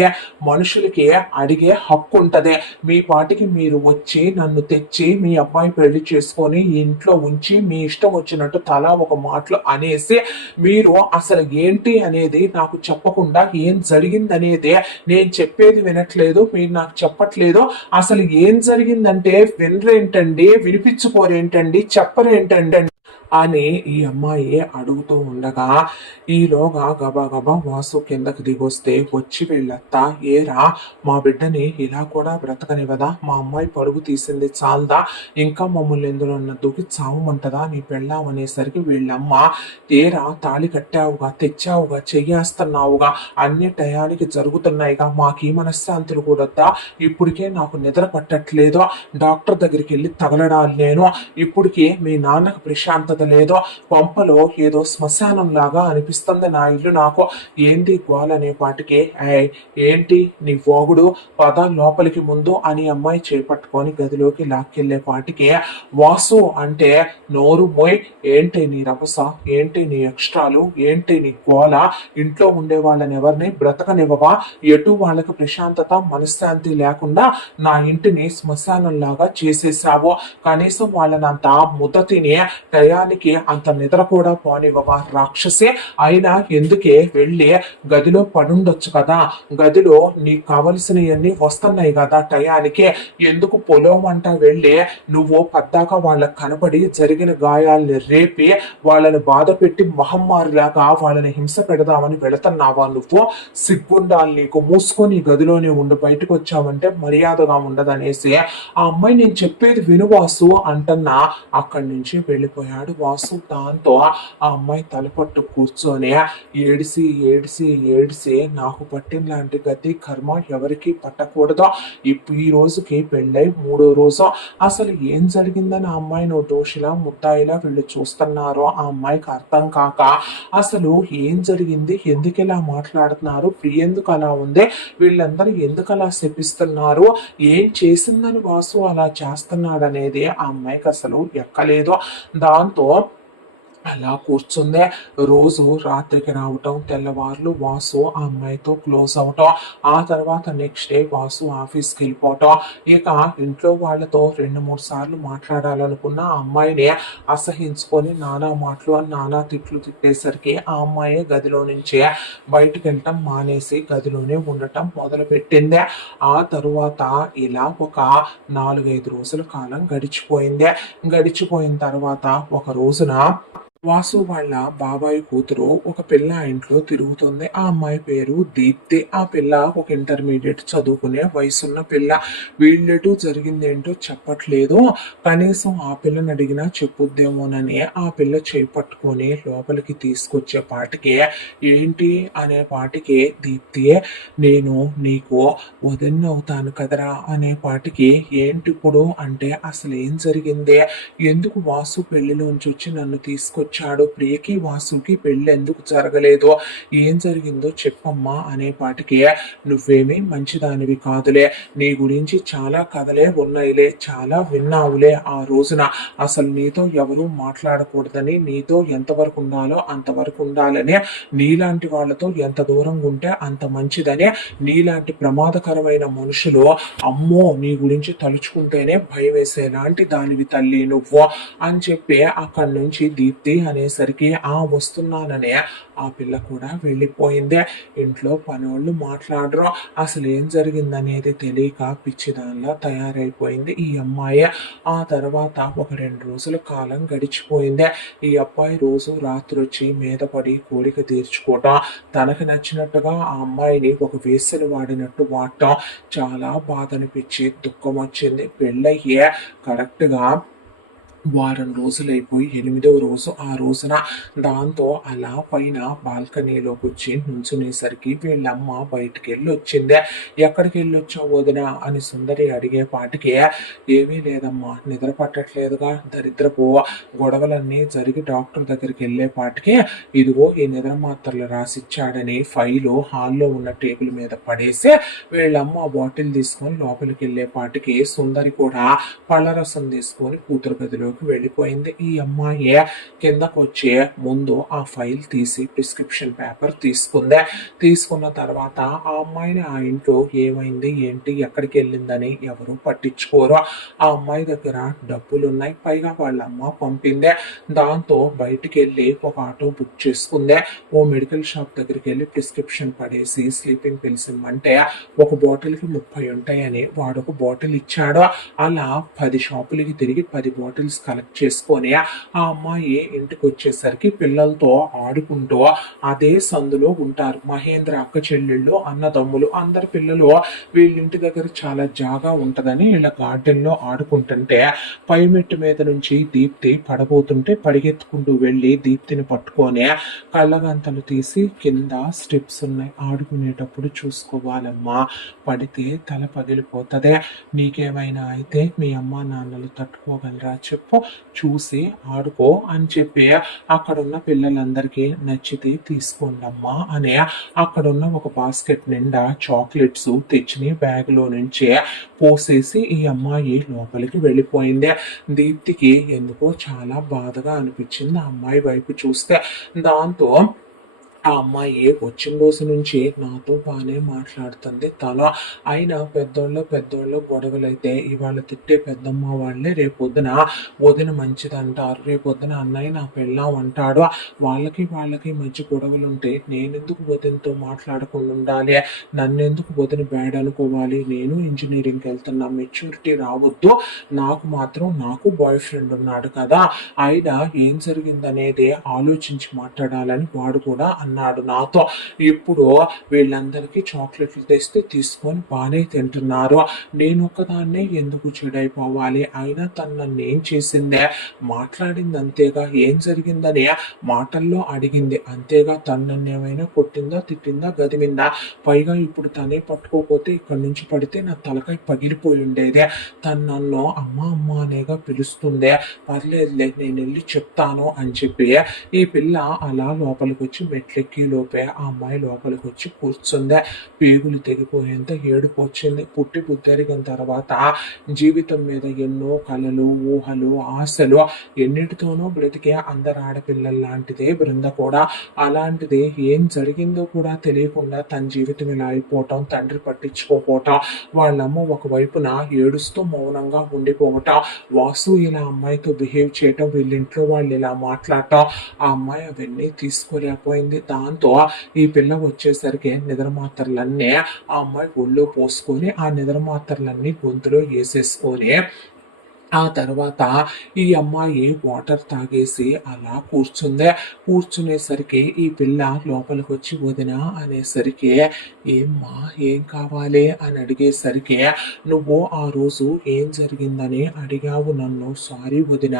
మనుషులకి అడిగే హక్కు ఉంటది, మీ పాటికి మీరు వచ్చి నన్ను తెచ్చి మీ అబ్బాయి పెళ్లి చేసుకొని ఇంట్లో ఉంచి మీ ఇష్టం వచ్చినట్టు తలా ఒక మాటలు అనేసి మీరు అసలు ఏంటి అనేది నాకు చెప్పకుండా ఏం జరిగిందనేది నేను చెప్పేది వినట్లేదు, మీరు నాకు చెప్పట్లేదు, అసలు ఏం జరిగిందంటే వినరేంటండి, వినిపించుకోరేంటండి, చెప్పరేంటండి అని ఈ అమ్మాయి అడుగుతూ ఉండగా ఈలోగా గబా వాసు కిందకి దిగొస్తే వచ్చి వీళ్ళత్త, ఏరా మా బిడ్డని ఇలా కూడా బ్రతకనివ్వదా, మా అమ్మాయి పరుగు తీసింది చాలదా, ఇంకా మమ్మల్ని ఎందులో దూకి చావమంటదా నీ పెళ్ళామనేసరికి వీళ్ళమ్మ, ఏరా తాళి కట్టావుగా, తెచ్చావుగా, చెయ్యేస్తున్నావుగా, అన్ని టయానికి జరుగుతున్నాయిగా, మాకీ మనశ్శాంతులు కూడా ఇప్పటికే నాకు నిద్ర పట్టట్లేదు, డాక్టర్ దగ్గరికి వెళ్ళి తగలడాలి నేను, ఇప్పటికే మీ నాన్నకు ప్రశాంతత లేదో, పంపలో ఏదో శ్మశానం లాగా అనిపిస్తుంది నా ఇల్లు నాకు, ఏంటి గోలనే పాటికి ఏంటి నీ పోగుడు, పద లోపలికి ముందు అని అమ్మాయి చేపట్టుకొని గదిలోకి లాక్కెళ్లే పాటికి వాసు అంటే నోరు మోయ్, ఏంటి నీ రభస, ఏంటి నీ ఎక్స్ట్రాలు, ఏంటి నీ గోల, ఇంట్లో ఉండే వాళ్ళని ఎవరిని బ్రతకనివ్వవా, ఎటు వాళ్ళకి ప్రశాంతత మనశ్శాంతి లేకుండా నా ఇంటిని శ్మశానం లాగా చేసేసావు, కనీసం వాళ్ళని అంత ముద్ద తిని టయానికి అంత నిద్ర కూడా పోనివ్వవా రాక్షసే, అయినా ఎందుకే వెళ్ళి గదిలో పడుండొచ్చు కదా, గదిలో నీకు కావలసినవన్నీ వస్తున్నాయి కదా టయానికి, ఎందుకు పొలమంట వెళ్ళి నువ్వు పద్దాక వాళ్ళకి కనపడి జరిగిన గాయాల్ని రేపి వాళ్ళని బాధ పెట్టి మహమ్మారిలాగా వాళ్ళని హింస పెడదామని వెళుతున్నావా నువ్వు, సిగ్గుండాలి నీకు, మూసుకొని గదిలోనే ఉండి బయటకు వచ్చావంటే మర్యాదగా ఉండదనేసి ఆ అమ్మాయి నేను చెప్పేది వినువాసు అంటన్నా అక్కడి నుంచి వెళ్ళిపోయాడు వాసు. దాంతో ఆ అమ్మాయి తలపట్టు కూర్చొని ఏడిసి ఏడిసి ఏడిసి నాకు పట్టిన లాంటి గతి కర్మ ఎవరికి పట్టకూడదు, ఈ రోజుకి పెళ్ళై 3వ రోజు, అసలు ఏం జరిగిందని ఆ అమ్మాయి నువ్వు దోషిలా ముద్దాయిలా వీళ్ళు చూస్తున్నారో ఆ అమ్మాయికి అర్థం కాక అసలు ఏం జరిగింది, ఎందుకు ఇలా మాట్లాడుతున్నారు, ఎందుకు అలా ఉంది, వీళ్ళందరూ ఎందుకు అలా శపిస్తున్నారు, ఏం చేసిందని వాసు అలా చేస్తున్నాడు అనేది ఆ అమ్మాయికి అసలు ఎక్కలేదు. దాంతో అలా కూర్చుందే, రోజు రాత్రికి రావటం, తెల్లవార్లు వాసు ఆ అమ్మాయితో క్లోజ్ అవటం, ఆ తర్వాత నెక్స్ట్ డే వాసు ఆఫీస్కి వెళ్ళిపోవటం, ఇక ఇంట్లో వాళ్ళతో 2-3 సార్లు మాట్లాడాలనుకున్న ఆ అమ్మాయిని అసహించుకొని నానా మాటలు అని నానా తిట్లు తిట్టేసరికి ఆ అమ్మాయి గదిలో నుంచి బయటకు వెళ్ళటం మానేసి గదిలోనే ఉండటం మొదలు పెట్టింది. ఆ తరువాత ఇలా ఒక 4-5 రోజుల కాలం గడిచిపోయిన తర్వాత ఒక రోజున వాసు వాళ్ళ బాబాయ్ కూతురు ఒక పిల్ల ఇంట్లో తిరుగుతుంది. ఆ అమ్మాయి పేరు దీప్తి. ఆ పిల్ల ఒక ఇంటర్మీడియట్ చదువుకునే వయసున్న పిల్ల. వీళ్ళెటు జరిగిందేంటో చెప్పట్లేదు, కనీసం ఆ పిల్లని అడిగినా చెప్పుద్దేమోనని ఆ పిల్ల చేపట్టుకొని లోపలికి తీసుకొచ్చే పాటికి ఏంటి అనే పాటికి దీప్తి, నేను నీకు వదినవుతాను కదరా అనే పాటికి ఏంటి ఇప్పుడు అంటే అసలు ఏం జరిగిందే, ఎందుకు వాసు పెళ్లిలోంచి వచ్చి నన్ను తీసుకొచ్చాడు, ప్రియకి వాసుకి పెళ్లి ఎందుకు జరగలేదు, ఏం జరిగిందో చెప్పమ్మా అనే పాటికి నువ్వేమీ మంచిదానివి కాదులే, నీ గురించి చాలా కథలే ఉన్నాయిలే, చాలా విన్నావులే, ఆ రోజున అసలు నీతో ఎవరూ మాట్లాడకూడదని, నీతో ఎంతవరకు ఉండాలో అంతవరకు ఉండాలని, నీలాంటి వాళ్ళతో ఎంత దూరంగా ఉంటే అంత మంచిదని, నీలాంటి ప్రమాదకరమైన మనుషులు అమ్మో నీ గురించి తలుచుకుంటేనే భయం వేసేలాంటి దానివి తల్లి నువ్వు అని చెప్పి అక్కడి నుంచి దీప్తి అనేసరికి వస్తున్నాననే ఆ పిల్ల కూడా వెళ్ళిపోయింది. ఇంట్లో పనోళ్ళు మాట్లాడరు. అసలు ఏం జరిగిందనేది తెలియక పిచ్చిదానిలా తయారైపోయింది ఈ అమ్మాయి. ఆ తర్వాత ఒక 2 రోజుల కాలం గడిచిపోయింది. ఈ అబ్బాయి రోజు రాత్రి వచ్చి మీద పడి కోరిక తీర్చుకోవటం, తనకు నచ్చినట్టుగా ఆ అమ్మాయిని ఒక వేశ్యలు వాడినట్టు వాడటం చాలా బాధ అనిపించి దుఃఖం వచ్చింది. పెళ్ళయ్యే కరెక్ట్గా వారం రోజులైపోయి 8వ రోజు ఆ రోజున. దాంతో అలా పైన బాల్కనీలో కూర్చి నుంచునేసరికి వీళ్ళమ్మ బయటికి వెళ్ళి వచ్చిందే. ఎక్కడికి వెళ్ళి వచ్చావు వదిన అని సుందరి అడిగేపాటికి ఏమీ లేదమ్మా, నిద్ర పట్టట్లేదుగా, దరిద్రపు గొడవలన్నీ జరిగి డాక్టర్ దగ్గరికి వెళ్ళేపాటికి ఇదిగో ఈ నిద్ర మాత్రలు రాసిచ్చాడని ఫైలు హాల్లో ఉన్న టేబుల్ మీద పడేసి వీళ్ళమ్మ బాటిల్ తీసుకొని లోపలికి వెళ్ళేపాటికి సుందరి కూడా పళ్ళరసం తీసుకొని కూతురు గదిలోకి వెళ్ళిపోయింది. ఈ అమ్మాయి కిందకు వచ్చే ముందు ఆ ఫైల్ తీసి ప్రిస్క్రిప్షన్ పేపర్ తీసుకుంది. తీసుకున్న తర్వాత ఆ అమ్మాయిని ఆ ఇంట్లో ఏమైంది ఏంటి ఎక్కడికి వెళ్ళిందని ఎవరు పట్టించుకోరు. ఆ అమ్మాయి దగ్గర డబ్బులున్నాయి, పైగా వాళ్ళ అమ్మ పంపిందే. దాంతో బయటికి వెళ్ళి ఒక ఆటో బుక్ చేసుకుందే. ఓ మెడికల్ షాప్ దగ్గరికి వెళ్ళి ప్రిస్క్రిప్షన్ పడేసి స్లీపింగ్ పిల్స్ ఇమ్మంటే ఒక బాటిల్కి 30 ఉంటాయని వాడు ఒక బాటిల్ ఇచ్చాడు. అలా 10 షాపులకి తిరిగి 10 బాటిల్స్ కలెక్ట్ చేసుకొని ఆ అమ్మాయి ఇంటికి వచ్చేసరికి పిల్లలతో ఆడుకుంటూ అదే సందులో ఉంటారు. మహేంద్ర అక్క చెల్లెళ్ళు అన్నదమ్ములు అందరి పిల్లలు వీళ్ళింటి దగ్గర చాలా జాగా ఉంటదని వీళ్ళ గార్డెన్ లో ఆడుకుంటుంటే పై మెట్టు మీద నుంచి దీప్తి పడబోతుంటే పరిగెత్తుకుంటూ వెళ్ళి దీప్తిని పట్టుకొని కళ్ళగంతలు తీసి కింద స్టెప్స్ ఉన్నాయి, ఆడుకునేటప్పుడు చూసుకోవాలమ్మా, పడితే తల పగిలిపోతుంది, నీకేమైనా అయితే మీ అమ్మ నాన్నలు తట్టుకోగలరా చెప్పు, చూసి ఆడుకో అని చెప్పి అక్కడున్న పిల్లలందరికీ నచ్చితే తీసుకోండమ్మా అని అక్కడున్న ఒక బాస్కెట్ నిండా చాక్లెట్స్ తెచ్చిన బ్యాగ్ లో నుంచి పోసేసి ఈ అమ్మాయి లోపలికి వెళ్ళిపోయింది. దీప్తికి ఎందుకో చాలా బాధగా అనిపించింది ఆ అమ్మాయి వైపు చూస్తే. దాంతో ఆ అమ్మాయి వచ్చిన రోజు నుంచి నాతో బాగానే మాట్లాడుతుంది తను. అయినా పెద్దోళ్ళు గొడవలైతే ఇవాళ తిట్టే పెద్దమ్మ వాళ్ళే రేపొద్దున వదిన మంచిదంటారు, రేపొద్దున అన్నయ్య నా పెళ్ళాం అంటాడు. వాళ్ళకి మంచి గొడవలు ఉంటే నేనెందుకు వదినతో మాట్లాడకుండా ఉండాలి, నన్నెందుకు వదిన బ్యాడ్ అనుకోవాలి, నేను ఇంజనీరింగ్కి వెళ్తున్నా, మెచ్యూరిటీ రావద్దు, నాకు బాయ్ ఫ్రెండ్ ఉన్నాడు కదా, అయినా ఏం జరిగిందనేది ఆలోచించి మాట్లాడాలని వాడు కూడా అన్నాడు నాతో. ఇప్పుడు వీళ్ళందరికీ చాక్లెట్లు తెస్తే తీసుకొని బాగానే తింటున్నారు, నేను ఒక్కదాన్నే ఎందుకు చెడైపోవాలి, అయినా తను నన్ను ఏం చేసిందే, మాట్లాడింది అంతేగా, ఏం జరిగిందని మాటల్లో అడిగింది అంతేగా, తను నన్ను ఏమైనా కొట్టిందా తిట్టిందా గదిమిందా, పైగా ఇప్పుడు తనే పట్టుకోపోతే ఇక్కడి నుంచి పడితే నా తలకాయ పగిలిపోయి ఉండేదే, తను నన్ను అమ్మ అనేగా పిలుస్తుందే, పర్లేదులే నేను వెళ్ళి చెప్తాను అని చెప్పి ఈ పిల్ల అలా లోపలికి వచ్చి మెట్లెక్కి లోపే ఆ అమ్మాయి లోపలికి వచ్చి కూర్చుందే. పేగులు తెగిపోయేంత ఏడుపు వచ్చింది. పుట్టి పుత్తరిగిన తర్వాత జీవితం మీద ఎన్నో కలలు ఊహలు ఆశలు ఎన్నిటితోనూ బ్రతికే అందరు ఆడపిల్లల లాంటిదే బృంద కూడా. అలాంటిది ఏం జరిగిందో కూడా తెలియకుండా తన జీవితం ఇలా అయిపోవటం, తండ్రి పట్టించుకోపోవటం, వాళ్ళమ్మ ఒకవైపున ఏడుస్తూ మౌనంగా ఉండిపోవటం, వాసు ఇలా అమ్మాయితో బిహేవ్ చేయటం, వీళ్ళింట్లో వాళ్ళు ఇలా మాట్లాడటం, ఆ అమ్మాయి అవన్నీ తీసుకోలేకపోయింది. దాంతో ఈ పిల్ల వచ్చేసరికి నిద్ర మాత్రలన్నీ ఆ అమ్మాయి ఒళ్ళో పోసుకొని ఆ నిద్ర మాత్రలన్నీ గొంతులో వేసేసుకొని ఆ తర్వాత ఈ అమ్మాయి వాటర్ తాగేసి అలా కూర్చునేసరికి ఈ పిల్ల లోపలికి వచ్చి వదిన అనేసరికి ఏమ్మా ఏం కావాలి అని అడిగేసరికి నువ్వు ఆ రోజు ఏం జరిగిందని అడిగావు నన్ను, సారీ వదిన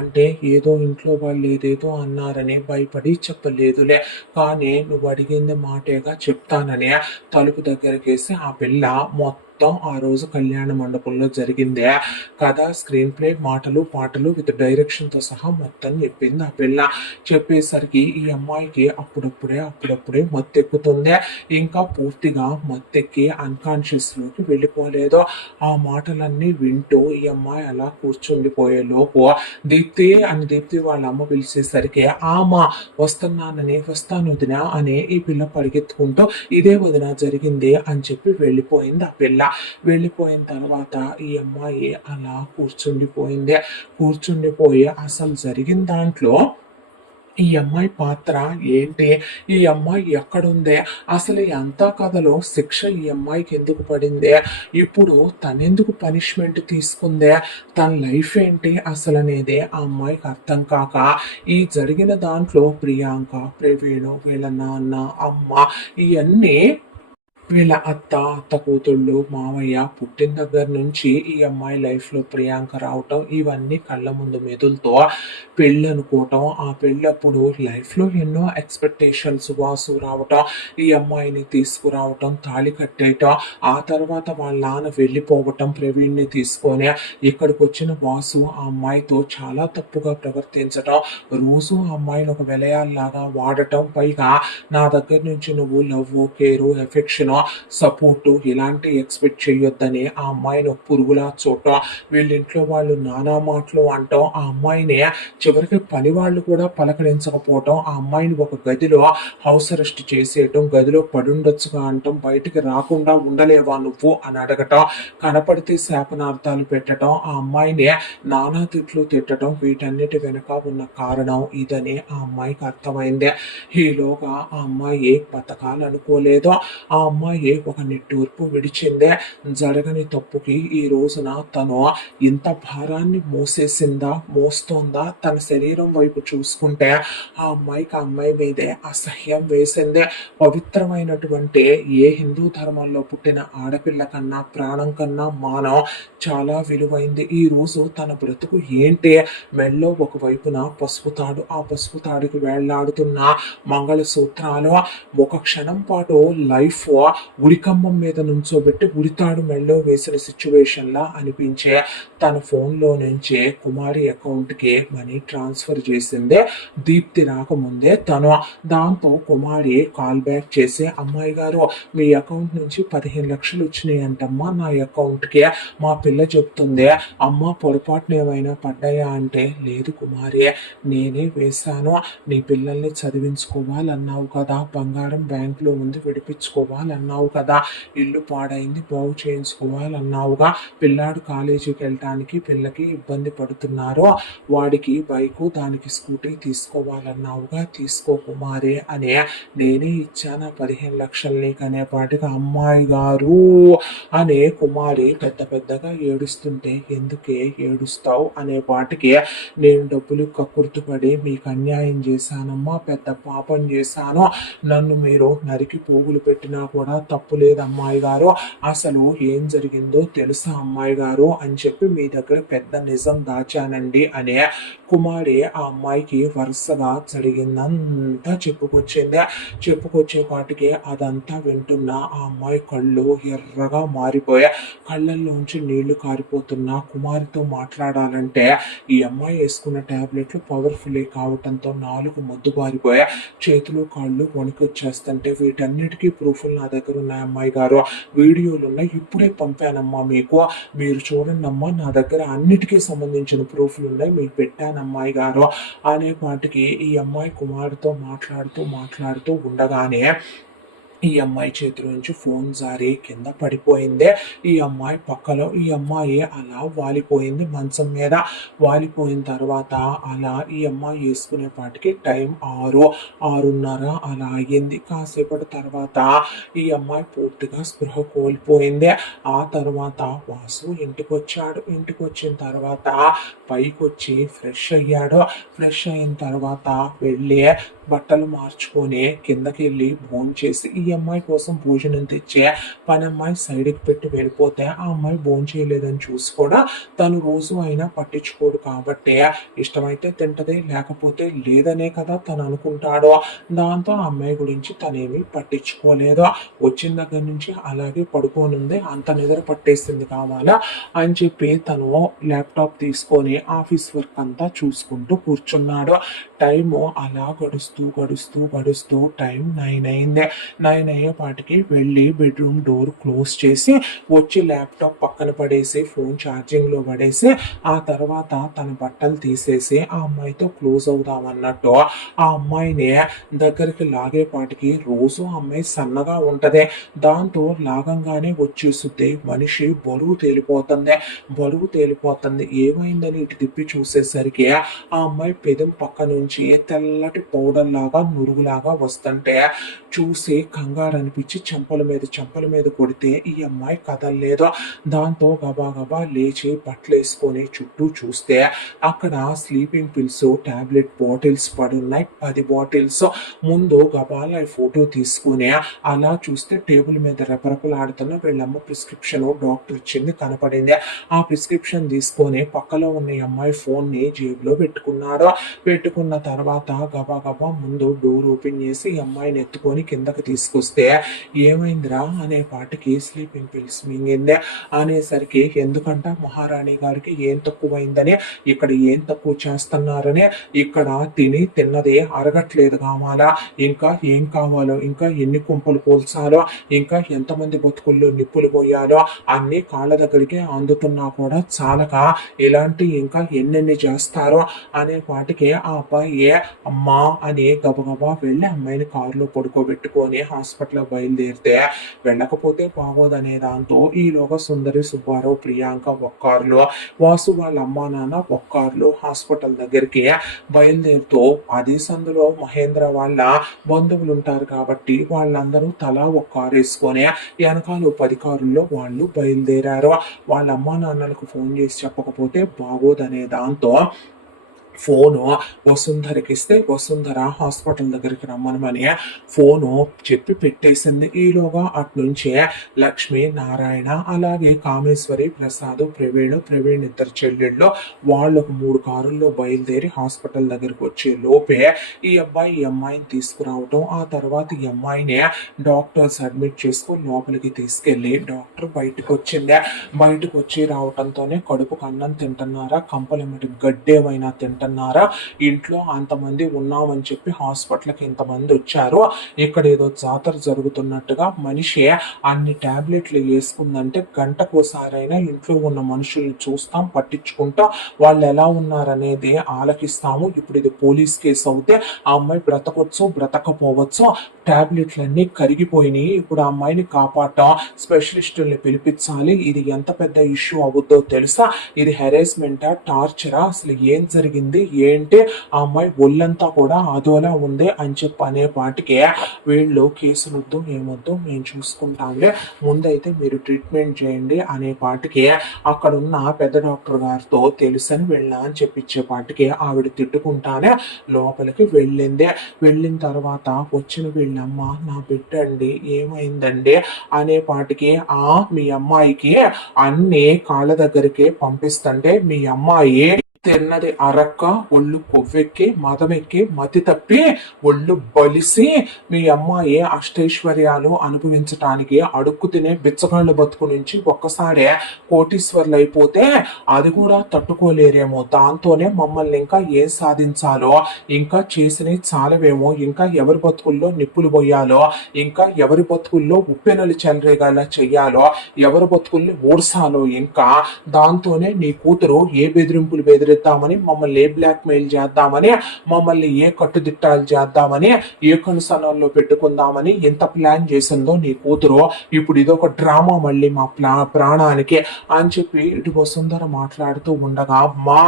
అంటే ఏదో ఇంట్లో వాళ్ళు ఏదేదో అన్నారని భయపడి చెప్పలేదులే, కానీ నువ్వు అడిగింది మాటేగా చెప్తానని తలుపు దగ్గరకేసి ఆ పిల్ల మొత్తం ఆ రోజు కళ్యాణ మండపంలో జరిగిందే కథ, స్క్రీన్ ప్లే, మాటలు పాటలు విత్ డైరెక్షన్ తో సహా మొత్తం చెప్పింది ఆ పిల్ల. చెప్పేసరికి ఈ అమ్మాయికి అప్పుడప్పుడే మత్తెక్కుతుంది. ఇంకా పూర్తిగా మత్తెక్కి అన్కాన్షియస్ లోకి వెళ్ళిపోలేదు. ఆ మాటలన్నీ వింటూ ఈ అమ్మాయి అలా కూర్చుండిపోయే లోపు దీప్తి వాళ్ళ అమ్మ పిలిచేసరికి వస్తాను వదిన అని ఈ పిల్ల పరిగెత్తుకుంటూ ఇదే వదిన జరిగింది అని చెప్పి వెళ్ళిపోయింది ఆ పిల్ల. వెళ్ళిపోయిన తర్వాత ఈ అమ్మాయి అలా కూర్చుండిపోయి అసలు జరిగిన దాంట్లో ఈ అమ్మాయి పాత్ర ఏంటి? ఈ అమ్మాయి ఎక్కడుందే? అసలు ఈ అంతా కథలో శిక్ష ఈ అమ్మాయికి ఎందుకు పడిందే? ఇప్పుడు తనెందుకు పనిష్మెంట్ తీసుకుందే? తన లైఫ్ ఏంటి అసలనేదే ఆ అమ్మాయికి అర్థం కాక ఈ జరిగిన దాంట్లో ప్రియాంక, ప్రవీణు, వీళ్ళ నాన్న, అమ్మ ఇయన్నీ వీళ్ళ అత్త కూతుళ్ళు, మావయ్య పుట్టిన దగ్గర నుంచి ఈ అమ్మాయి లైఫ్‌లో ప్రియాంక రావటం, ఇవన్నీ కళ్ళ ముందు మెదులుతూ పెళ్లి అనుకోవటం, ఆ పెళ్ళప్పుడు లైఫ్‌లో ఎన్నో ఎక్స్‌పెక్టేషన్స్ వాసు రావటం, ఈ అమ్మాయిని తీసుకురావటం, తాళి కట్టేయటం, ఆ తర్వాత వాళ్ళ నాన్న వెళ్ళిపోవటం ప్రవీణ్‌ని తీసుకొని, ఇక్కడికొచ్చిన వాసు ఆ అమ్మాయితో చాలా తప్పుగా ప్రవర్తించటం, రోజు ఆ అమ్మాయిని ఒక విలయాల్లాగా వాడటం, పైగా నా దగ్గర నుంచి నువ్వు లవ్వు, కేరు, ఎఫెక్షను, సపోర్టు ఇలాంటివి ఎక్స్‌పెక్ట్ చేయొద్దని ఆ అమ్మాయిని ఒక పురుగులా చూడటం, వీళ్ళింట్లో వాళ్ళు నానా మాటలు అనటం, ఆ అమ్మాయిని చివరికి పని వాళ్ళు కూడా పలకరించకపోవటం, ఆ అమ్మాయిని ఒక గదిలో హౌస్ అరెస్ట్ చేసేయటం, గదిలో పడుండొచ్చుగా అనటం, బయటికి రాకుండా ఉండలేవా నువ్వు అని అడగటం, కనపడితే శాపనార్థాలు పెట్టటం, ఆ అమ్మాయిని నానా తిట్లు తిట్టటం, వీటన్నిటి వెనక ఉన్న కారణం ఇదని ఆ అమ్మాయికి అర్థమైంది. ఈలోగా ఆ అమ్మాయి బతకాలనుకోలేదు. ఆ అమ్మాయి ఒక నిట్టూర్పు విడిచిందే. జరగని తప్పుకి ఈ రోజున తను ఇంత భారాన్ని మోసేసిందా, మోస్తోందా? తన శరీరం వైపు చూసుకుంటే ఆ అమ్మాయికి ఆ అమ్మాయి మీదే అసహ్యం వేసిందే. పవిత్రమైనటువంటి ఏ హిందూ ధర్మంలో పుట్టిన ఆడపిల్ల కన్నా, ప్రాణం కన్నా మానం చాలా విలువైంది. ఈ రోజు తన బ్రతుకు ఏంటి? మెడలో ఒకవైపున పసుపు తాడు, ఆ పసుపు తాడుకి వేళ్లాడుతున్న మంగళసూత్రాలు, ఒక క్షణం పాటు లైఫ్ ఉరికంబం మీద నుంచోబెట్టి ఉరితాడు మెడలో వేసిన సిచ్యువేషన్ లా అనిపించే తన ఫోన్లో నుంచి కుమారి అకౌంట్కి మనీ ట్రాన్స్ఫర్ చేసిందే దీప్తి రాకముందే తను. దాంతో కుమారి కాల్ బ్యాక్ చేసి, అమ్మాయి గారు మీ అకౌంట్ నుంచి 15 లక్షలు వచ్చినాయి అంటమ్మా నా అకౌంట్కి, మా పిల్ల చెప్తుంది. అమ్మ పొరపాటున ఏమైనా పడ్డాయా అంటే, లేదు కుమారి నేనే వేశాను, నీ పిల్లల్ని చదివించుకోవాలన్నావు కదా, బంగారం బ్యాంకులో ఉంది విడిపించుకోవాలన్నావు కదా, ఇల్లు పాడైంది బాగు చేయించుకోవాలన్నావుగా, పిల్లాడు కాలేజీకి వెళ్ళటానికి పిల్లకి ఇబ్బంది పడుతున్నారు, వాడికి బైకు దానికి స్కూటీ తీసుకోవాలన్నావుగా, తీసుకో కుమారి అనే నేనే ఇచ్చాను 15 లక్షలు నీకు అనేపాటికి, అమ్మాయి గారు అనే కుమారి పెద్ద పెద్దగా ఏడుస్తుంటే, ఎందుకే ఏడుస్తావు అనేపాటికి, నేను డబ్బులు కక్కుర్తుపడి మీకు అన్యాయం చేశానమ్మా, పెద్ద పాపం చేశాను, నన్ను మీరు నరికి పోగులు పెట్టినా కూడా తప్పు లేదు అమ్మాయి గారు, అసలు ఏం జరిగిందో తెలుసా అమ్మాయి గారు అని చెప్పి మీ దగ్గర పెద్ద నిజం దాచానండి అనే కుమారి ఆ అమ్మాయికి వరుసగా జరిగిందంతా చెప్పుకొచ్చింది. చెప్పుకొచ్చేపాటికి అదంతా వింటున్న ఆ అమ్మాయి కళ్ళు ఎర్రగా మారిపోయా, కళ్ళల్లోంచి నీళ్లు కారిపోతున్నా కుమారితో మాట్లాడాలంటే ఈ అమ్మాయి వేసుకున్న టాబ్లెట్లు పవర్ఫుల్ కావటంతో నాలుగు మొద్దు బారిపోయా, చేతులు కాళ్ళు వణికొచ్చేస్తుంటే, వీటన్నిటికీ ప్రూఫ్లు నా దగ్గర ఉన్నాయి అమ్మాయి గారు, వీడియోలు ఉన్నాయి, ఇప్పుడే పంపానమ్మా మీకు, మీరు చూడండి అమ్మా, నా దగ్గర అన్నిటికీ సంబంధించిన ప్రూఫ్లు ఉన్నాయి, మీకు పెట్టాను అమ్మాయి గారు అనేపాటికి ఈ అమ్మాయి కుమారుతో మాట్లాడుతూ ఉండగానే ఈ అమ్మాయి చేతిలో నుంచి ఫోన్ జారి కింద పడిపోయింది. ఈ అమ్మాయి పక్కలో ఈ అమ్మాయి అలా వాలిపోయింది, మంచం మీద వాలిపోయిన తర్వాత అలా ఈ అమ్మాయి వేసుకునేపాటికి టైం 6:30 అలా అయ్యింది. కాసేపటి తర్వాత ఈ అమ్మాయి పూర్తిగా స్పృహ కోల్పోయింది. ఆ తర్వాత వాసు ఇంటికి వచ్చాడు. ఇంటికి వచ్చిన తర్వాత పైకి వచ్చి ఫ్రెష్ అయ్యాడు. ఫ్రెష్ అయిన తర్వాత వెళ్ళి బట్టలు మార్చుకొని కిందకి వెళ్ళి భోంచేసి, ఈ అమ్మాయి కోసం భోజనం తెచ్చే పని అమ్మాయి సైడ్కి పెట్టి వెళ్ళిపోతే, ఆ అమ్మాయి భోజనం చేయలేదని చూసి కూడా తను రోజు అయినా పట్టించుకోడు కాబట్టి, ఇష్టమైతే తింటది లేకపోతే లేదనే కదా తను అనుకుంటాడు. దాంతో ఆ అమ్మాయి గురించి తనేమి పట్టించుకోలేదు. వచ్చిన దగ్గర నుంచి అలాగే పడుకోనుంది, అంత నిద్ర పట్టేసింది కావాలా అని చెప్పి తను ల్యాప్టాప్ తీసుకొని ఆఫీస్ వర్క్ అంతా చూసుకుంటూ కూర్చున్నాడు. టైము అలా గడుస్తూ టైం 9 అయింది. 9 అయ్యేపాటికి వెళ్ళి బెడ్రూమ్ డోర్ క్లోజ్ చేసి వచ్చి ల్యాప్టాప్ పక్కన పడేసి ఫోన్ ఛార్జింగ్లో పడేసి ఆ తర్వాత తన బట్టలు తీసేసి ఆ అమ్మాయితో క్లోజ్ అవుదామన్నట్టు ఆ అమ్మాయిని దగ్గరికి లాగేపాటికి, రోజు ఆ అమ్మాయి సన్నగా ఉంటది, దాంతో లాగంగానే వచ్చేస్తుంది, మనిషి బరువు తేలిపోతుంది, ఏమైందని ఇటు తిప్పి చూసేసరికి ఆ అమ్మాయి పెదం పక్క నుంచి నుంచి తెల్లటి పౌడర్ లాగా నురుగులాగా వస్తుంటే చూసి కంగారు అనిపించి చెంపల మీద కొడితే ఈ అమ్మాయి కదలలేదు. దాంతో గబా గబా లేచి బట్టలు వేసుకొని చుట్టూ చూస్తే అక్కడ స్లీపింగ్ పిల్స్ టాబ్లెట్ బాటిల్స్ పడున్నాయి, 10 బాటిల్స్. ముందు గబాల ఫోటో తీసుకుని అలా చూస్తే టేబుల్ మీద రెపరెపలాడుతున్న వీళ్ళమ్మ ప్రిస్క్రిప్షన్ డాక్టర్ ఇచ్చింది కనపడింది. ఆ ప్రిస్క్రిప్షన్ తీసుకొని పక్కలో ఉన్న ఈ అమ్మాయి ఫోన్ ని జేబులో పెట్టుకున్నాడు. పెట్టుకున్న తర్వాత గబా గబా ముందు డోర్ ఓపెన్ చేసి ఈ అమ్మాయిని ఎత్తుకొని కిందకి తీసుకొస్తే ఏమైందిరా అనే పాటికి స్లీపింగ్ పిల్స్ మింగింది. అనేసరికి ఎందుకంట మహారాణి గారికి ఏం తక్కువైందని, ఇక్కడ ఏం తక్కువ చేస్తున్నారని, ఇక్కడ తిన్నదే అరగట్లేదు కావాలా, ఇంకా ఏం కావాలో, ఇంకా ఎన్ని కుంపలు పోల్చాలో, ఇంకా ఎంతమంది బతుకుల్లో నిప్పులు పోయాలో అన్ని కాళ్ళ దగ్గరికి అందుతున్నా కూడా చాలక ఇలాంటి ఇంకా ఎన్నెన్ని చేస్తారో అనే వాటికి ఆ అబ్బాయి అమ్మా అని గబగబా వెళ్ళి అమ్మాయిని కారులో పడుకోబెట్టుకొని హాస్పిటల్ బయలుదేరితే వెళ్ళకపోతే బాగోదనే దాంతో ఈలోగా సుందరి, సుబ్బారావు, ప్రియాంక ఒక్కారులో, వాసు వాళ్ళ అమ్మా నాన్న ఒక్కారులో హాస్పిటల్ దగ్గరికి బయలుదేరుతూ అదే సందులో మహేంద్ర వాళ్ళ బంధువులు ఉంటారు కాబట్టి వాళ్ళందరూ తలా ఒక కారు వేసుకొని వెనకాల 10 కారుల్లో వాళ్ళు బయలుదేరారు. వాళ్ళ అమ్మా నాన్నలకు ఫోన్ చేసి చెప్పకపోతే బాగోదనే దాంతో ఫోను వసుంధరకి ఇస్తే వసుంధర హాస్పిటల్ దగ్గరికి రమ్మనమని ఫోను చెప్పి పెట్టేసింది. ఈలోగా అట్నుంచే లక్ష్మి, నారాయణ, అలాగే కామేశ్వరి, ప్రసాద్, ప్రవీణ్ ఇద్దరు చెల్లెళ్ళు వాళ్ళు ఒక 3 కారుల్లో బయలుదేరి హాస్పిటల్ దగ్గరికి వచ్చే లోపే ఈ అమ్మాయిని తీసుకురావటం, ఆ తర్వాత ఈ అమ్మాయిని డాక్టర్స్ అడ్మిట్ చేసుకుని లోపలికి తీసుకెళ్లి డాక్టర్ బయటకు వచ్చింది. బయటకు వచ్చి రావటంతోనే కడుపుకు అన్నం తింటున్నారా, కంపలెమ్మటి గడ్డేమైనా తింటున్నారా, ఇంట్లో అంతమంది ఉన్నామని చెప్పి హాస్పిటల్కి ఇంతమంది వచ్చారు, ఇక్కడ ఏదో జాతర జరుగుతున్నట్టుగా మనిషి అన్ని టాబ్లెట్లు వేసుకుందంటే గంటకోసారైనా ఇంట్లో ఉన్న మనుషుల్ని చూస్తాం, పట్టించుకుంటాం, వాళ్ళు ఎలా ఉన్నారనేది ఆలకిస్తాము. ఇప్పుడు ఇది పోలీస్ కేసు అవుతే ఆ అమ్మాయి బ్రతకొచ్చు, బ్రతకపోవచ్చు, టాబ్లెట్లన్నీ కరిగిపోయినాయి, ఇప్పుడు ఆ అమ్మాయిని కాపాడటం, స్పెషలిస్టుల్ని పిలిపించాలి, ఇది ఎంత పెద్ద ఇష్యూ అవుద్దో తెలుసా, ఇది హెరాస్మెంటా, టార్చరా, అసలు ఏం జరిగింది ఏంటి, ఆ అమ్మాయి ఒళ్ళంతా కూడా అదోలా ఉంది అని చెప్పి అనే పాటికి వీళ్ళు కేసులొద్దు ఏమొద్దు మేము చూసుకుంటాంలే, ముందైతే మీరు ట్రీట్మెంట్ చేయండి అనే పాటికి అక్కడున్న పెద్ద డాక్టర్ గారితో తెలుసని వెళ్ళా అని చెప్పిచ్చే పాటికి ఆవిడ తిట్టుకుంటానే లోపలికి వెళ్ళింది. వెళ్ళిన తర్వాత వచ్చిన వీళ్ళమ్మ నా బిడ్డండి ఏమైందండి అనే పాటికి మీ అమ్మాయికి అన్ని కాళ్ళ దగ్గరికి పంపిస్తుంటే మీ అమ్మాయి తిన్నది అరక్క, ఒళ్ళు కొవ్వెక్కి, మదమెక్కి, మతి తప్పి, ఒళ్ళు బలిసి మీ అమ్మాయి అష్టైశ్వర్యాలు అనుభవించటానికి అడుక్కు తినే బిచ్చగాళ్ళ బతుకు నుంచి ఒక్కసారి కోటీశ్వర్లు అయిపోతే అది కూడా తట్టుకోలేరేమో, దాంతోనే మమ్మల్ని ఇంకా ఏం సాధించాలో, ఇంకా చేసినవి చాలవేమో, ఇంకా ఎవరి బతుకుల్లో నిప్పులు పోయాలో, ఇంకా ఎవరి బతుకుల్లో ఉప్పెనలు చెలరేగాలా చెయ్యాలో, ఎవరి బతుకుల్ని ఓడ్సాలో, ఇంకా దాంతోనే నీ కూతురు ఏ బెదిరింపులు బెదిరిద్దామని, మమ్మల్ని ఏ బ్లాక్ మెయిల్ చేద్దామని, మమ్మల్ని ఏ కట్టుదిట్టాలు చేద్దామని, ఏ కనుసనాల్లో పెట్టుకుందామని ఎంత ప్లాన్ చేసిందో నీ కూతురు, ఇప్పుడు ఇదొక డ్రామా మళ్ళీ మా ప్రాణానికి అని చెప్పి ఇటు వసుంధర మాట్లాడుతూ ఉండగా మా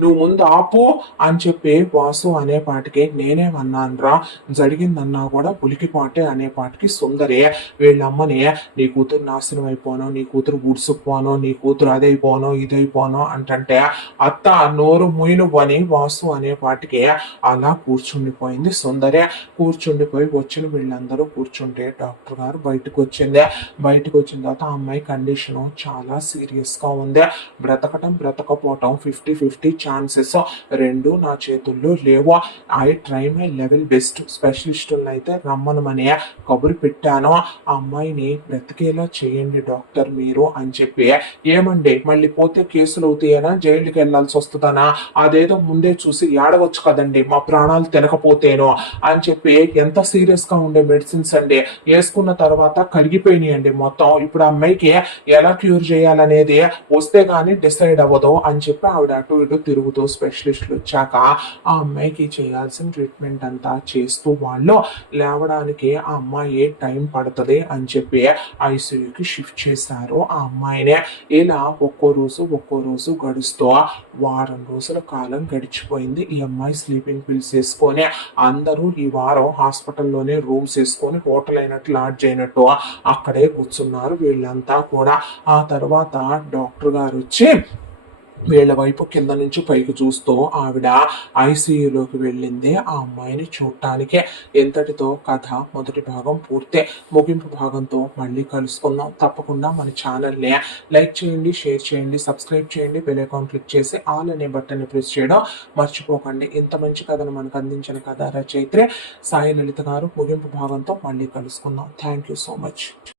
నువ్వు ముందు ఆపు అని చెప్పి వాసు అనేపాటికి నేనేమన్నానురా, జరిగిందన్నా కూడా ఉలికిపాటే అనేపాటికి సుందరే వీళ్ళమ్మని నీ కూతురు నాశనం అయిపోను, నీ కూతురు ఊడ్సుకుపోను, నీ కూతురు అదైపోను ఇదైపోను అంటే అత్త నోరు ముయినువని వాసు అనే పాటికి అలా కూర్చుండిపోయింది సుందరే. కూర్చుండిపోయి వచ్చిన వీళ్ళందరూ కూర్చుంటే డాక్టర్ గారు బయటకు వచ్చింది. బయటకు వచ్చిన తర్వాత ఆ అమ్మాయి కండిషన్ చాలా సీరియస్ గా ఉంది, బ్రతకపోవటం 50-50 ఛాన్సెస్, రెండు నా చేతుల్లో లేవు. I try my level best, స్పెషలిస్టులను అయితే రమ్మనమని కబురు పెట్టాను, ఆ అమ్మాయిని బ్రతికేలా చేయండి డాక్టర్ మీరు అని చెప్పి. ఏమండి మళ్ళీ పోతే కేసులు అవుతాయనా, జైలుకి వెళ్లాల్సి వస్తుందనా, అదేదో ముందే చూసి ఏడవచ్చు కదండి మా ప్రాణాలు తినకపోతేనో అని చెప్పి. ఎంత సీరియస్ గా ఉండే మెడిసిన్స్ అండి, వేసుకున్న తర్వాత కరిగిపోయినాయి అండి మొత్తం, ఇప్పుడు ఆ అమ్మాయికి ఎలా క్యూర్ చేయాలనేది వస్తే గానీ డిసైడ్ అవ్వదు అని చెప్పి ఆవిడ అటు ఇటు తిరుగుతూ స్పెషలిస్టులు వచ్చాక ఆ అమ్మాయికి చేయాల్సిన ట్రీట్మెంట్ అంతా చేస్తూ వాళ్ళు లేవడానికి ఆ అమ్మాయి టైం పడుతుంది అని చెప్పి ఐసీయూకి షిఫ్ట్ చేశారు ఆ అమ్మాయినే. ఇలా ఒక్కో రోజు గడుస్తూ వారం వారం రోజుల కాలం గడిచిపోయింది. ఈ అమ్మాయి స్లీపింగ్ పిల్స్ వేసుకొని అందరూ ఈ వారం హాస్పిటల్లోనే రూమ్స్ వేసుకొని హోటల్ అయినట్టు లాడ్జ్ అయినట్టు అక్కడే కూర్చున్నారు వీళ్ళంతా కూడా. ఆ తర్వాత డాక్టర్ గారు వచ్చి వీళ్ళ వైపు కింద నుంచి పైకి చూస్తూ ఆవిడ ఐసీయూలోకి వెళ్ళింది ఆ అమ్మాయిని చూడటానికే. ఎంతటితో కథ మొదటి భాగం పూర్తే. ముగింపు భాగంతో మళ్ళీ కలుసుకుందాం. తప్పకుండా మన ఛానల్ని లైక్ చేయండి, షేర్ చేయండి, సబ్స్క్రైబ్ చేయండి, బెల్ ఐకాన్ క్లిక్ చేసి ఆల్ అనే బటన్ని ప్రెస్ చేయడం మర్చిపోకండి. ఇంత మంచి కథను మనకు అందించిన కథ రచయిత్రి సాయి లలిత గారు. ముగింపు భాగంతో మళ్ళీ కలుసుకుందాం. Thank you so much.